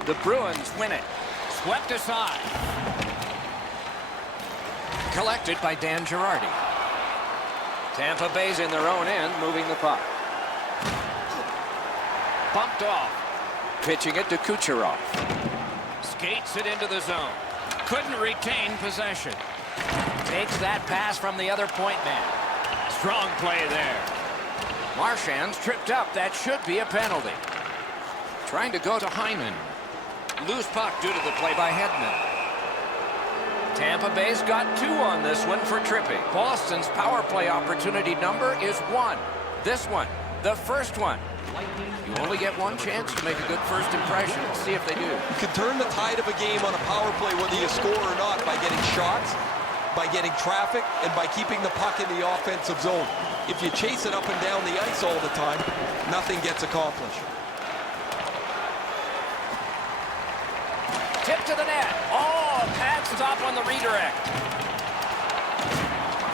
The Bruins win it. Swept aside. Collected by Dan Girardi. Tampa Bay's in their own end, moving the puck. Bumped off. Pitching it to Kucherov. Skates it into the zone. Couldn't retain possession. Takes that pass from the other point man. Strong play there. Marchand's tripped up. That should be a penalty. Trying to go to Hyman. Loose puck due to the play by Hedman. Tampa Bay's got 2 on this one for tripping. Boston's power play opportunity number is 1. This one, the first one. You only get one chance to make a good first impression. We'll see if they do. You can turn the tide of a game on a power play whether you score or not by getting shots, by getting traffic, and by keeping the puck in the offensive zone. If you chase it up and down the ice all the time, nothing gets accomplished. Tip to the net. Oh, pad stop on the redirect.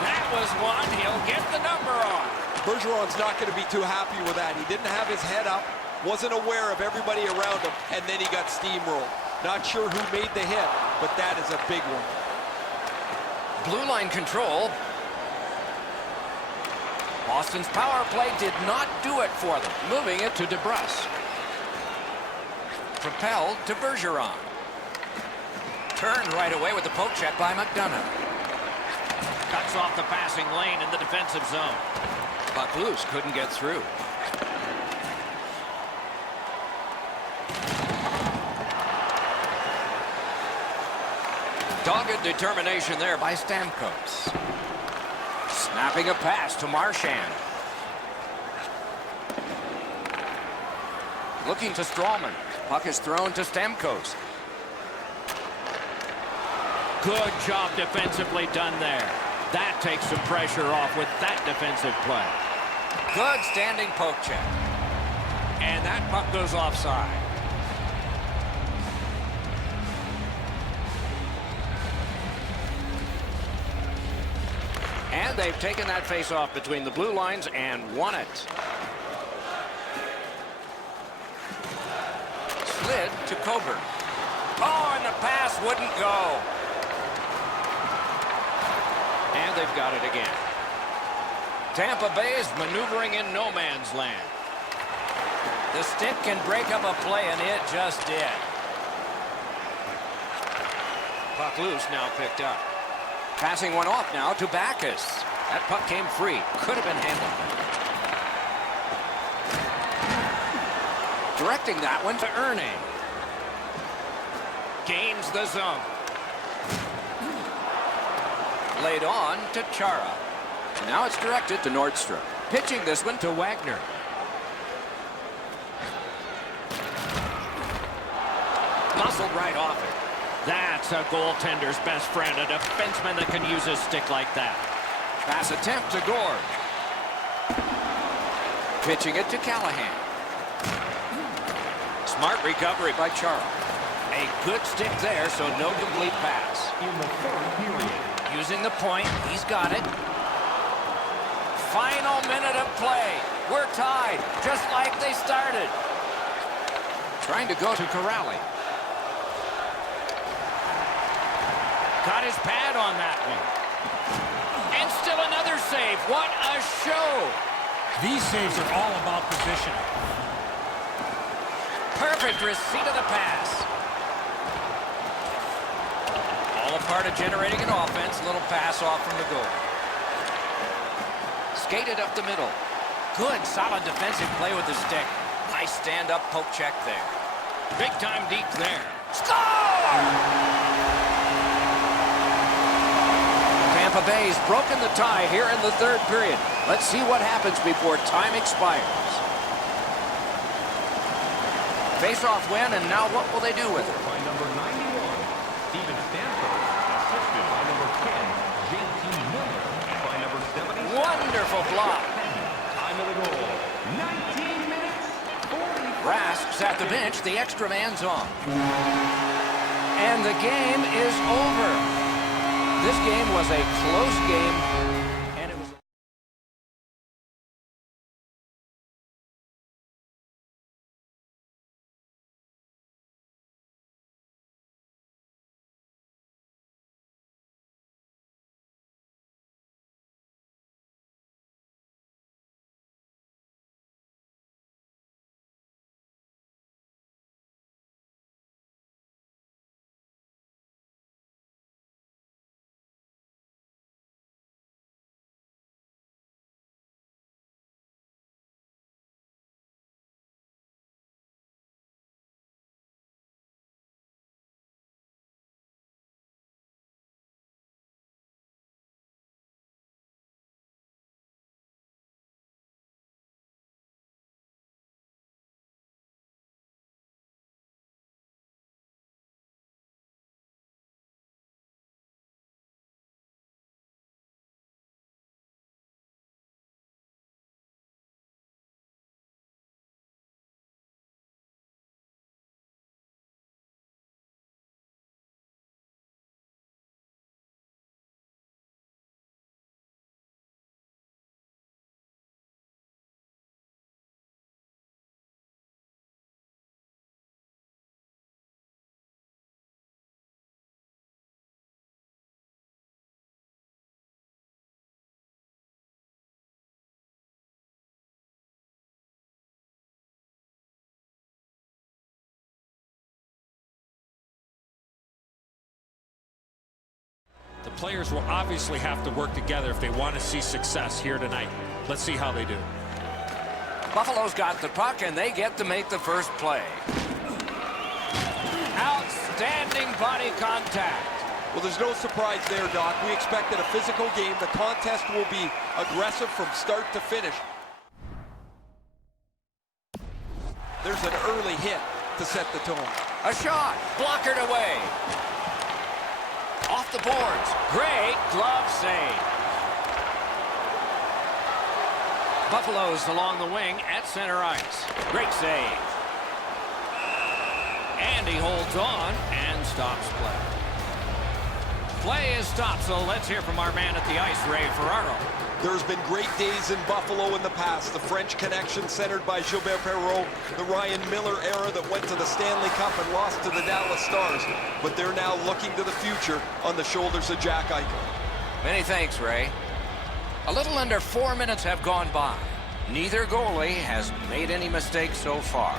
That was one. He'll get the number on. Bergeron's not going to be too happy with that. He didn't have his head up, wasn't aware of everybody around him, and then he got steamrolled. Not sure who made the hit, but that is a big one. Blue line control. Boston's power play did not do it for them. Moving it to DeBrusk. Propelled to Bergeron. Turned right away with the poke check by McDonough. Cuts off the passing lane in the defensive zone. Puck loose, couldn't get through. Dogged determination there by Stamkos. Snapping a pass to Marchand. Looking to Strawman. Puck is thrown to Stamkos. Good job defensively done there. That takes some pressure off with that defensive play. Good standing poke check. And that puck goes offside. And they've taken that face-off between the blue lines and won it. Slid to Coburn. Oh, and the pass wouldn't go. And they've got it again. Tampa Bay is maneuvering in no man's land. The stick can break up a play, and it just did. Puck loose, now picked up. Passing one off now to Backes. That puck came free. Could have been handled. Directing that one to Ernie. Gains the zone. Laid on to Chara. Now it's directed to Nordstrom. Pitching this one to Wagner. Muscled right off it. That's a goaltender's best friend, a defenseman that can use his stick like that. Pass attempt to Gord. Pitching it to Callahan. Smart recovery by Chara. A good stick there, so no complete pass. In the third period. Using the point, he's got it. Final minute of play. We're tied, just like they started. Trying to go to Corrali. Got his pad on that one. And still another save. What a show. These saves are all about positioning. Perfect receipt of the pass. All a part of generating an offense. Little pass off from the goal. Skated up the middle. Good, solid defensive play with the stick. Nice stand-up poke check there. Big time deep there. Score! Tampa Bay's broken the tie here in the third period. Let's see what happens before time expires. Face-off win, and now what will they do with it? By number 91, Steven Stamkos, assisted by number 10, JT Miller, and by number 70. Wonderful block. Time of the goal, 19 minutes, 40. Rask's at the bench. The extra man's on. And the game is over. This game was a close game. The players will obviously have to work together if they want to see success here tonight. Let's see how they do. Buffalo's got the puck, and they get to make the first play. Outstanding body contact. Well, there's no surprise there, Doc. We expected a physical game. The contest will be aggressive from start to finish. There's an early hit to set the tone. A shot, blockered away. Off the boards. Great glove save. Buffalo's along the wing at center ice. Great save. And he holds on and stops play. Play is stopped, so let's hear from our man at the ice, Ray Ferraro. There's been great days in Buffalo in the past. The French Connection centered by Gilbert Perreault, the Ryan Miller era that went to the Stanley Cup and lost to the Dallas Stars. But they're now looking to the future on the shoulders of Jack Eichel. Many thanks, Ray. A little under 4 minutes have gone by. Neither goalie has made any mistakes so far.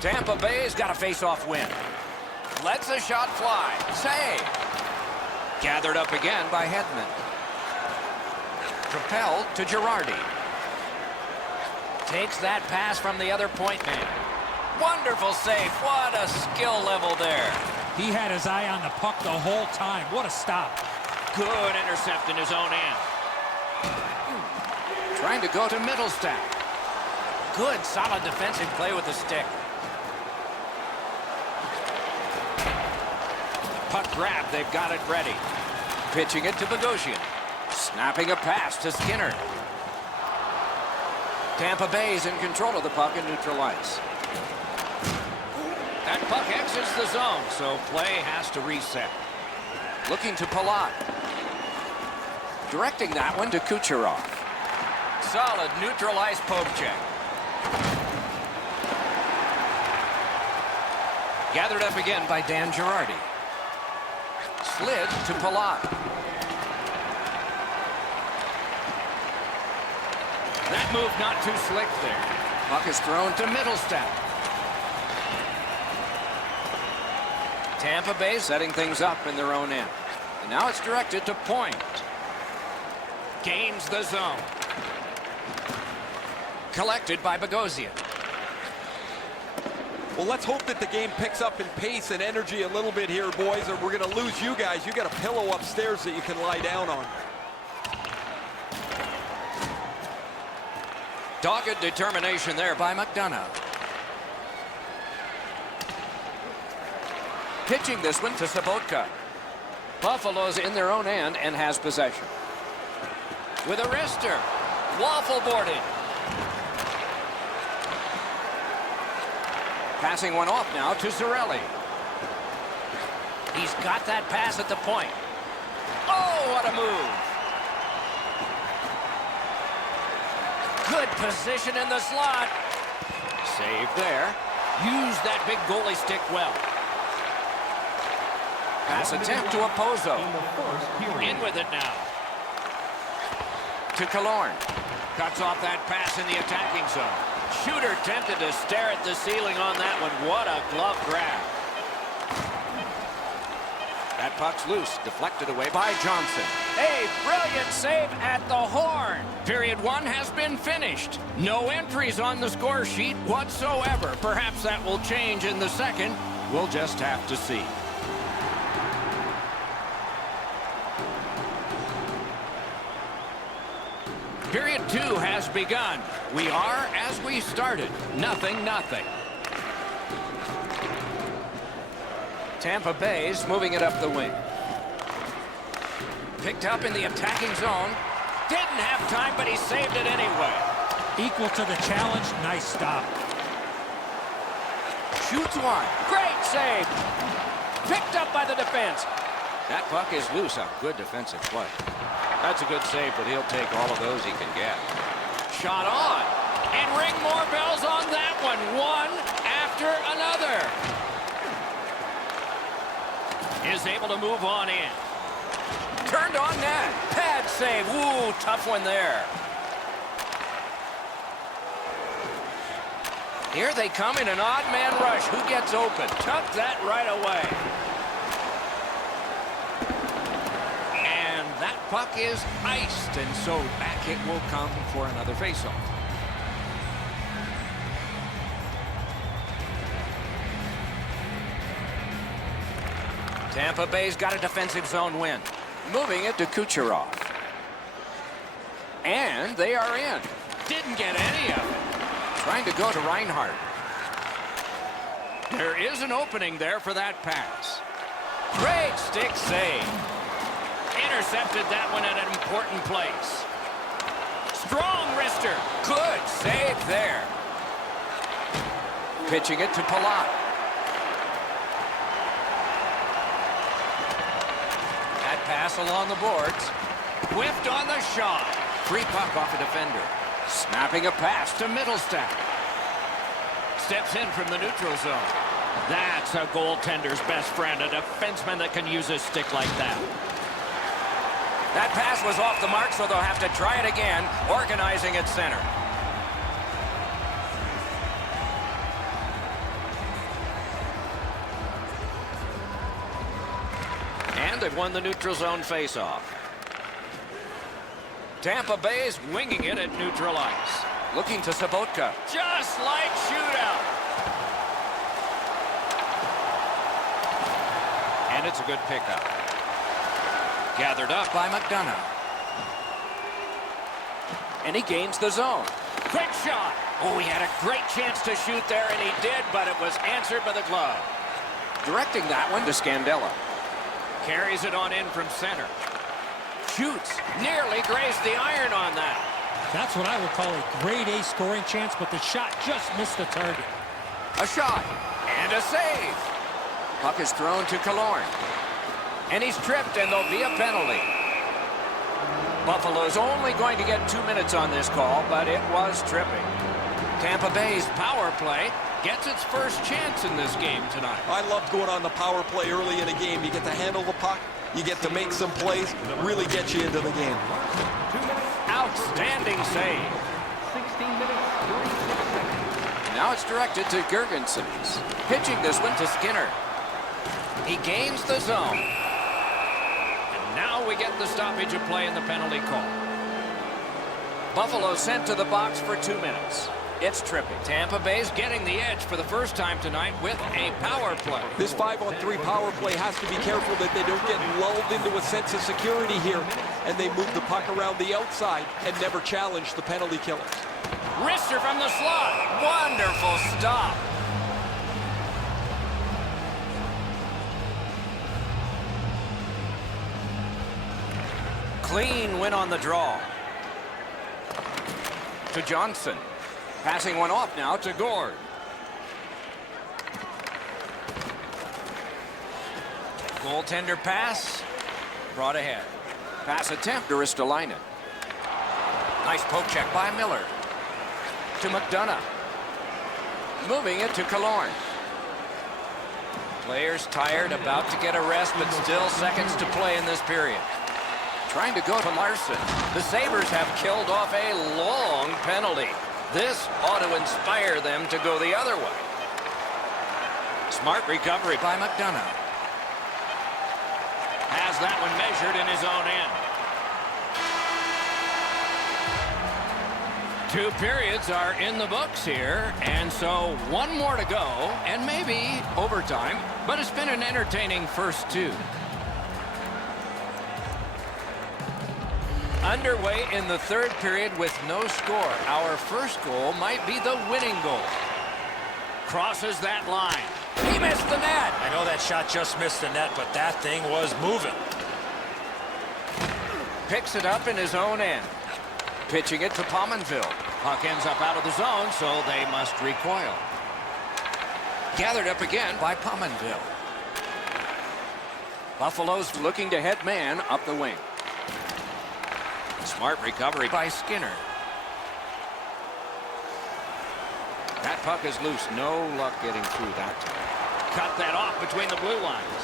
Tampa Bay's got a face-off win. Lets a shot fly. Save. Gathered up again by Hedman. Propelled to Girardi. Takes that pass from the other point man. Wonderful save. What a skill level there. He had his eye on the puck the whole time. What a stop. Good intercept in his own end. Trying to go to Mittelstadt. Good, solid defensive play with the stick. Puck grab, they've got it ready. Pitching it to Bogosian. Snapping a pass to Skinner. Tampa Bay's in control of the puck in neutral ice. That puck exits the zone, so play has to reset. Looking to Palat. Directing that one to Kucherov. Solid neutral ice poke check. Gathered up again by Dan Girardi. Slid to Palat. That move not too slick there. Puck is thrown to Mittelstadt. Tampa Bay setting things up in their own end. And now it's directed to Point. Gains the zone. Collected by Bogosian. Well, let's hope that the game picks up in pace and energy a little bit here, boys, or we're going to lose you guys. You got a pillow upstairs that you can lie down on. Dogged determination there by McDonough. Pitching this one to Sobotka. Buffalo's in their own end and has possession. With a wrister. Waffle boarded. Passing one off now to Cirelli. He's got that pass at the point. Oh, what a move. Good position in the slot. Save there. Use that big goalie stick well. Pass attempt to Opozo. In with it now. To Killorn. Cuts off that pass in the attacking zone. Shooter tempted to stare at the ceiling on that one. What a glove grab. That puck's loose, deflected away by Johnson. A brilliant save at the horn. Period 1 has been finished. No entries on the score sheet whatsoever. Perhaps that will change in the second. We'll just have to see. Period 2 has begun. We are as we started. 0-0. Tampa Bay's moving it up the wing. Picked up in the attacking zone. Didn't have time, but he saved it anyway. Equal to the challenge. Nice stop. Shoots one. Great save. Picked up by the defense. That puck is loose. A good defensive play. That's a good save, but he'll take all of those he can get. Shot on. And ring more bells on that one. One after another. Is able to move on in. Turned on net. Pad save. Ooh, tough one there. Here they come in an odd man rush. Who gets open? Tuck that right away. And that puck is iced, and so back it will come for another faceoff. Tampa Bay's got a defensive zone win. Moving it to Kucherov. And they are in. Didn't get any of it. Trying to go to Reinhart. There is an opening there for that pass. Great stick save. Intercepted that one at an important place. Strong wrister. Good save there. Pitching it to Palat. That pass along the boards. Whipped on the shot. Free puck off a defender. Snapping a pass to Mittelstadt. Steps in from the neutral zone. That's a goaltender's best friend, a defenseman that can use a stick like that. That pass was off the mark, so they'll have to try it again, organizing at center. And they've won the neutral zone faceoff. Tampa Bay's winging it at neutral ice. Looking to Sobotka. Just like shootout. And it's a good pickup. Gathered up by McDonough. And he gains the zone. Quick shot. Oh, he had a great chance to shoot there, and he did, but it was answered by the glove. Directing that one to Scandella. Carries it on in from center. Shoots. Nearly grazed the iron on that. That's what I would call a grade A scoring chance, but the shot just missed the target. A shot. And a save. Puck is thrown to Killorn. And he's tripped, and there'll be a penalty. Buffalo's only going to get 2 minutes on this call, but it was tripping. Tampa Bay's power play gets its first chance in this game tonight. I love going on the power play early in a game. You get to handle the puck. You get to make some plays, really get you into the game. Outstanding save. 16 minutes, 36 seconds. Now it's directed to Girgensons. Pitching this one to Skinner. He gains the zone. And now we get the stoppage of play in the penalty call. Buffalo sent to the box for 2 minutes. It's tripping. Tampa Bay's getting the edge for the first time tonight with a power play. This 5-on-3 power play has to be careful that they don't get lulled into a sense of security here, and they move the puck around the outside and never challenge the penalty killers. Wrister from the slot. Wonderful stop. Clean win on the draw. To Johnson. Passing one off now to Gord. Goaltender pass. Brought ahead. Pass attempt to Ristolainen. Nice poke check by Miller. To McDonough. Moving it to Killorn. Players tired, about to get a rest, but still seconds to play in this period. Trying to go to Larson. The Sabres have killed off a long penalty. This ought to inspire them to go the other way. Smart recovery by McDonough. Has that one measured in his own end. 2 periods are in the books here, and so 1 more to go, and maybe overtime, but it's been an entertaining first 2. Underway in the 3rd period with no score. Our first goal might be the winning goal. Crosses that line. He missed the net. I know that shot just missed the net, but that thing was moving. Picks it up in his own end. Pitching it to Pominville. Puck ends up out of the zone, so they must recoil. Gathered up again by Pominville. Buffalo's looking to head man up the wing. Smart recovery by Skinner. That puck is loose. No luck getting through that time. Cut that off between the blue lines.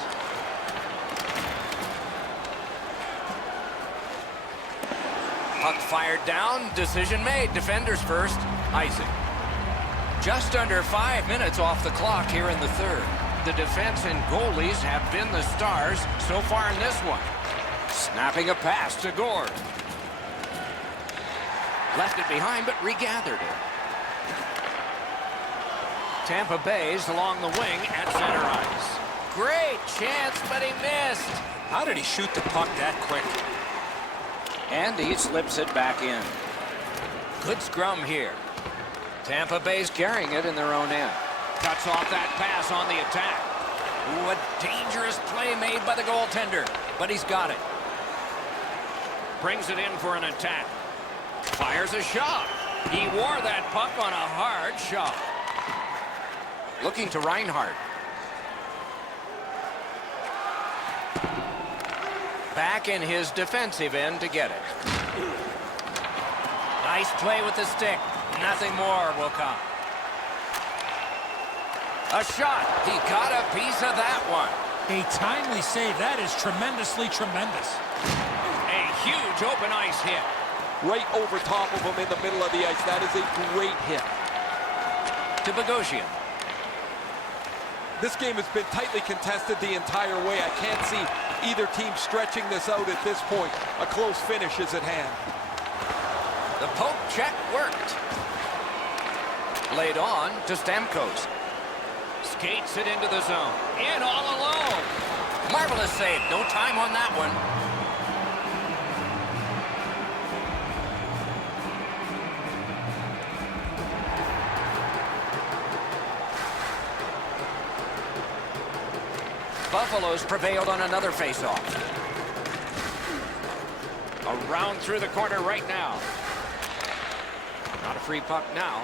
Puck fired down. Decision made. Defenders first. Icing. Just under 5 minutes off the clock here in the 3rd. The defense and goalies have been the stars so far in this one. Snapping a pass to Gord. Left it behind, but regathered it. Tampa Bay's along the wing at center ice. Great chance, but he missed. How did he shoot the puck that quick? And he slips it back in. Good scrum here. Tampa Bay's carrying it in their own end. Cuts off that pass on the attack. Ooh, a dangerous play made by the goaltender, but he's got it. Brings it in for an attack. Fires a shot. He wore that puck on a hard shot. Looking to Reinhart. Back in his defensive end to get it. Nice play with the stick. Nothing more will come. A shot. He got a piece of that one. A timely save. That is tremendously tremendous. A huge open ice hit. Right over top of him in the middle of the ice. That is a great hit. To Bogosian. This game has been tightly contested the entire way. I can't see either team stretching this out at this point. A close finish is at hand. The poke check worked. Laid on to Stamkos. Skates it into the zone. In all alone. Marvelous save. No time on that one. Buffalo's prevailed on another faceoff. Around through the corner right now. Not a free puck now.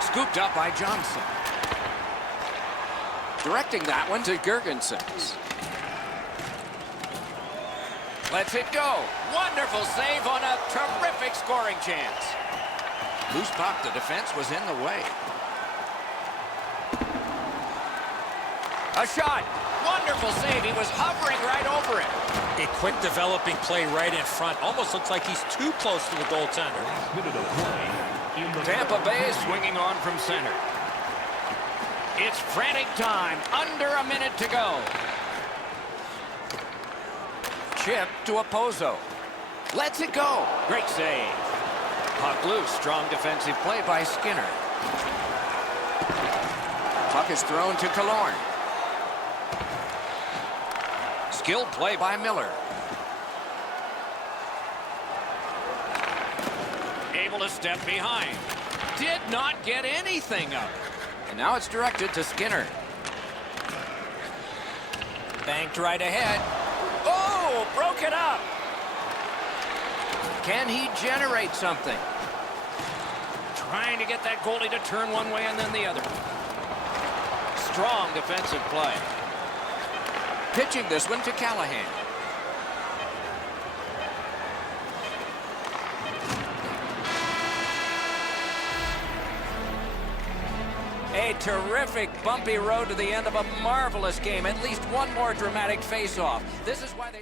Scooped up by Johnson. Directing that one to Girgensons. Lets it go. Wonderful save on a terrific scoring chance. Loose puck, the defense was in the way. A shot. Wonderful save. He was hovering right over it. A quick developing play right in front. Almost looks like he's too close to the goaltender. Minute of play in the Tampa Bay is swinging on from center. It's frantic time. Under a minute to go. Chip to Opozo. Lets it go. Great save. Puck loose. Strong defensive play by Skinner. Puck is thrown to Killorn. Skilled play by Miller. Able to step behind. Did not get anything up. And now it's directed to Skinner. Banked right ahead. Oh, broke it up. Can he generate something? Trying to get that goalie to turn one way and then the other. Strong defensive play. Pitching this one to Callahan. A terrific bumpy road to the end of a marvelous game. At least one more dramatic face-off. This is why they...